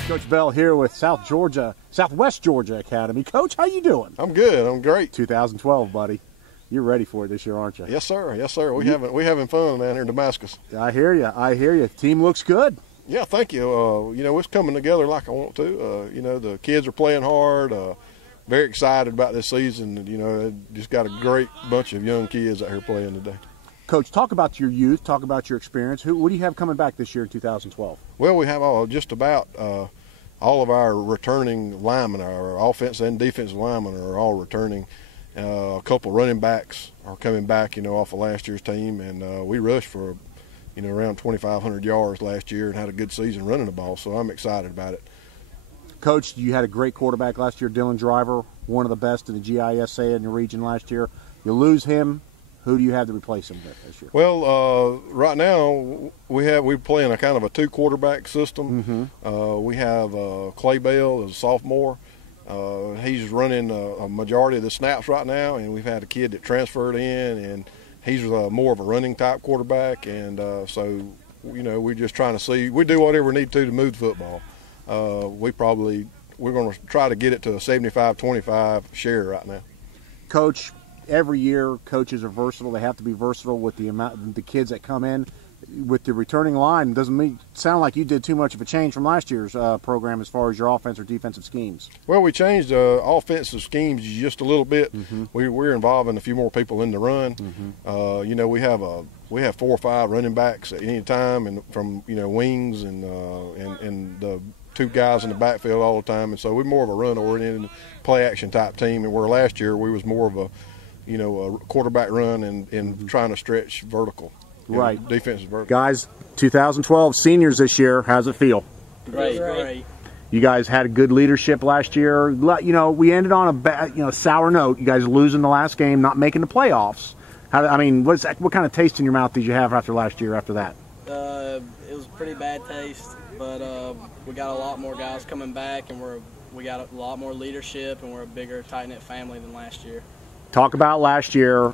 Coach Bell here with Southwest Georgia Academy. Coach, how you doing? I'm good. I'm great. 2012, buddy. You're ready for it this year, aren't you? Yes, sir. Yes, sir. We having fun down here in Damascus. I hear you. I hear you. Team looks good. Yeah, thank you. You know, it's coming together like I want to. You know, the kids are playing hard. Very excited about this season. You know, just got a great bunch of young kids out here playing today. Coach, talk about your youth. Talk about your experience. What do you have coming back this year in 2012? Well, we have just about all of our returning linemen, our offensive and defensive linemen, are all returning. A couple of running backs are coming back, you know, off of last year's team, and we rushed for, you know, around 2,500 yards last year and had a good season running the ball. So I'm excited about it. Coach, you had a great quarterback last year, Dylan Driver, one of the best in the GISA in the region last year. You lose him. Who do you have to replace him with this year? Well, right now we're playing a kind of a 2-quarterback system. Mm-hmm. We have Clay Bell as a sophomore. He's running a majority of the snaps right now, and we've had a kid that transferred in, and he's more of a running type quarterback. And so, you know, we're just trying to see. We do whatever we need to move the football. We're going to try to get it to a 75-25 share right now. Coach, every year coaches are versatile. They have to be versatile with the kids that come in. With the returning line, doesn't sound like you did too much of a change from last year's program as far as your offense or defensive schemes. Well, we changed offensive schemes just a little bit. Mm-hmm. We're involving a few more people in the run. Mm-hmm. You know, we have 4 or 5 running backs at any time, and from, you know, wings and the 2 guys in the backfield all the time. And so we're more of a run-oriented, play-action type team. And where last year we was more of a, you know, a quarterback run and trying to stretch vertical. Right. Defensive vertical. Guys, 2012 seniors this year, how's it feel? Great. You guys had a good leadership last year. You know, we ended on a bad, sour note. You guys losing the last game, not making the playoffs. What kind of taste in your mouth did you have after last year after that? It was a pretty bad taste, but we got a lot more guys coming back, and we got a lot more leadership, and we're a bigger, tight-knit family than last year. Talk about last year.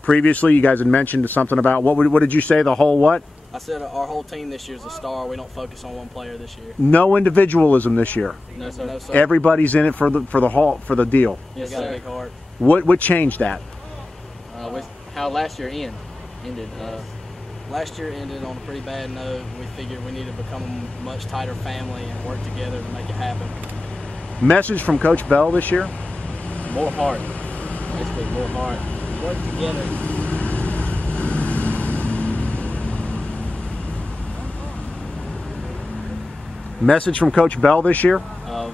Previously, you guys had mentioned something about what did you say? The whole what? I said our whole team this year is a star. We don't focus on one player this year. No individualism this year. No, sir. No, sir. Everybody's in it for the deal. Yes, got a big heart. What changed that? With how last year ended. Last year ended on a pretty bad note. We figured we needed to become a much tighter family and work together to make it happen. Message from Coach Bell this year? More heart. Basically, more heart. Work together. Message from Coach Bell this year?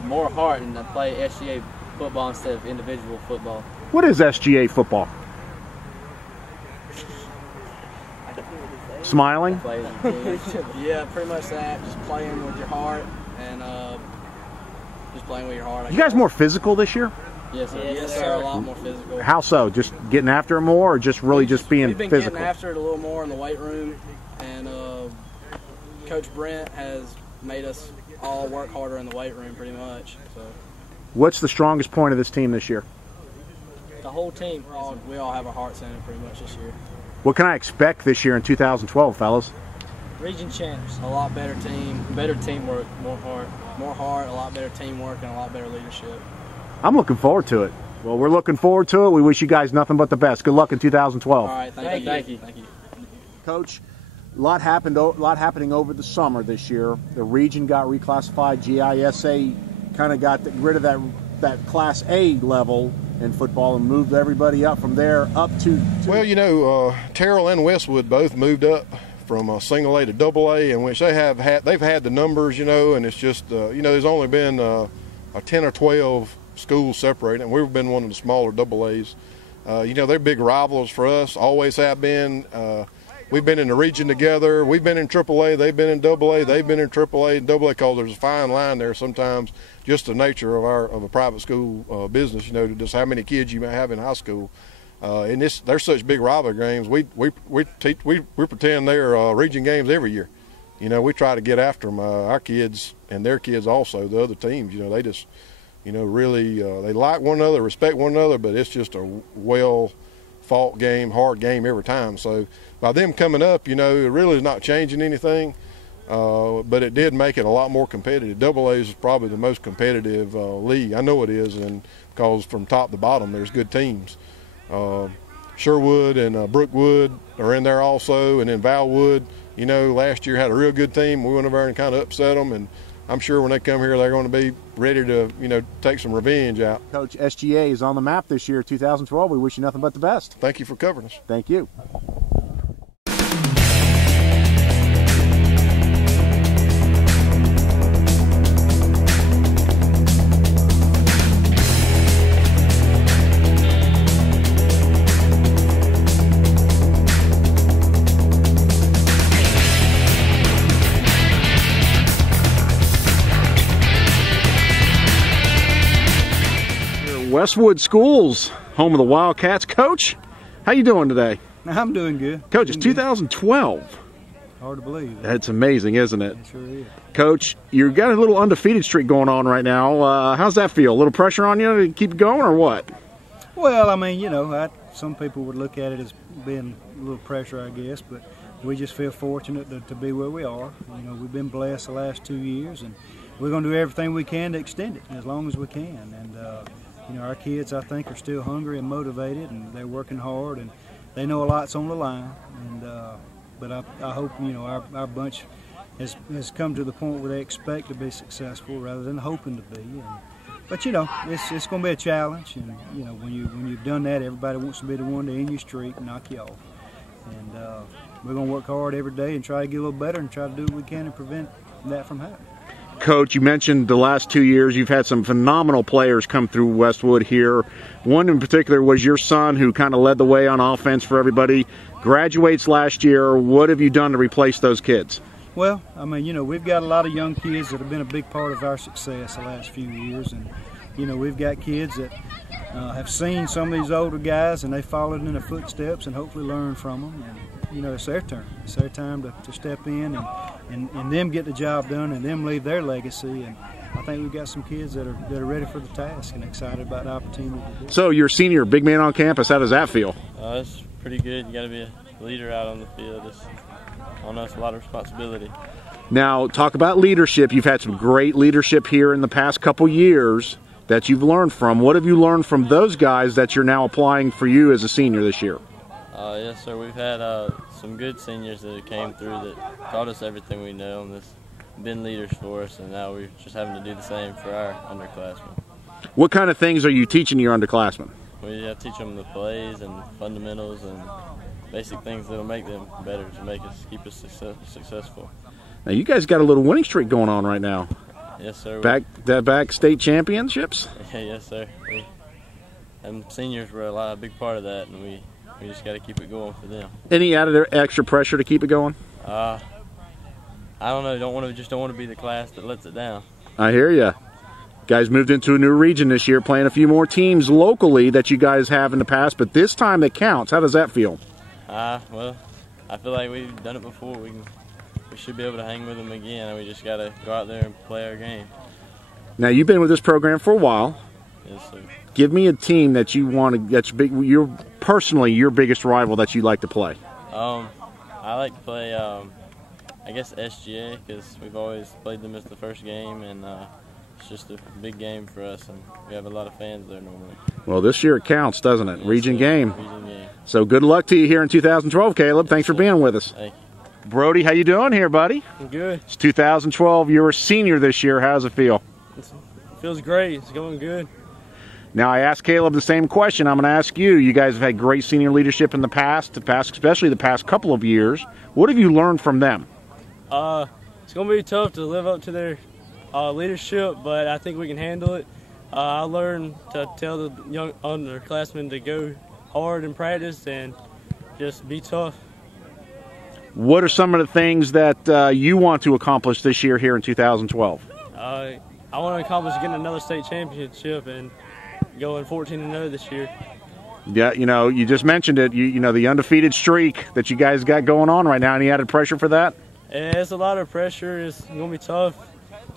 More heart, and play SGA football instead of individual football. What is SGA football? Smiling? Yeah, pretty much that. Just playing with your heart and just playing with your heart. You guys more physical this year? Yes, sir. Yes, sir. A lot more physical. How so? Just getting after it more, or just really just being physical? We've been getting after it a little more in the weight room, and Coach Brent has made us all work harder in the weight room pretty much. So. What's the strongest point of this team this year? The whole team. We all have our hearts in it pretty much this year. What can I expect this year in 2012, fellas? Region champs. A lot better team, better teamwork, more heart, a lot better teamwork, and a lot better leadership. I'm looking forward to it. Well, we're looking forward to it. We wish you guys nothing but the best. Good luck in 2012. All right, thank you. Coach, a lot happening over the summer this year. The region got reclassified. GISA kind of got rid of that Class A level in football and moved everybody up from there up to. Well, you know, Terrell and Westwood both moved up from single A to double A, in which they've had the numbers, and it's just there's only been a 10 or 12 schools separated, and we've been one of the smaller double A's. They're big rivals for us, always have been. We've been in the region together. We've been in AAA. They've been in AA. They've been in AAA and AA, because there's a fine line there sometimes, just the nature of a private school business, just how many kids you may have in high school. And they're such big rivalry games. We pretend they're region games every year. We try to get after them. Our kids and their kids also, the other teams, they just, really, they like one another, respect one another, but it's just a well-fought game, hard game every time. So by them coming up, it really is not changing anything, but it did make it a lot more competitive. AA is probably the most competitive league. I know it is, and because from top to bottom, there's good teams. Sherwood and Brookwood are in there also, and then Valwood, last year had a real good team. We went over there and kind of upset them, and I'm sure when they come here, they're going to be ready to, take some revenge out. Coach, SGA is on the map this year, 2012. We wish you nothing but the best. Thank you for covering us. Thank you. Westwood Schools, home of the Wildcats. Coach, how you doing today? I'm doing good. Coach, it's 2012. Hard to believe. That's amazing, isn't it? It sure is. Coach, you've got a little undefeated streak going on right now. How's that feel? A little pressure on you to keep going, or what? Well, I mean, some people would look at it as being a little pressure, I guess, but we just feel fortunate to be where we are. We've been blessed the last 2 years, and we're going to do everything we can to extend it as long as we can. And our kids, I think, are still hungry and motivated, and they're working hard, and they know a lot's on the line. And but I hope our bunch has come to the point where they expect to be successful rather than hoping to be. But it's going to be a challenge, and when you've done that, everybody wants to be the one to end your streak and knock you off. And we're going to work hard every day and try to get a little better and try to do what we can to prevent that from happening. Coach, you mentioned the last 2 years you've had some phenomenal players come through Westwood here. One in particular was your son, who kind of led the way on offense for everybody. Graduates last year. What have you done to replace those kids? Well, I mean, we've got a lot of young kids that have been a big part of our success the last few years. And, we've got kids that have seen some of these older guys, and they followed in their footsteps and hopefully learned from them. And, it's their turn. It's their time to step in and them get the job done and them leave their legacy. And I think we've got some kids that are ready for the task and excited about the opportunity to do it. So you're a senior, big man on campus. How does that feel? It's pretty good. You got to be a leader out on the field. It's a lot of responsibility. Now, talk about leadership. You've had some great leadership here in the past couple years that you've learned from. What have you learned from those guys that you're now applying for you as a senior this year? Yes, sir. We've had some good seniors that came through that taught us everything we know and that's been leaders for us, and now we're just having to do the same for our underclassmen. What kind of things are you teaching your underclassmen? We have to teach them the plays and fundamentals and basic things that will make them better, to keep us successful. Now, you guys got a little winning streak going on right now. Yes, sir. Back state championships? Yes, sir. And seniors were a big part of that, and we just got to keep it going for them. Any added extra pressure to keep it going? I don't know. Don't want to be the class that lets it down. I hear you. Guys moved into a new region this year, playing a few more teams locally that you guys have in the past, but this time it counts. How does that feel? Well, I feel like we've done it before. We should be able to hang with them again, and we just got to go out there and play our game. Now, you've been with this program for a while. Yes, sir. Give me a team that you want to, that's big, personally your biggest rival that you like to play. I like to play, I guess, SGA, because we've always played them as the first game, and it's just a big game for us, and we have a lot of fans there normally. Well, this year it counts, doesn't it? Yes, Region sir. game. Region game. So good luck to you here in 2012, Caleb. Thanks for being with us. Thank you. Brody, how you doing here, buddy? I'm good. It's 2012. You're a senior this year. How does it feel? It feels great. It's going good. Now, I asked Caleb the same question. I'm going to ask you. You guys have had great senior leadership in the past, especially the past couple of years. What have you learned from them? It's going to be tough to live up to their leadership, but I think we can handle it. I learned to tell the young underclassmen to go hard in practice and just be tough. What are some of the things that you want to accomplish this year here in 2012? I want to accomplish getting another state championship and going 14-0 this year. Yeah, you know, you just mentioned it. You know, the undefeated streak that you guys got going on right now. Any added pressure for that? It's a lot of pressure. It's going to be tough.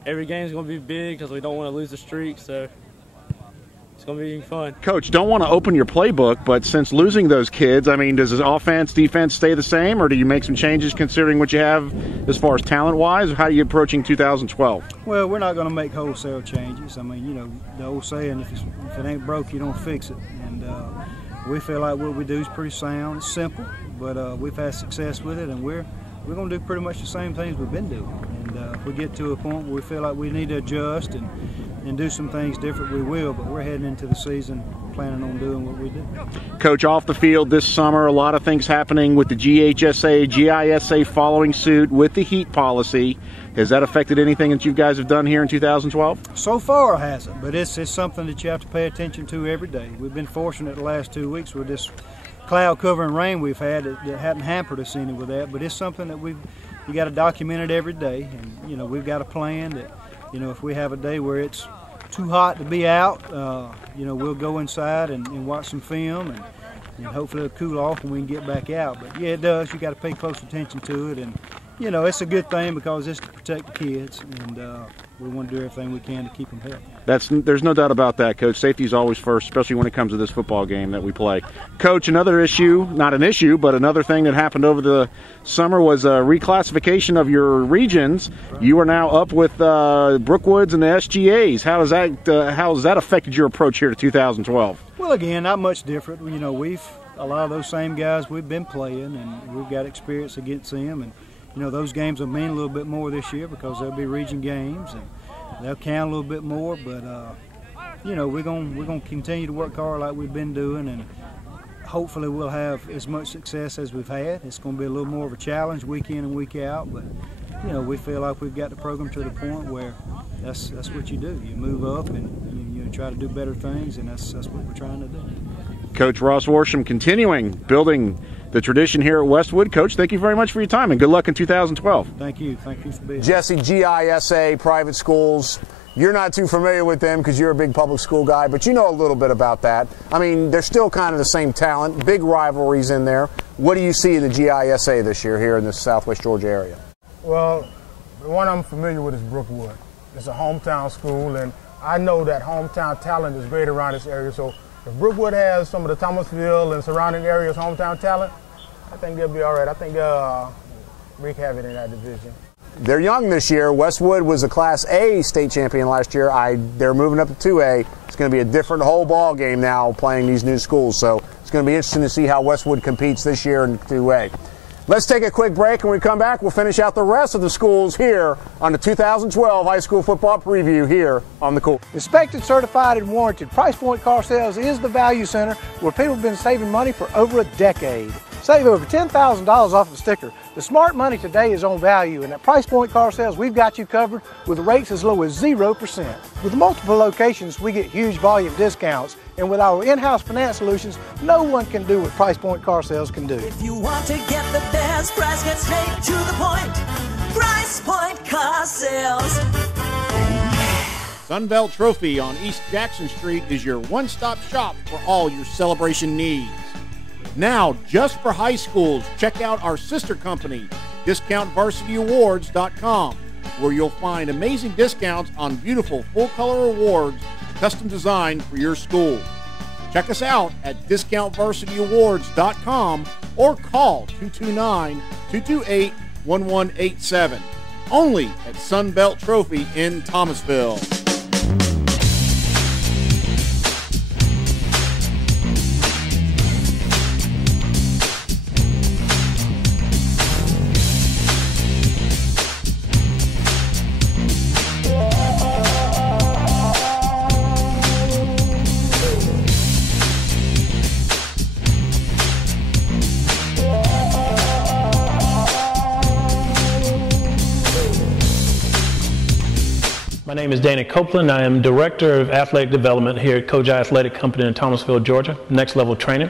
Every game's going to be big because we don't want to lose the streak, so it's going to be fun. Coach, don't want to open your playbook, but since losing those kids, I mean, does his offense, defense stay the same, or do you make some changes considering what you have as far as talent-wise? How are you approaching 2012? Well, we're not going to make wholesale changes. I mean, you know, the old saying, if it ain't broke, you don't fix it. And we feel like what we do is pretty sound. It's simple, but we've had success with it, and we're going to do pretty much the same things we've been doing. And if we get to a point where we feel like we need to adjust and do some things different, we will. But we're heading into the season planning on doing what we do. Coach, off the field this summer, a lot of things happening with the GHSA, GISA following suit with the heat policy. Has that affected anything that you guys have done here in 2012? So far it hasn't, but it's something that you have to pay attention to every day. We've been fortunate the last 2 weeks with this cloud cover and rain we've had that hadn't hampered us any with that, but it's something that you got to document it every day. And you know, we've got a plan that, you know, if we have a day where it's too hot to be out, you know, we'll go inside and watch some film and hopefully it'll cool off and we can get back out. But yeah, it does. You got to pay close attention to it, and you know, it's a good thing because it's to protect the kids, and we want to do everything we can to keep them healthy. There's no doubt about that, Coach. Safety is always first, especially when it comes to this football game that we play. Coach, another issue, not an issue, but another thing that happened over the summer was a reclassification of your regions. Right. You are now up with Brookwoods and the SGAs. How has that affected your approach here to 2012? Well, again, not much different. You know, a lot of those same guys we've been playing, and we've got experience against them, and you know, those games will mean a little bit more this year because they'll be region games and they'll count a little bit more. But you know, we're going to continue to work hard like we've been doing, and hopefully we'll have as much success as we've had. It's going to be a little more of a challenge week in and week out, but you know, we feel like we've got the program to the point where that's what you do. You move up and you try to do better things, and that's what we're trying to do. Coach Ross Worsham continuing building the tradition here at Westwood. Coach, thank you very much for your time, and good luck in 2012. Thank you. Thank you for being here. Jesse, GISA, private schools, you're not too familiar with them because you're a big public school guy, but you know a little bit about that. I mean, they're still kind of the same talent, big rivalries in there. What do you see in the GISA this year here in the Southwest Georgia area? Well, the one I'm familiar with is Brookwood. It's a hometown school, and I know that hometown talent is great around this area, so if Brookwood has some of the Thomasville and surrounding areas hometown talent, I think they'll be all right. I think they'll wreak havoc in that division. They're young this year. Westwood was a Class A state champion last year. They're moving up to 2A. It's going to be a different whole ball game now playing these new schools. So it's going to be interesting to see how Westwood competes this year in 2A. Let's take a quick break, and when we come back, we'll finish out the rest of the schools here on the 2012 high school football preview here on The Cool. Inspected, certified, and warranted, Price Point Car Sales is the value center where people have been saving money for over a decade. Save over $10,000 off the sticker. The smart money today is on value, and at Price Point Car Sales, we've got you covered with rates as low as 0%. With multiple locations, we get huge volume discounts, and with our in-house finance solutions, no one can do what Price Point Car Sales can do. If you want to get the best price, get straight to the point. Price Point Car Sales. Sunbelt Trophy on East Jackson Street is your one-stop shop for all your celebration needs. Now, just for high schools, check out our sister company, DiscountVarsityAwards.com, where you'll find amazing discounts on beautiful full-color awards custom designed for your school. Check us out at DiscountVarsityAwards.com or call 229-228-1187. Only at Sunbelt Trophy in Thomasville. My name is Danny Copeland. I am Director of Athletic Development here at Koji Athletic Company in Thomasville, Georgia. Next Level Training.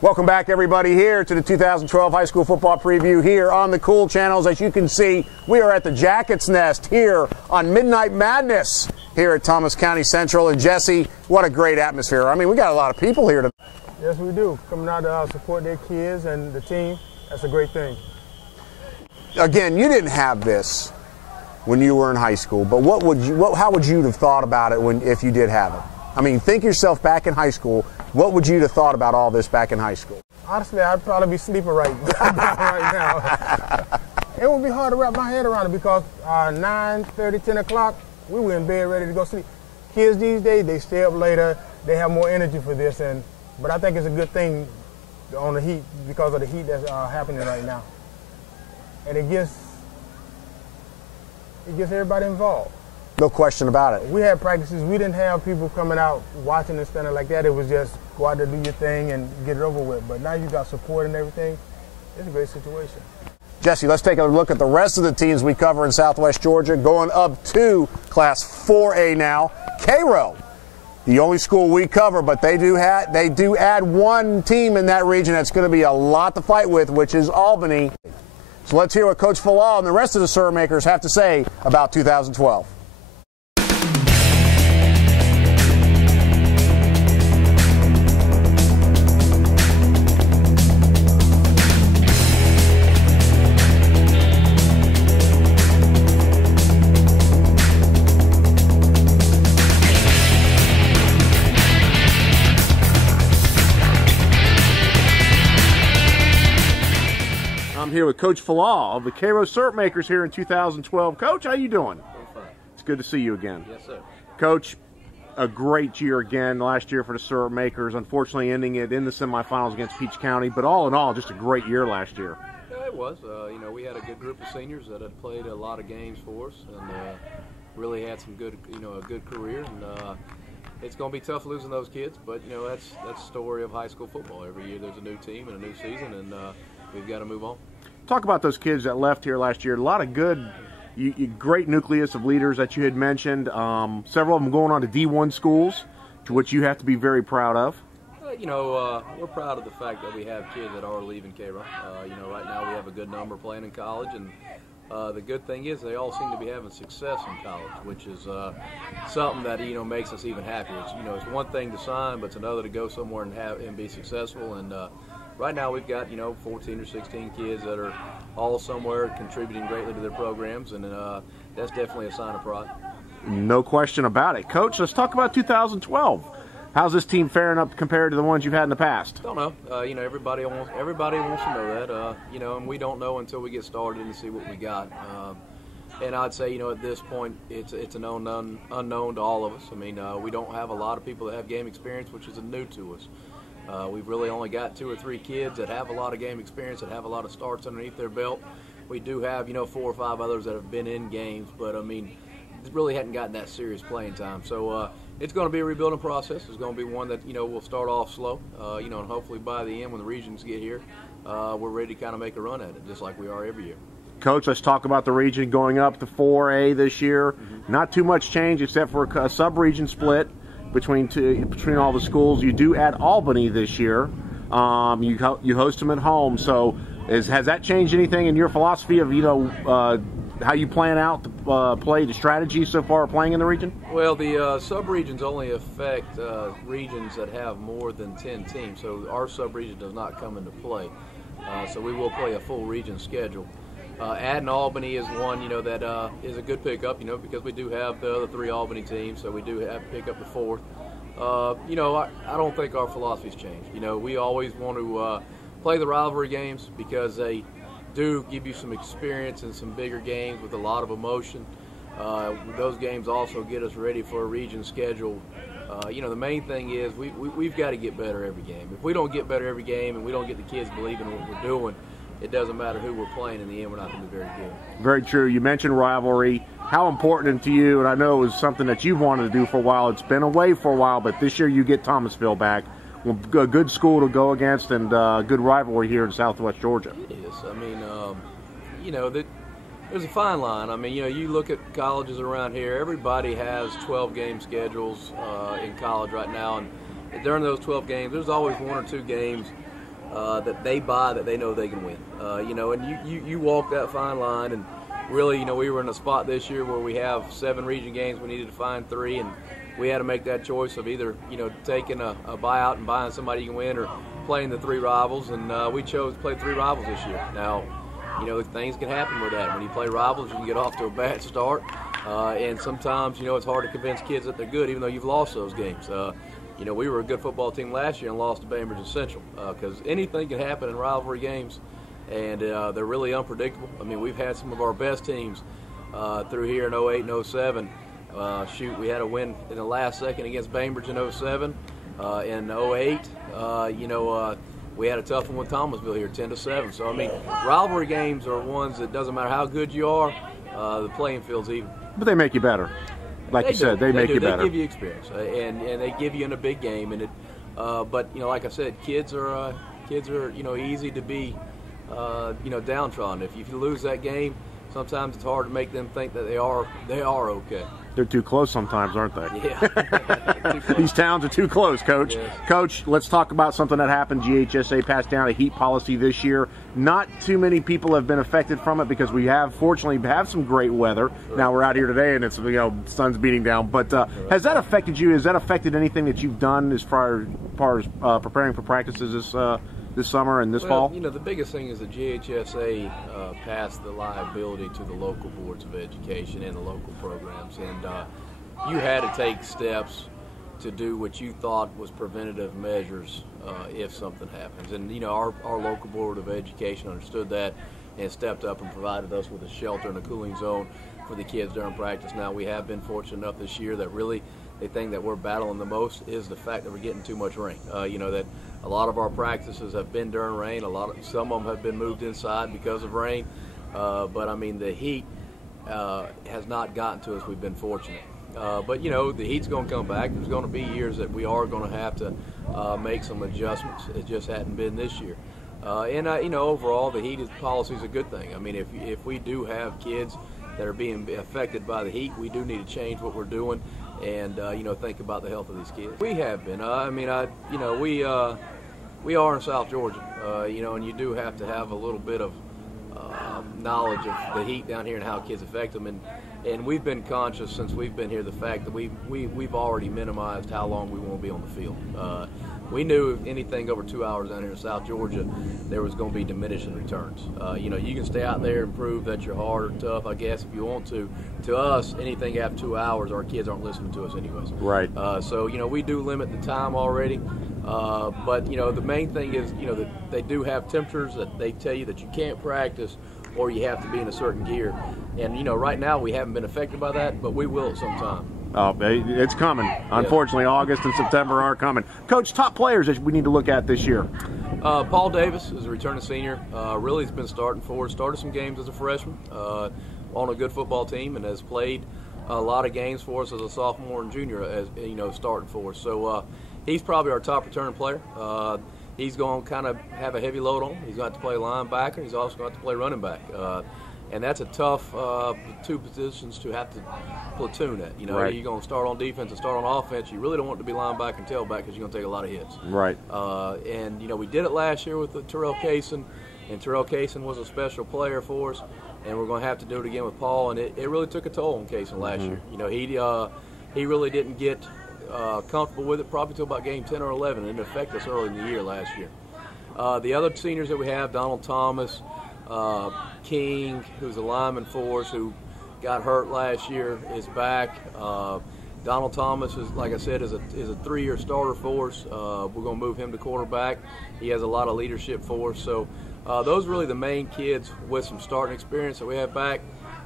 Welcome back, everybody, here to the 2012 high school football preview here on the Cool Channels. As you can see, we are at the Jackets Nest here on Midnight Madness here at Thomas County Central. And Jesse, what a great atmosphere. I mean, we got a lot of people here today. Yes, we do. Coming out to support their kids and the team. That's a great thing. Again, you didn't have this when you were in high school, but how would you have thought about it if you did have it? I mean, think yourself back in high school. What would you have thought about all this back in high school? Honestly, I'd probably be sleeping right now. It would be hard to wrap my head around it because 9:30, 10 o'clock, we were in bed ready to go sleep. Kids these days, they stay up later. They have more energy for this, but I think it's a good thing on the heat because of the heat that's happening right now. And it gets everybody involved. No question about it. We had practices. We didn't have people coming out watching and standing like that. It was just go out there, do your thing, and get it over with. But now you got support and everything. It's a great situation. Jesse, let's take a look at the rest of the teams we cover in Southwest Georgia. Going up to Class 4A now, Cairo, the only school we cover, but they do add one team in that region that's going to be a lot to fight with, which is Albany. So let's hear what Coach Falal and the rest of the Surmakers have to say about 2012. Here with Coach Falal of the Cairo Surmakers here in 2012. Coach, how you doing? Fine. It's good to see you again. Yes, sir. Coach, a great year again last year for the Surmakers, unfortunately ending it in the semifinals against Peach County, but all in all, just a great year last year. Yeah, it was. We had a good group of seniors that had played a lot of games for us and really had some good, a good career. And it's going to be tough losing those kids, but that's the story of high school football. Every year there's a new team and a new season, and we've got to move on. Talk about those kids that left here last year. A lot of good, great nucleus of leaders that you had mentioned. Several of them going on to D1 schools, to which you have to be very proud of. We're proud of the fact that we have kids that are leaving Cairo. Right now we have a good number playing in college, and the good thing is they all seem to be having success in college, which is something that makes us even happier. It's one thing to sign, but it's another to go somewhere and be successful. And right now we've got 14 or 16 kids that are all somewhere contributing greatly to their programs, and that's definitely a sign of pride. No question about it. Coach, let's talk about 2012. How's this team faring up compared to the ones you've had in the past? Don't know. Everybody wants to know that. And we don't know until we get started and see what we got. And I'd say, at this point, it's an unknown to all of us. I mean, we don't have a lot of people that have game experience, which is new to us. We've really only got 2 or 3 kids that have a lot of game experience, that have a lot of starts underneath their belt. We do have, 4 or 5 others that have been in games, but really hadn't gotten that serious playing time. So it's going to be a rebuilding process. It's going to be one that, we'll start off slow, and hopefully by the end when the regions get here, we're ready to kind of make a run at it, just like we are every year. Coach, let's talk about the region going up to 4A this year. Mm-hmm. Not too much change except for a sub-region split between all the schools. You do add Albany this year. You host them at home. So has that changed anything in your philosophy of how you plan out to play, the strategy so far playing in the region? Well, the sub-regions only affect regions that have more than 10 teams. So our sub-region does not come into play. So we will play a full region schedule. Adding Albany is one, that is a good pickup, because we do have the other 3 Albany teams, so we do have to pick up the 4th. I don't think our philosophy's changed. We always want to play the rivalry games because they do give you some experience in some bigger games with a lot of emotion. Those games also get us ready for a region schedule You know, the main thing is we've got to get better every game. If we don't get better every game and we don't get the kids believing what we're doing, it doesn't matter who we're playing. In the end, we're not going to be very good. Very true. You mentioned rivalry. How important to you, and I know it was something that you've wanted to do for a while. It's been away for a while, but this year you get Thomasville back. A good school to go against and good rivalry here in Southwest Georgia. It is. I mean, you know, there's a fine line. I mean, you know, you look at colleges around here, everybody has 12-game schedules in college right now, and during those 12 games, there's always 1 or 2 games that they buy that they know they can win. You know, and you walk that fine line, and really, you know, we were in a spot this year where we have 7 region games. We needed to find 3, and we had to make that choice of either, you know, taking a buyout and buying somebody you can win, or playing the 3 rivals, and we chose to play 3 rivals this year. Now, you know, things can happen with that. When you play rivals, you can get off to a bad start, and sometimes, you know, it's hard to convince kids that they're good, even though you've lost those games. You know, we were a good football team last year and lost to Bainbridge and Central, because anything can happen in rivalry games, and they're really unpredictable. I mean, we've had some of our best teams through here in 08 and 07. Shoot, we had a win in the last second against Bainbridge in 07. In 08, you know, we had a tough one with Thomasville here, 10-7. So, I mean, rivalry games are ones that doesn't matter how good you are, the playing field's even. But they make you better. Like you said, they make you better. They give you experience, and they give you in a big game. And it, but you know, like I said, kids are you know, easy to be you know, downtrodden. If you lose that game, sometimes it's hard to make them think that they are okay. They're too close sometimes, aren't they? Yeah. These towns are too close, Coach. Yes. Coach, let's talk about something that happened. GHSA passed down a heat policy this year. Not too many people have been affected from it because we fortunately have some great weather. Right. Now we're out here today and it's, you know, sun's beating down. But has that affected you? Has that affected anything that you've done as far as preparing for practices this summer and this fall? You know, the biggest thing is the GHSA passed the liability to the local boards of education and the local programs, and you had to take steps to do what you thought was preventative measures if something happens. And you know, our local board of education understood that and stepped up and provided us with a shelter and a cooling zone for the kids during practice. Now, we have been fortunate enough this year that really the thing that we're battling the most is the fact that we're getting too much rain. You know, that a lot of our practices have been during rain. Some of them have been moved inside because of rain. But I mean, the heat has not gotten to us. We've been fortunate. But you know, the heat's going to come back. There's going to be years that we are going to have to make some adjustments. It just hadn't been this year. And you know, overall, the heat policy is a good thing. I mean, if we do have kids that are being affected by the heat, we do need to change what we're doing and you know, think about the health of these kids. We have been. I mean, you know, we are in South Georgia, you know, and you do have to have a little bit of knowledge of the heat down here and how kids affect them. And we've been conscious since we've been here the fact that we've already minimized how long we want to be on the field. We knew anything over 2 hours down here in South Georgia, there was going to be diminishing returns. You know, you can stay out there and prove that you're hard or tough, I guess, if you want to. To us, anything after 2 hours, our kids aren't listening to us anyways. Right. So, you know, we do limit the time already. But, you know, the main thing is, you know, that they do have temperatures that they tell you that you can't practice or you have to be in a certain gear. And, you know, right now we haven't been affected by that, but we will at some time. Oh, it's coming. Unfortunately, August and September are coming. Coach, top players that we need to look at this year. Paul Davis is a returning senior. Really has been starting for us. Started some games as a freshman on a good football team and has played a lot of games for us as a sophomore and junior, as you know, starting for us. So he's probably our top returning player. He's going to kind of have a heavy load on him. He's got to play linebacker. He's also got to play running back. And that's a tough 2 positions to have to platoon at. You know, right. You're going to start on defense and start on offense. You really don't want to be linebacker and tailback because you're going to take a lot of hits. Right. And, you know, we did it last year with Terrell Kaysen, and Terrell Kaysen was a special player for us, and we're going to have to do it again with Paul, and it really took a toll on Kaysen last year. You know, he really didn't get comfortable with it probably until about game 10 or 11, and it affected us early in the year last year. The other seniors that we have, Donald Thomas, King, who's a lineman for us, who got hurt last year, is back. Donald Thomas is, like I said, is a 3-year starter for us. We're going to move him to quarterback. He has a lot of leadership for us. So those are really the main kids with some starting experience that we have back,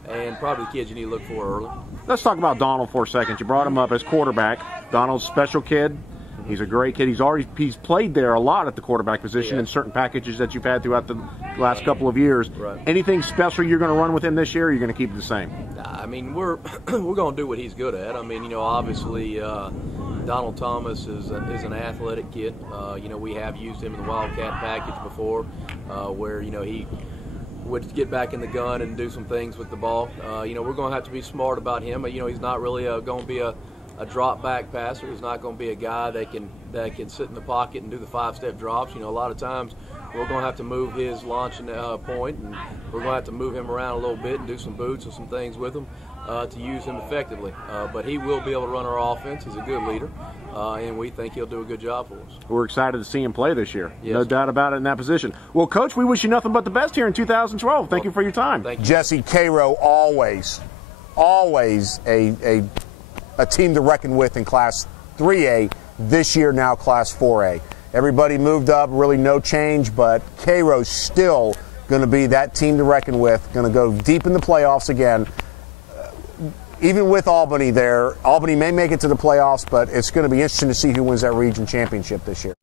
and probably the kids you need to look for early. Let's talk about Donald for a second. You brought him up as quarterback. Donald's a special kid. He's a great kid. He's played there a lot at the quarterback position in certain packages that you've had throughout the last couple of years. Right. Anything special you're going to run with him this year, or you're going to keep it the same? I mean, we're going to do what he's good at. I mean, obviously Donald Thomas is an athletic kid. We have used him in the Wildcat package before, where he would get back in the gun and do some things with the ball. We're going to have to be smart about him. He's not really going to be a drop back passer. He's not going to be a guy that can sit in the pocket and do the 5-step drops. A lot of times we're going to have to move his launching point, and we're going to have to move him around a little bit and do some boots and some things with him to use him effectively. But he will be able to run our offense. He's a good leader, and we think he'll do a good job for us. We're excited to see him play this year. Yes. No doubt about it in that position. Well, Coach, we wish you nothing but the best here in 2012. Thank you for your time. Thank you. Jesse, Cairo, always a team to reckon with in Class 3A, this year now Class 4A. Everybody moved up, really no change, but Cairo's still going to be that team to reckon with, going to go deep in the playoffs again. Even with Albany there, Albany may make it to the playoffs, but it's going to be interesting to see who wins that region championship this year.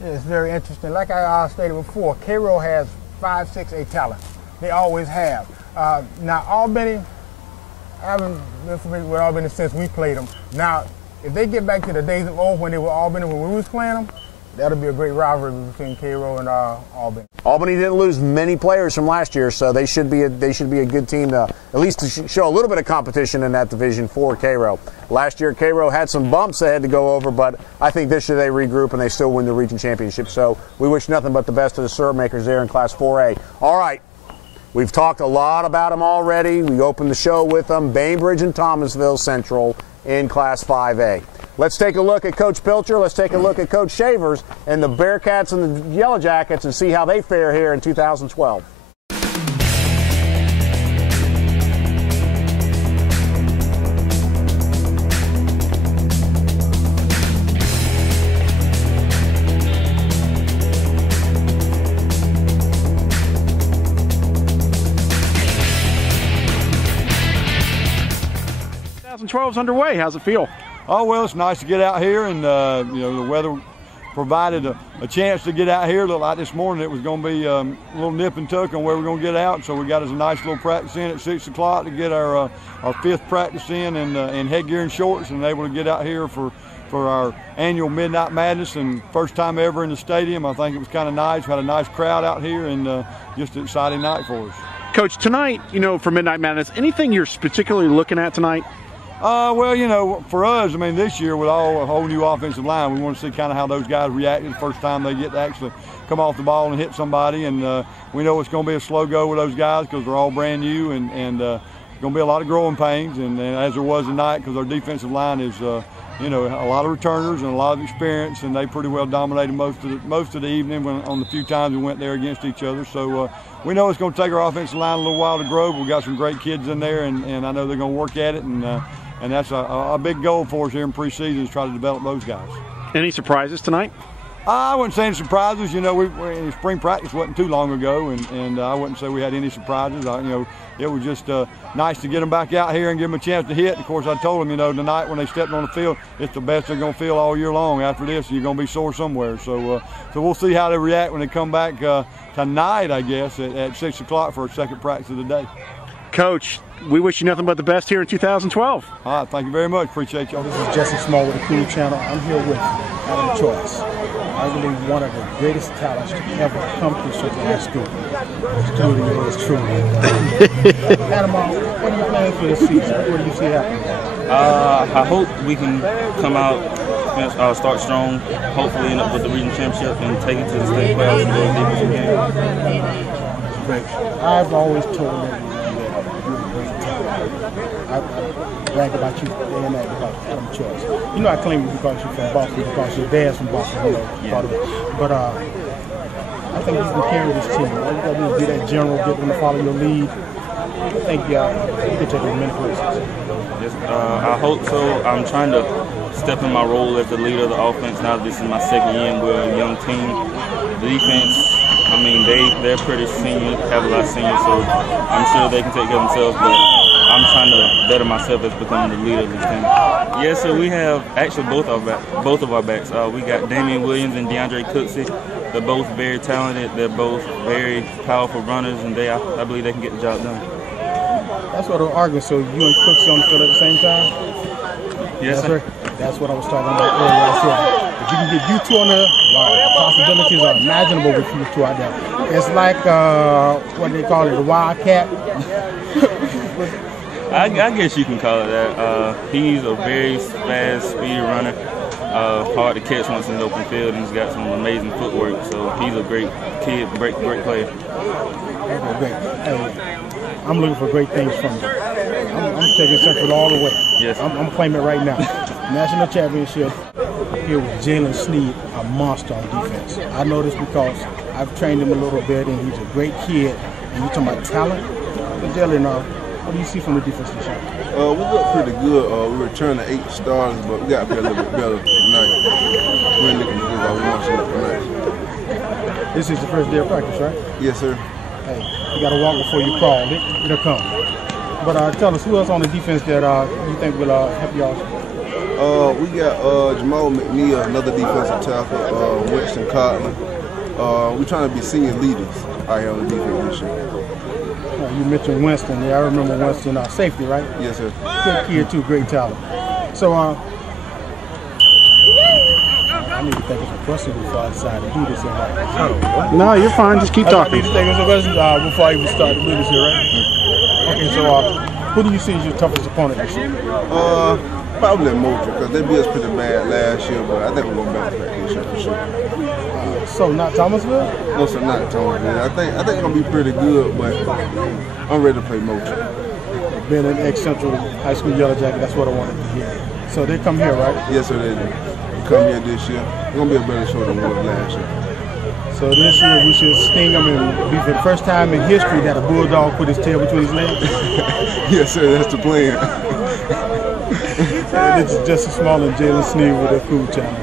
Yeah, it's very interesting. Like I stated before, Cairo has 5, 6A talent. They always have. Now, Albany, I haven't been familiar with Albany since we played them. Now, if they get back to the days of old when they were Albany, when we was playing them, that'll be a great rivalry between Cairo and Albany. Albany didn't lose many players from last year, so they should be a good team to at least to show a little bit of competition in that division for Cairo. Last year, Cairo had some bumps they had to go over, but I think this year they regroup and they still win the region championship. So we wish nothing but the best to the syrup makers there in Class 4A. All right. We've talked a lot about them already. We opened the show with them, Bainbridge and Thomasville Central in Class 5A. Let's take a look at Coach Pilcher. Let's take a look at Coach Shavers and the Bearcats and the Yellow Jackets and see how they fare here in 2012. is underway. How's it feel? Oh, well, it's nice to get out here, and the weather provided a chance to get out here. Looked like this morning it was going to be a little nip and tuck on where we're going to get out, so we got us a nice little practice in at 6 o'clock to get our 5th practice in headgear and shorts, and able to get out here for our annual Midnight Madness, and first time ever in the stadium. I think it was kind of nice. We had a nice crowd out here, and just an exciting night for us. Coach, tonight, for Midnight Madness, anything you're particularly looking at tonight? Well, for us, I mean, this year with a whole new offensive line, we want to see kind of how those guys reacted the first time they get to actually come off the ball and hit somebody. And we know it's going to be a slow go with those guys because they're all brand new, and going to be a lot of growing pains. And as there was tonight, because our defensive line is, a lot of returners and a lot of experience, and they pretty well dominated most of the evening on the few times we went there against each other. So we know it's going to take our offensive line a little while to grow. We've got some great kids in there, and I know they're going to work at it. And that's a big goal for us here in preseason, is try to develop those guys. Any surprises tonight? I wouldn't say any surprises. We spring practice wasn't too long ago, and I wouldn't say we had any surprises. It was just nice to get them back out here and give them a chance to hit. Of course, I told them, tonight when they stepped on the field, it's the best they're going to feel all year long. After this, you're going to be sore somewhere. So we'll see how they react when they come back tonight, I guess, at 6 o'clock for a second practice of the day. Coach, we wish you nothing but the best here in 2012. All right, thank you very much. Appreciate y'all. This is Jesse Small with the Cool Channel. I'm here with Adam Choice, arguably one of the greatest talents to ever come through Circle High School. Including yours truly. Adam, what are you planning for this season? What do you see happening? I hope we can come out, start strong, hopefully end up with the region championship and take it to the state playoffs and go deep in the game. Great. I've always told everyone I brag about you and about Adam Choice. I claim you because you're from Boston, because your dad's from Boston, But I think you can carry this team. All you got to do is be that general, get them to follow your lead. I think you can take them many places. Yes, I hope so. I'm trying to step in my role as the leader of the offense now that this is my second year. We're a young team. The defense, they're pretty senior, have a lot of seniors, so I'm sure they can take care of themselves. But I I'm trying to better myself as becoming the leader of this team. Yes, sir. We have actually both of our backs. We got Damian Williams and DeAndre Cooksey. They're both very talented. They're both very powerful runners, and I believe they can get the job done. That's what I'm arguing. So you and Cooksey on the field at the same time? Yes, sir. That's what I was talking about earlier. I said, if you can get you two on there, possibilities are imaginable with you two out there. It's like, what do they call it, the Wildcat? I guess you can call it that. He's a very fast, speedy runner. Hard to catch once in the open field, and he's got some amazing footwork. So he's a great kid, great player. Okay, great. Hey, I'm looking for great things from you. I'm taking Central all the way. Yes. I'm claiming it right now. National championship here with Jalen Sneed, a monster on defense. I know this because I've trained him a little bit, and he's a great kid. And you're talking about talent. But Jalen, what do you see from the defense this year? We look pretty good. We returned to 8 starters, but we got to be a little bit better tonight. We're looking to give our one shot tonight. This is the first day of practice, right? Yes, sir. Hey, you got to walk before you crawl. It'll come. But tell us, who else on the defense that you think will help y'all? We got Jamal McNeil, another defensive tackle, Winston Cotton. We're trying to be senior leaders out here on the defense this year. You mentioned Winston. Yeah, I remember Winston, safety, right? Yes, sir. Good kid, too. Great talent. So, I need to think of some questions before I decide to do this. No, you're fine. Just keep talking. I need to think of some questions before I even start to do this here, right? Okay, so who do you see as your toughest opponent this year? Probably Moultrie, because they beat us pretty bad last year, but I think we're going to bounce back this year for sure. So not Thomasville? No, sir, not Thomasville. I think it's going to be pretty good, but I'm ready to play Moultrie. Being an ex-Central High School Yellow Jacket, that's what I wanted to hear. So they come here, right? Yes, sir, they do. They come here this year. It's going to be a better show than it was last year. So this year we should sting them and be for the first time in history that a Bulldog put his tail between his legs? Yes, sir, that's the plan. This is Justin Small and Jalen Sneed with a cool channel.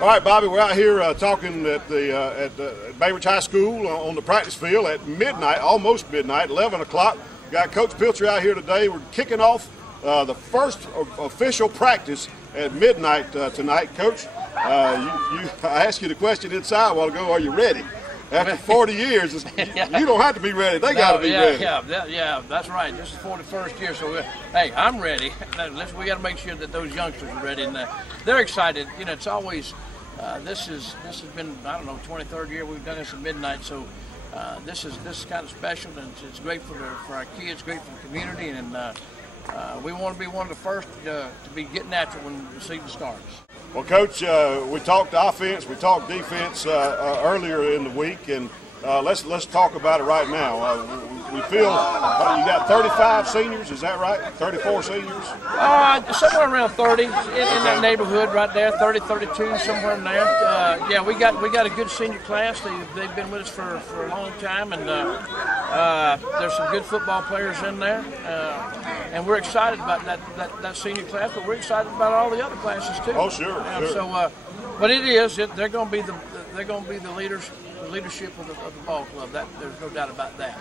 All right, Bobby, we're out here talking at Bainbridge High School on the practice field at midnight, almost midnight, 11 o'clock. Got Coach Pilcher out here today. We're kicking off the first official practice at midnight tonight. Coach, I asked you the question inside a while ago, are you ready? After 40 years, you don't have to be ready. They got to be ready. Yeah, that's right. This is 41st year, so hey, I'm ready. We got to make sure that those youngsters are ready, and they're excited. You know, it's always this has been, I don't know, 23rd year we've done this at midnight, so this is kind of special, and it's great for our kids, great for the community, and we want to be one of the first to be getting after it when the season starts. Well, Coach, we talked offense, we talked defense earlier in the week, and let's talk about it right now. We feel you got 35 seniors, is that right? 34 seniors? Somewhere around 30 in that neighborhood right there, 30, 32, somewhere in there. Yeah, we got a good senior class. They've been with us for a long time, and there's some good football players in there. And we're excited about that senior class, but we're excited about all the other classes too. Oh, sure. So, but they're going to be the leaders. The leadership of the ball club. There's no doubt about that.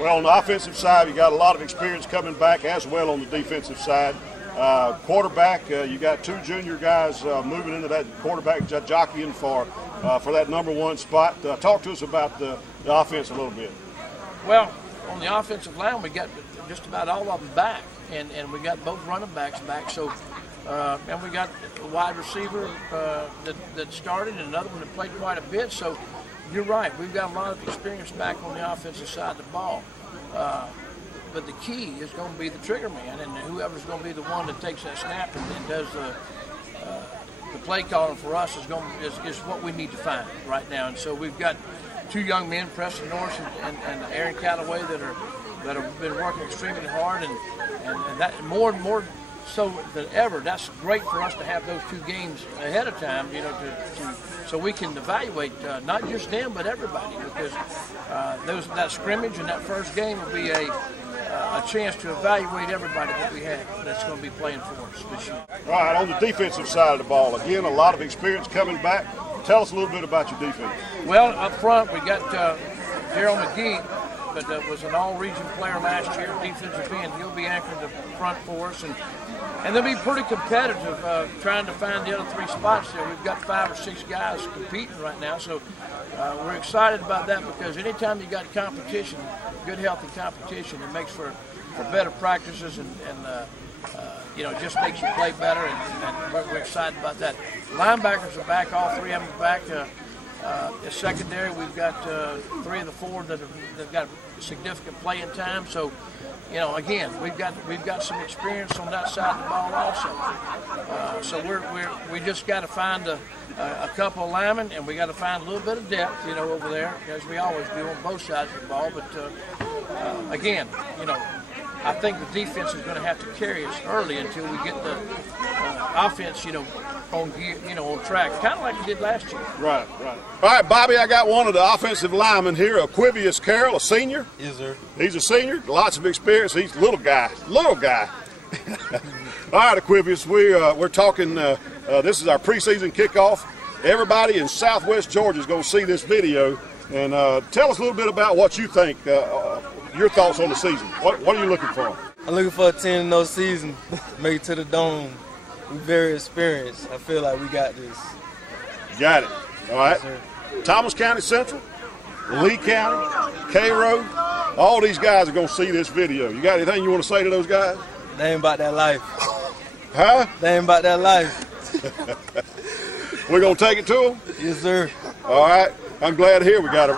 Well, on the offensive side, you got a lot of experience coming back as well on the defensive side. Quarterback, you got 2 junior guys moving into that quarterback jockeying for that #1 spot. Talk to us about the offense a little bit. Well, on the offensive line, we got just about all of them back, and we got both running backs back. So, and we got a wide receiver that started, and another one that played quite a bit. So. You're right. We've got a lot of experience back on the offensive side of the ball. But the key is going to be the trigger man, and whoever's going to be the one that takes that snap and does the play calling for us is what we need to find right now. And so we've got 2 young men, Preston Norris and Aaron Callaway, that have been working extremely hard, and that more and more so that ever, that's great for us to have those 2 games ahead of time, you know, so we can evaluate not just them but everybody, because that scrimmage and that first game will be a chance to evaluate everybody that we have that's going to be playing for us this year. All right, on the defensive side of the ball, again, a lot of experience coming back. Tell us a little bit about your defense. Well, up front, we got Gerald McGee, but was an all-region player last year, defensive end. He'll be anchoring the front for us, and they'll be pretty competitive trying to find the other 3 spots there. We've got 5 or 6 guys competing right now, so we're excited about that, because anytime you got competition, good healthy competition, it makes for better practices and you know, just makes you play better, and we're excited about that. Linebackers are back, all 3 of them are back. The secondary, we've got 3 of the 4 that have got significant playing time. So, you know, again, we've got some experience on that side of the ball also. So we just got to find a couple of linemen, and we got to find a little bit of depth, you know, over there, as we always do on both sides of the ball. But again, you know, I think the defense is going to have to carry us early until we get the offense, you know, on gear, you know, on track, kind of like we did last year. Right. All right, Bobby, I got one of the offensive linemen here, Aquivius Carroll, a senior. Yes, sir. He's a senior, lots of experience. He's a little guy. All right, Aquivius, we're talking. This is our preseason kickoff. Everybody in Southwest Georgia is going to see this video, and tell us a little bit about what you think. Your thoughts on the season. What are you looking for? I'm looking for a 10-0 season, make it to the dome. We're very experienced. I feel like we got this. Got it. All right. Yes, Thomas County Central, Lee County, Cairo, all these guys are going to see this video. You got anything you want to say to those guys? They ain't about that life. Huh? They ain't about that life. We're going to take it to them? Yes, sir. All right. I'm glad to hear we got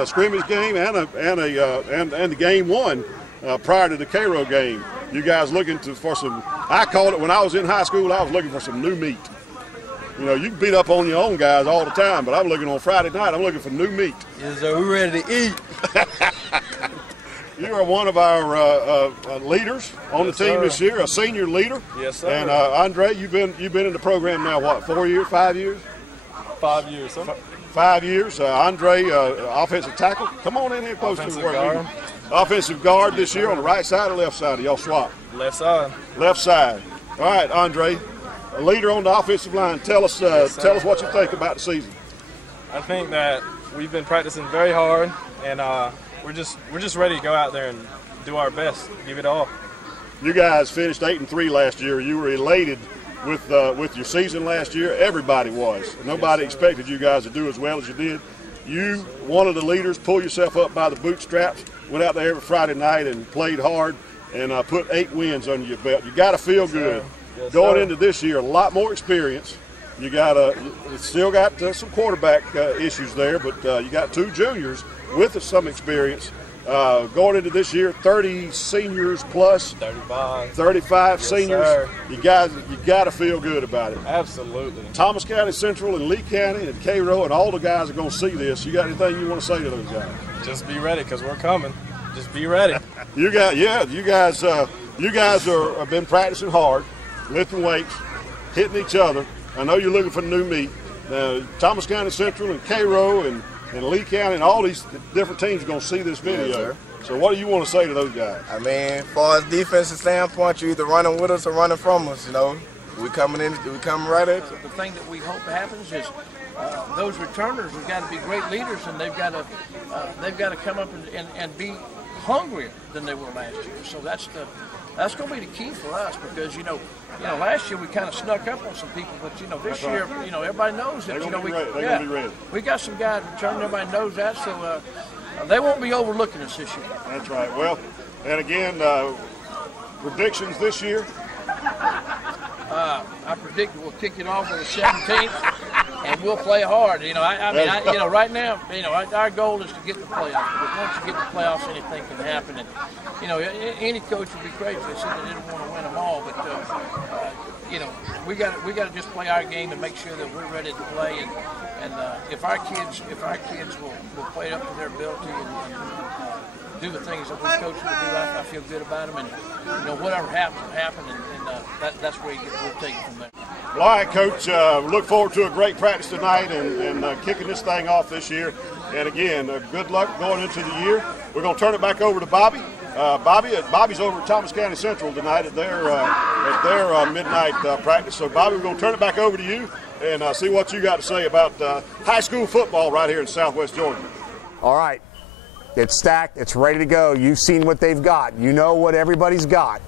a scrimmage game and the game 1 prior to the Cairo game. You guys looking for some? I called it when I was in high school. I was looking for some new meat. You know, you can beat up on your own guys all the time, but I'm looking on Friday night. I'm looking for new meat. Yes, sir. We're ready to eat. You are one of our leaders on the team this year, a senior leader. Yes, sir. And Andre, you've been in the program now what? 4 years? 5 years? 5 years, sir. 5 years. Andre, offensive tackle. Come on in here close to the work. Offensive guard this year on the right side or left side? Y'all swap? Left side. Left side. All right, Andre, a leader on the offensive line. Tell us what you think about the season. I think that we've been practicing very hard, and we're just ready to go out there and do our best, give it all. You guys finished 8-3 last year. You were elated with your season last year. Everybody was. Nobody expected you guys to do as well as you did. You, one of the leaders, pulled yourself up by the bootstraps, went out there every Friday night and played hard, and put 8 wins under your belt. You got to feel good. Yes, going into this year, a lot more experience. You still got some quarterback issues there, but you got 2 juniors with some experience. Going into this year, 30 seniors plus, 35 yes, seniors. Sir. You got to feel good about it. Absolutely. Thomas County Central and Lee County and Cairo and all the guys are going to see this. You got anything you want to say to those guys? Just be ready, because we're coming. Just be ready. You guys have been practicing hard, lifting weights, hitting each other. I know you're looking for new meat. Thomas County Central and Cairo and Lee County and all these different teams are going to see this video. Yes, so what do you want to say to those guys? I mean, as far as defensive standpoint, you're either running with us or running from us, you know. We coming right at you. The thing that we hope happens is those returners have got to be great leaders, and they've got to come up and be hungrier than they were last year. So that's going to be the key for us, because you know last year we kind of snuck up on some people, but this year everybody knows that we got some guys returning. Everybody knows that, so they won't be overlooking us this year. That's right. Well, and again, predictions this year. I predict we'll kick it off on the 17th, and we'll play hard. Right now, our goal is to get the playoffs. But once you get the playoffs, anything can happen. And any coach would be crazy if they said they didn't want to win them all. But we got to just play our game and make sure that we're ready to play. And if our kids will play up to their ability and do the things that we coach them to do, I feel good about them. And whatever happens will happen. And that's where we'll take it from there. Well, all right, Coach. Look forward to a great practice tonight and kicking this thing off this year. And again, good luck going into the year. We're going to turn it back over to Bobby. Bobby's over at Thomas County Central tonight at their midnight practice. So, Bobby, we're going to turn it back over to you and see what you got to say about high school football right here in Southwest Georgia. All right. It's stacked. It's ready to go. You've seen what they've got. You know what everybody's got.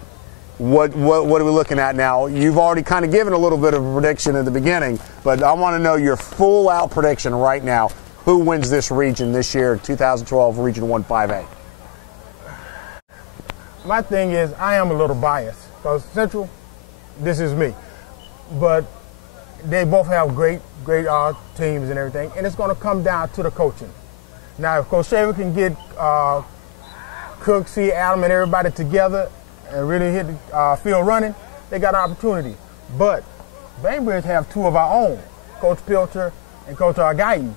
What are we looking at now? You've already kind of given a little bit of a prediction at the beginning, but I want to know your full-out prediction right now. Who wins this region this year, 2012 Region 1 5A? My thing is, I am a little biased because Central, this is me, but they both have great teams and everything, and it's going to come down to the coaching. Now, if Coach Shaver can get Cook, C, Adam, and everybody together and really hit the field running, they got an opportunity. But Bainbridge have two of our own, Coach Pilcher and Coach Guyton,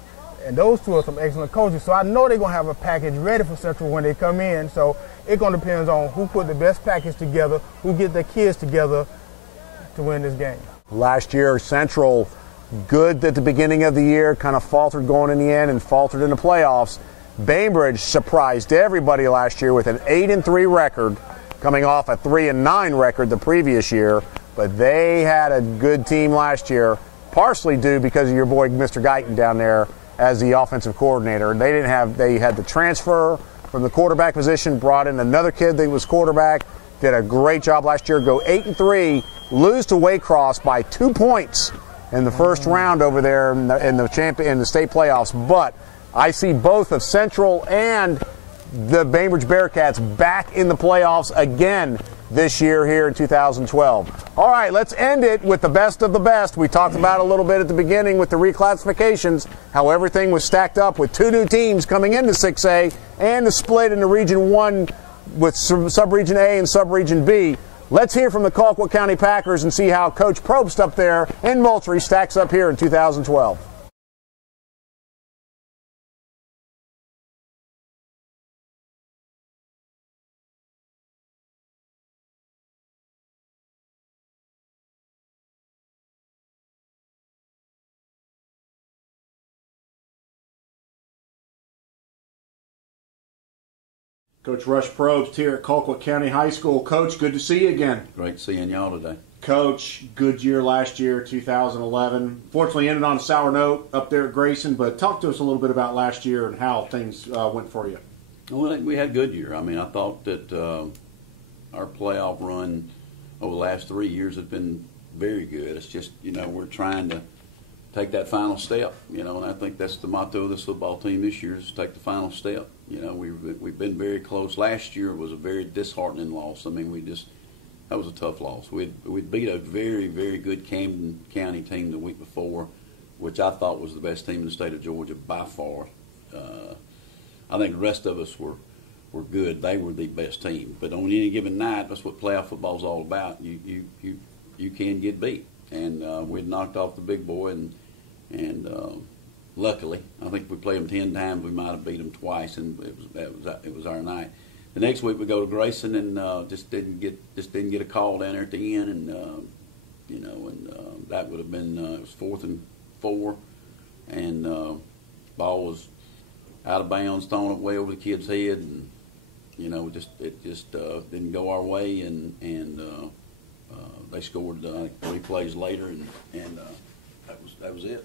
and those two are some excellent coaches. So I know they're going to have a package ready for Central when they come in. So it's going to depend on who put the best package together, who get their kids together to win this game. Last year, Central, good at the beginning of the year, kind of faltered going in the end and faltered in the playoffs. Bainbridge surprised everybody last year with an 8-3 record, coming off a 3-9 record the previous year. But they had a good team last year, partially due because of your boy Mr. Guyton down there as the offensive coordinator. They had the transfer from the quarterback position, brought in another kid that was quarterback, did a great job last year, go 8-3, lose to Waycross by 2 points in the first round over there in the state playoffs. But I see both of Central and the Bainbridge Bearcats back in the playoffs again this year here in 2012. All right, let's end it with the best of the best. We talked about a little bit at the beginning with the reclassifications, how everything was stacked up with two new teams coming into 6A and the split into Region 1 with Sub-Region A and Sub-Region B. Let's hear from the Colquitt County Packers and see how Coach Probst up there in Moultrie stacks up here in 2012. Coach Rush Probst here at Colquitt County High School. Coach, good to see you again. Great seeing y'all today. Coach, good year last year, 2011. Fortunately ended on a sour note up there at Grayson, but talk to us a little bit about last year and how things went for you. Well, we had a good year. I mean, I thought that our playoff run over the last 3 years has been very good. It's just, we're trying to take that final step, and I think that's the motto of this football team this year is take the final step. We've been very close. Last year was a very disheartening loss. I mean, that was a tough loss. We beat a very, very good Camden County team the week before, which I thought was the best team in the state of Georgia by far. I think the rest of us were good. They were the best team. But on any given night, that's what playoff football is all about. You can get beat. And we'd knocked off the big boy, and luckily, I think if we played them 10 times, we might have beat them twice, and it was our night. The next week we go to Grayson and just didn't get a call down there at the end, and that would have been it was 4th and 4, and ball was out of bounds, thrown it way over the kid's head, and it just didn't go our way, and they scored 3 plays later, and that was it.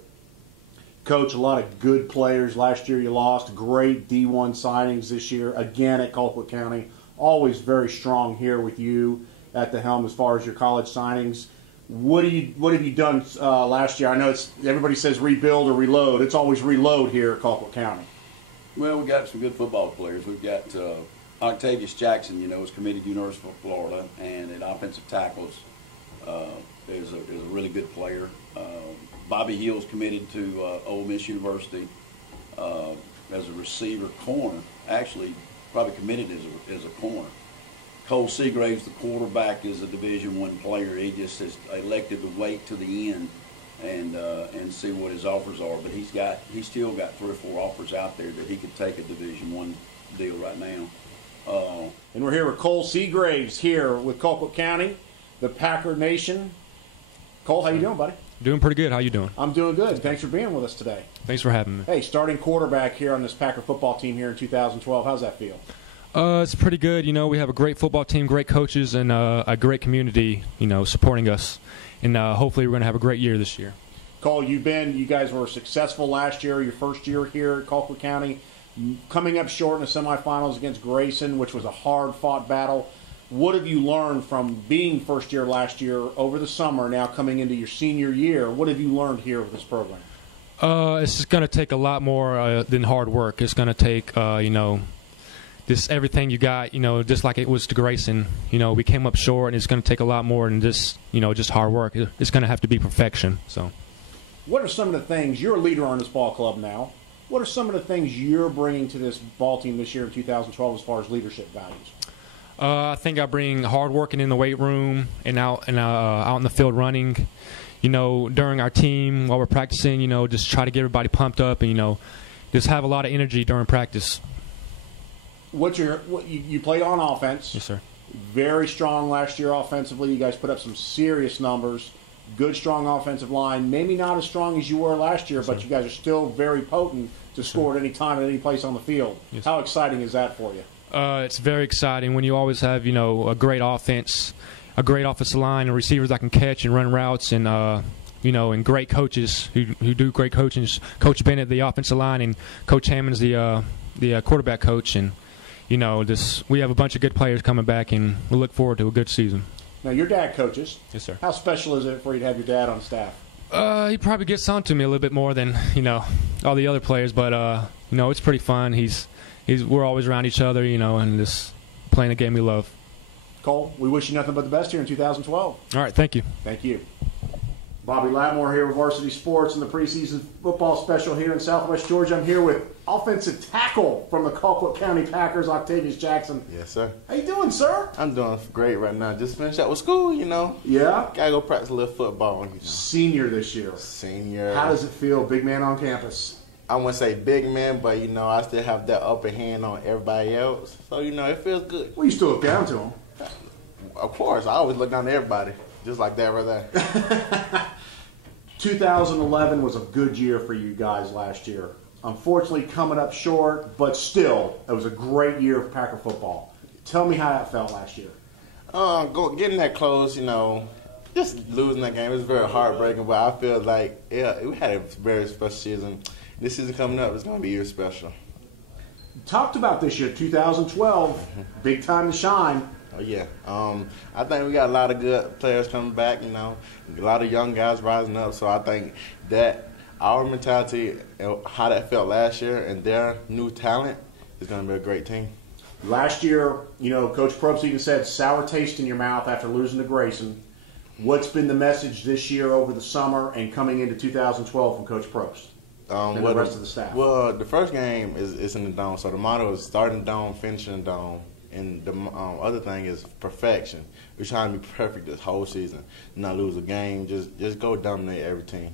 Coach, a lot of good players. Last year you lost. Great D1 signings this year, again at Colquitt County. Always very strong here with you at the helm as far as your college signings. What have you done last year? I know everybody says rebuild or reload. It's always reload here at Colquitt County. Well, we got some good football players. We've got Octavius Jackson, is committed to University of Florida, and at offensive tackles is a really good player. Bobby Hill's committed to Ole Miss University as a receiver corner. Actually, probably committed as a corner. Cole Seagraves, the quarterback, is a Division I player. He just has elected to wait to the end and see what his offers are. But he's still got 3 or 4 offers out there that he could take a Division I deal right now. And we're here with Cole Seagraves here with Colquitt County. the Packer Nation. Cole, how you doing, buddy? Doing pretty good. How you doing? I'm doing good. Thanks for being with us today. Thanks for having me. Hey, starting quarterback here on this Packer football team here in 2012. How's that feel? It's pretty good. You know, we have a great football team, great coaches, and a great community, you know, supporting us. And hopefully we're going to have a great year this year. Cole, you guys were successful last year, your first year here at Colquitt County, coming up short in the semifinals against Grayson, which was a hard-fought battle. What have you learned from being first year last year over the summer, now coming into your senior year? What have you learned here with this program? It's just going to take a lot more than hard work. It's going to take, you know, just everything you got, you know, just like it was to Grayson. You know, we came up short, and it's going to take a lot more than just, you know, just hard work. It's going to have to be perfection. So, what are some of the things, you're a leader on this ball club now, what are some of the things you're bringing to this ball team this year in 2012 as far as leadership values? I think I bring hard working in the weight room and out in the field running. You know, during our team while we're practicing, you know, just try to get everybody pumped up and, you know, just have a lot of energy during practice. You played on offense? Yes, sir. Very strong last year offensively. You guys put up some serious numbers. Good, strong offensive line. Maybe not as strong as you were last year, but you guys are still very potent to score at any time at any place on the field. Yes. How exciting is that for you? It's very exciting when you always have, you know, a great offense, a great offensive line, and receivers that can catch and run routes, and you know, and great coaches who do great coaching. Coach Bennett, the offensive line, and Coach Hammond's the quarterback coach, and you know, we have a bunch of good players coming back, and we look forward to a good season. Now, your dad coaches. Yes, sir. How special is it for you to have your dad on staff? He probably gets on to me a little bit more than, you know, all the other players, but you know, it's pretty fun. We're always around each other, you know, and just playing a game we love. Cole, we wish you nothing but the best here in 2012. All right, thank you. Thank you. Bobby Lattimore here with Varsity Sports and the preseason football special here in Southwest Georgia. I'm here with offensive tackle from the Colquitt County Packers, Octavius Jackson. Yes, sir. How you doing, sir? I'm doing great right now. Just finished up with school, you know. Yeah? Gotta go practice a little football. You know. Senior this year. Senior. How does it feel, big man on campus? I wouldn't say big man, but, you know, I still have that upper hand on everybody else. So, you know, it feels good. Well, you still look down to him. Of course. I always look down to everybody. Just like that right there. 2011 was a good year for you guys last year. Unfortunately, coming up short, but still, it was a great year for Packer football. Tell me how that felt last year. Getting that close, you know, just losing that game, it was very heartbreaking, but I feel like, yeah, we had a very special season. This season coming up is going to be even special. Talked about this year, 2012, big time to shine. Oh, yeah. I think we got a lot of good players coming back, you know, a lot of young guys rising up. So I think that our mentality and how that felt last year and their new talent is going to be a great team. Last year, you know, Coach Probst even said sour taste in your mouth after losing to Grayson. What's been the message this year over the summer and coming into 2012 from Coach Probst and the rest of the staff? Well, the first game is in the dome, so the motto is starting the dome, finishing the dome. And the other thing is perfection. We're trying to be perfect this whole season, not lose a game, just go dominate every team.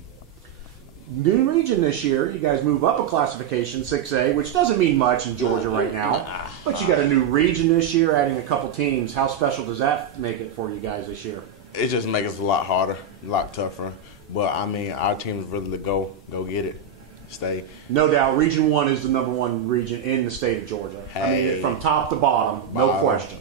New region this year, you guys move up a classification, 6A, which doesn't mean much in Georgia right now. But you got a new region this year, adding a couple teams. How special does that make it for you guys this year? It just makes it a lot harder, a lot tougher. But, I mean, our team is really to go get it. Stay. No doubt, Region 1 is the #1 region in the state of Georgia. Hey. I mean, from top to bottom, no question.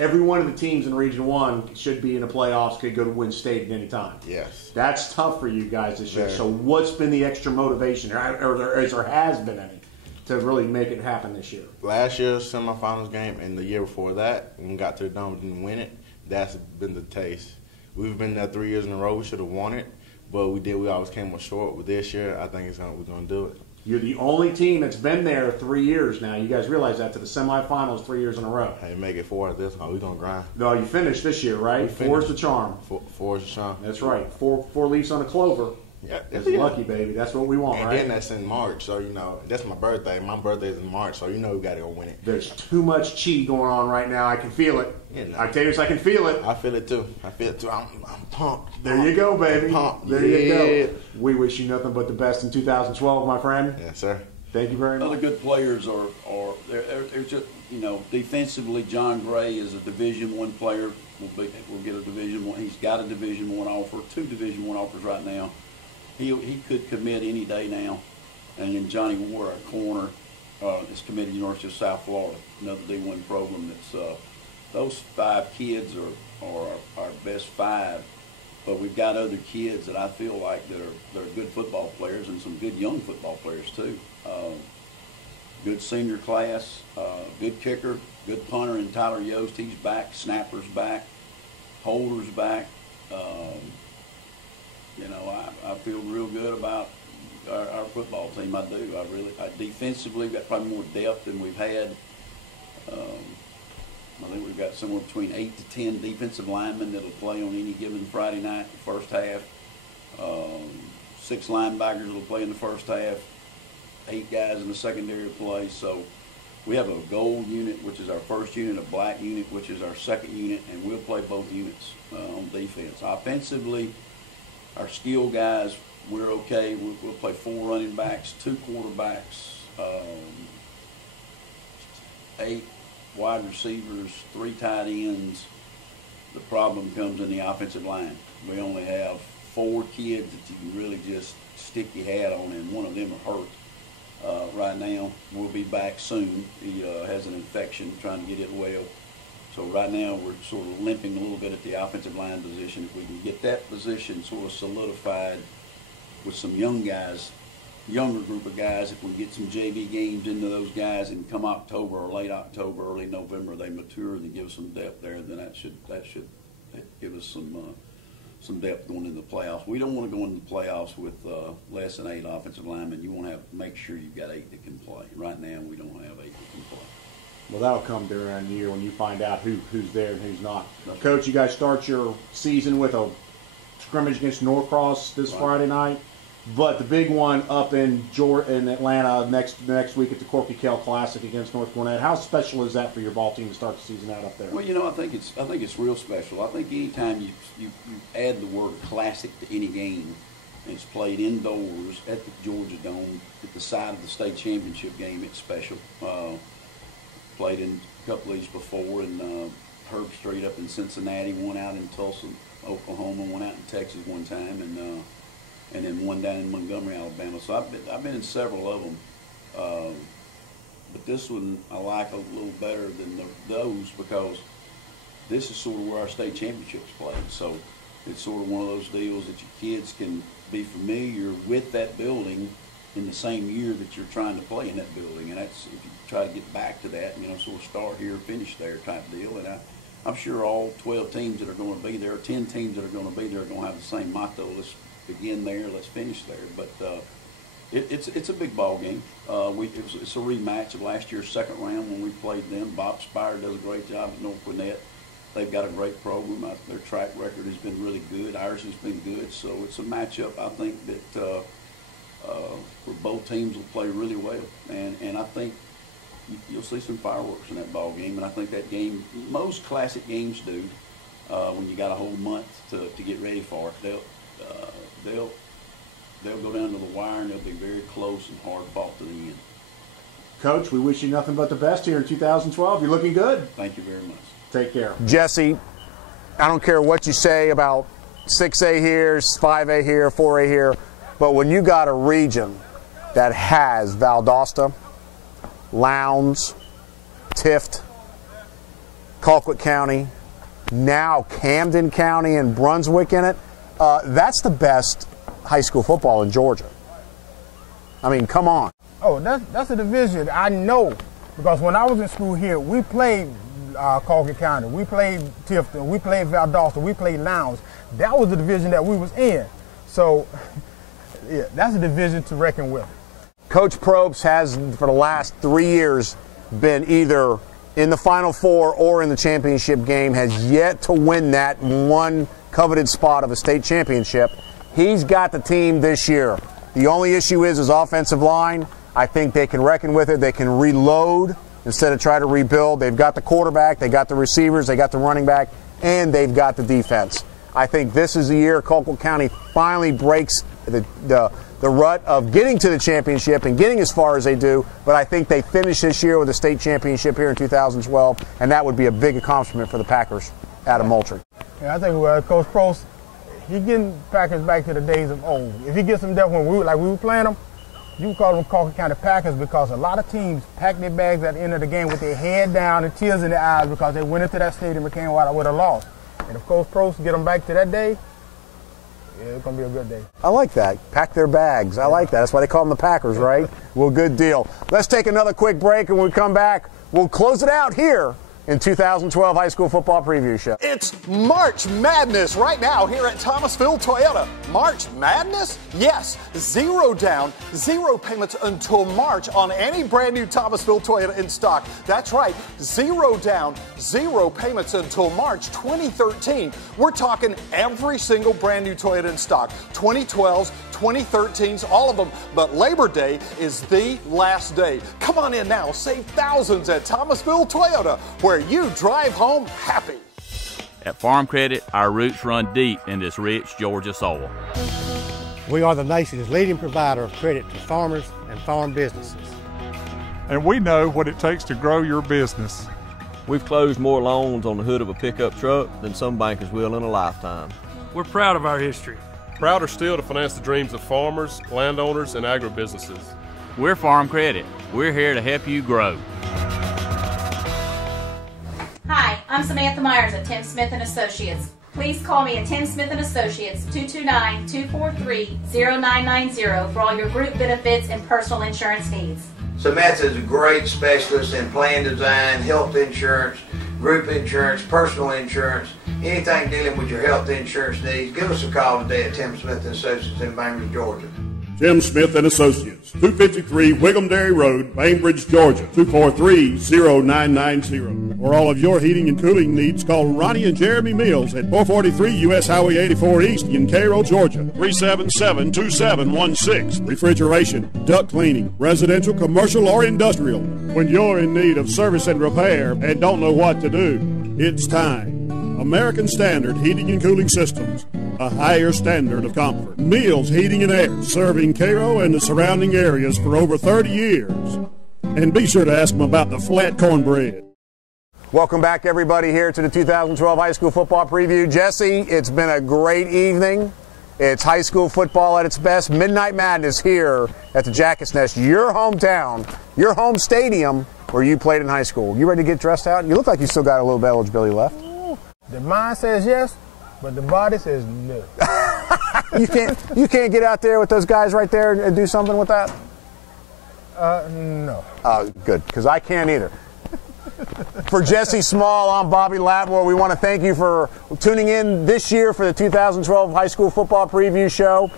Every one of the teams in Region 1 should be in the playoffs, could go to win state at any time. Yes. That's tough for you guys this year. Very. So what's been the extra motivation, or has been any, to really make it happen this year? Last year's semifinals game and the year before that, when we got to the dome and didn't win it, that's been the taste. We've been there 3 years in a row. We should have won it. But we always came up short. With this year, I think we're going to do it. You're the only team that's been there 3 years now. You guys realize that, to the semifinals 3 years in a row. Hey, make it 4 at this one. We're going to grind. No, you finished this year, right? 4 is the charm. 4 is the charm. That's right. Four leaves on a clover. Yeah, that's lucky, baby. That's what we want, and right? And then that's in March, so, you know, that's my birthday. My birthday's in March, so you know we got to go win it. There's too much chi going on right now. I can feel it. You know, Octavius, I can feel it. I feel it, too. I'm pumped. There you go, baby. I'm pumped. There you go. We wish you nothing but the best in 2012, my friend. Yes, sir. Thank you very much. Other good players are they're just, you know, defensively. John Gray is a Division I player. Will get a Division I. He's got a Division I offer, 2 Division I offers right now. He could commit any day now. And then Johnny Ward, our corner, is committed to the University of South Florida, another D1 program. That's those 5 kids are our best 5. But we've got other kids that I feel like that are good football players and some good young football players too. Good senior class, good kicker, good punter in Tyler Yost. He's back. Snapper's back. Holder's back. You know, I feel real good about our football team. I do. Defensively, we've got probably more depth than we've had. I think we've got somewhere between 8 to 10 defensive linemen that'll play on any given Friday night, first half. 6 linebackers will play in the first half. 8 guys in the secondary play. So we have a gold unit, which is our first unit, a black unit, which is our second unit, and we'll play both units on defense. Offensively, our skill guys, we're okay. We'll play 4 running backs, 2 quarterbacks, 8 wide receivers, 3 tight ends. The problem comes in the offensive line. We only have 4 kids that you can really just stick your hat on, and one of them are hurt right now. We'll be back soon. He has an infection, trying to get it well. So right now we're sort of limping a little bit at the offensive line position. If we can get that position sort of solidified with some young guys, younger group of guys, if we get some JV games into those guys and come October or late October, early November, they mature and give us some depth there, then that should give us some depth going into the playoffs. We don't want to go into the playoffs with less than 8 offensive linemen. You want to make sure you've got 8 that can play. Right now, we don't have 8 that can play. Well, that'll come during the year when you find out who's there and who's not. Coach, you guys start your season with a scrimmage against Norcross this Friday night. But the big one up in Atlanta next week at the Corky Kell Classic against North Gwinnett. How special is that for your ball team to start the season out up there? Well, you know, I think it's real special. I think anytime you add the word classic to any game, and it's played indoors at the Georgia Dome at the side of the state championship game, it's special. Played in a couple of these before, in Herb Street up in Cincinnati, one out in Tulsa, Oklahoma, one out in Texas one time, and then one down in Montgomery, Alabama. So I've been in several of them. But this one I like a little better than those because this is sort of where our state championships played. So it's sort of one of those deals that your kids can be familiar with that building in the same year that you're trying to play in that building. And that's, if you try to get back to that, you know, sort of start here, finish there type deal. And I'm sure all 12 teams that are going to be there, 10 teams that are going to be there are going to have the same motto. Let's begin there, let's finish there. But it's a big ball game. It's a rematch of last year's second round when we played them. Bob Spire does a great job at North Gwinnett. They've got a great program. Their track record has been really good. Ours has been good. So it's a matchup, I think, that where both teams will play really well. And I think you'll see some fireworks in that ball game. And I think that game, most classic games do, when you got a whole month to get ready for it, they'll go down to the wire and they'll be very close and hard fought to the end. Coach, we wish you nothing but the best here in 2012. You're looking good. Thank you very much. Take care. Jesse, I don't care what you say about 6A here, 5A here, 4A here, but when you got a region that has Valdosta, Lowndes, Tift, Colquitt County, now Camden County and Brunswick in it, that's the best high school football in Georgia. I mean, come on. Oh, that's a division I know, because when I was in school here, we played Colquitt County, we played Tifton, we played Valdosta, we played Lowndes. That was the division that we was in. So, yeah, that's a division to reckon with. Coach Probst has, for the last 3 years, been either in the Final Four or in the championship game, has yet to win that one coveted spot of a state championship. He's got the team this year. The only issue is his offensive line. I think they can reckon with it. They can reload instead of try to rebuild. They've got the quarterback, they got the receivers, they got the running back, and they've got the defense. I think this is the year Colquitt County finally breaks the rut of getting to the championship and getting as far as they do, but I think they finish this year with a state championship here in 2012, and that would be a big accomplishment for the Packers out of Moultrie. Yeah, I think Coach Prost, he getting Packers back to the days of old. If he gets them there when we were playing them, you can call them Colquitt County Packers because a lot of teams pack their bags at the end of the game with their head down and tears in their eyes because they went into that stadium and came out with a loss. And if Coach Prost get them back to that day, yeah, it's going to be a good day. I like that. Pack their bags. I like that. That's why they call them the Packers, right? Well, good deal. Let's take another quick break, and when we come back, we'll close it out here in 2012 High School Football Preview Show. It's March Madness right now here at Thomasville Toyota. March Madness? Yes. 0 down, 0 payments until March on any brand new Thomasville Toyota in stock. That's right. 0 down, 0 payments until March 2013. We're talking every single brand new Toyota in stock. 2012s, 2013s, all of them. But Labor Day is the last day. Come on in now. Save thousands at Thomasville Toyota, where you drive home happy. At Farm Credit, our roots run deep in this rich Georgia soil. We are the nation's leading provider of credit to farmers and farm businesses. And we know what it takes to grow your business. We've closed more loans on the hood of a pickup truck than some bankers will in a lifetime. We're proud of our history. Prouder still to finance the dreams of farmers, landowners, and agribusinesses. We're Farm Credit. We're here to help you grow. Hi, I'm Samantha Myers at Tim Smith & Associates. Please call me at Tim Smith & Associates, 229-243-0990 for all your group benefits and personal insurance needs. Samantha is a great specialist in plan design, health insurance, group insurance, personal insurance, anything dealing with your health insurance needs. Give us a call today at Tim Smith & Associates in Bainbridge, Georgia. Tim Smith and Associates, 253 Wiggum Road, Bainbridge, Georgia, 243-0990. For all of your heating and cooling needs, call Ronnie and Jeremy Mills at 443 U.S. Highway 84 East in Cairo, Georgia, 377-2716. Refrigeration, duct cleaning, residential, commercial, or industrial. When you're in need of service and repair and don't know what to do, it's time. American Standard Heating and Cooling Systems, a higher standard of comfort. Mills Heating and Air, serving Cairo and the surrounding areas for over 30 years. And be sure to ask them about the flat cornbread. Welcome back, everybody, here to the 2012 High School Football Preview. Jesse, it's been a great evening. It's high school football at its best. Midnight Madness here at the Jackass Nest, your hometown, your home stadium where you played in high school. You ready to get dressed out? You look like you still got a little bit of eligibility left. The mind says yes, but the body says no. You can't get out there with those guys right there and do something with that? No. Good, because I can't either. For Jesse Small, I'm Bobby Latmore. We want to thank you for tuning in this year for the 2012 High School Football Preview Show.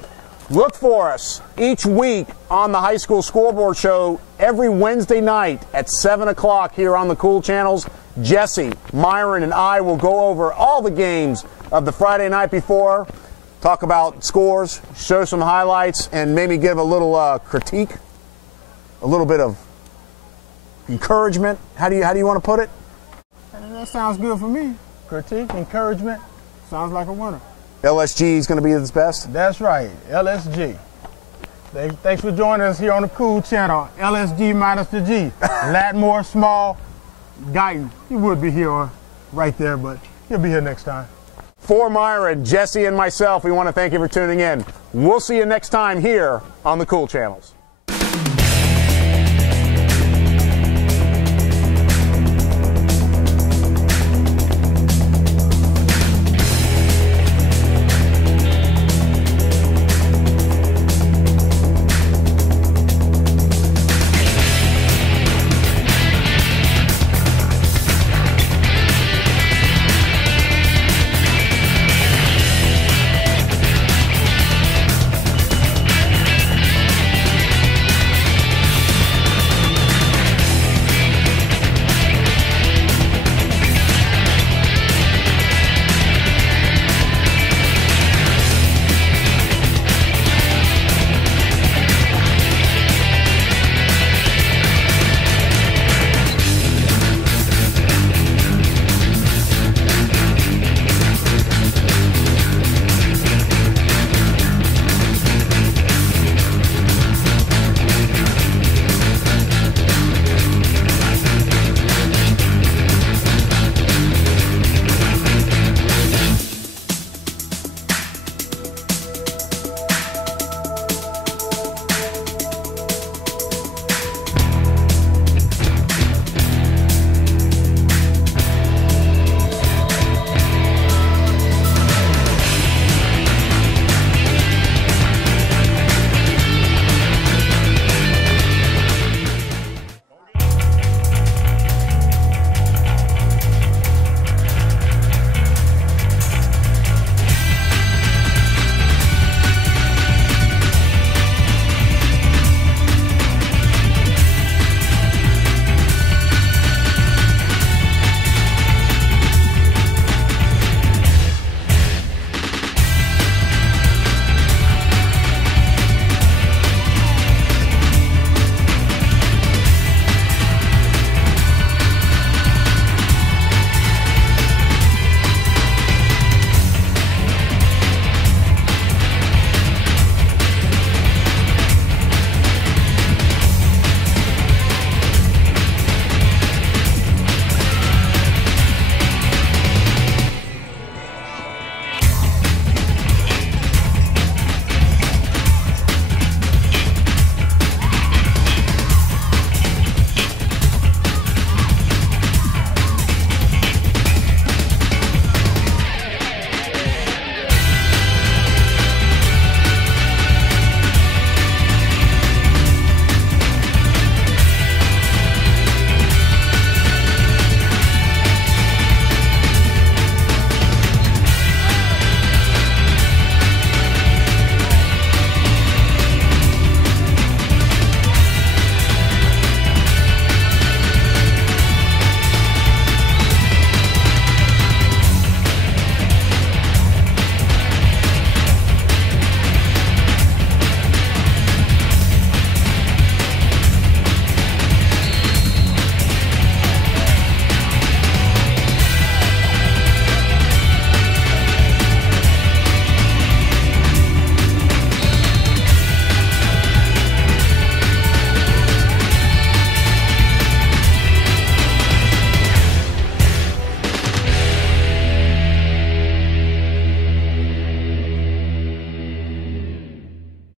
Look for us each week on the High School Scoreboard Show every Wednesday night at 7 o'clock here on the Cool Channels. Jesse, Myron, and I will go over all the games of the Friday night before, talk about scores, show some highlights, and maybe give a little critique, a little bit of encouragement. How do you want to put it? That sounds good for me. Critique, encouragement, sounds like a winner. LSG is going to be its best? That's right, LSG. Thanks for joining us here on the Cool Channel. LSG minus the G. Latmore, Small, Guyton. He would be here right there, but he'll be here next time. For Myron, Jesse, and myself, we want to thank you for tuning in. We'll see you next time here on the Cool Channels.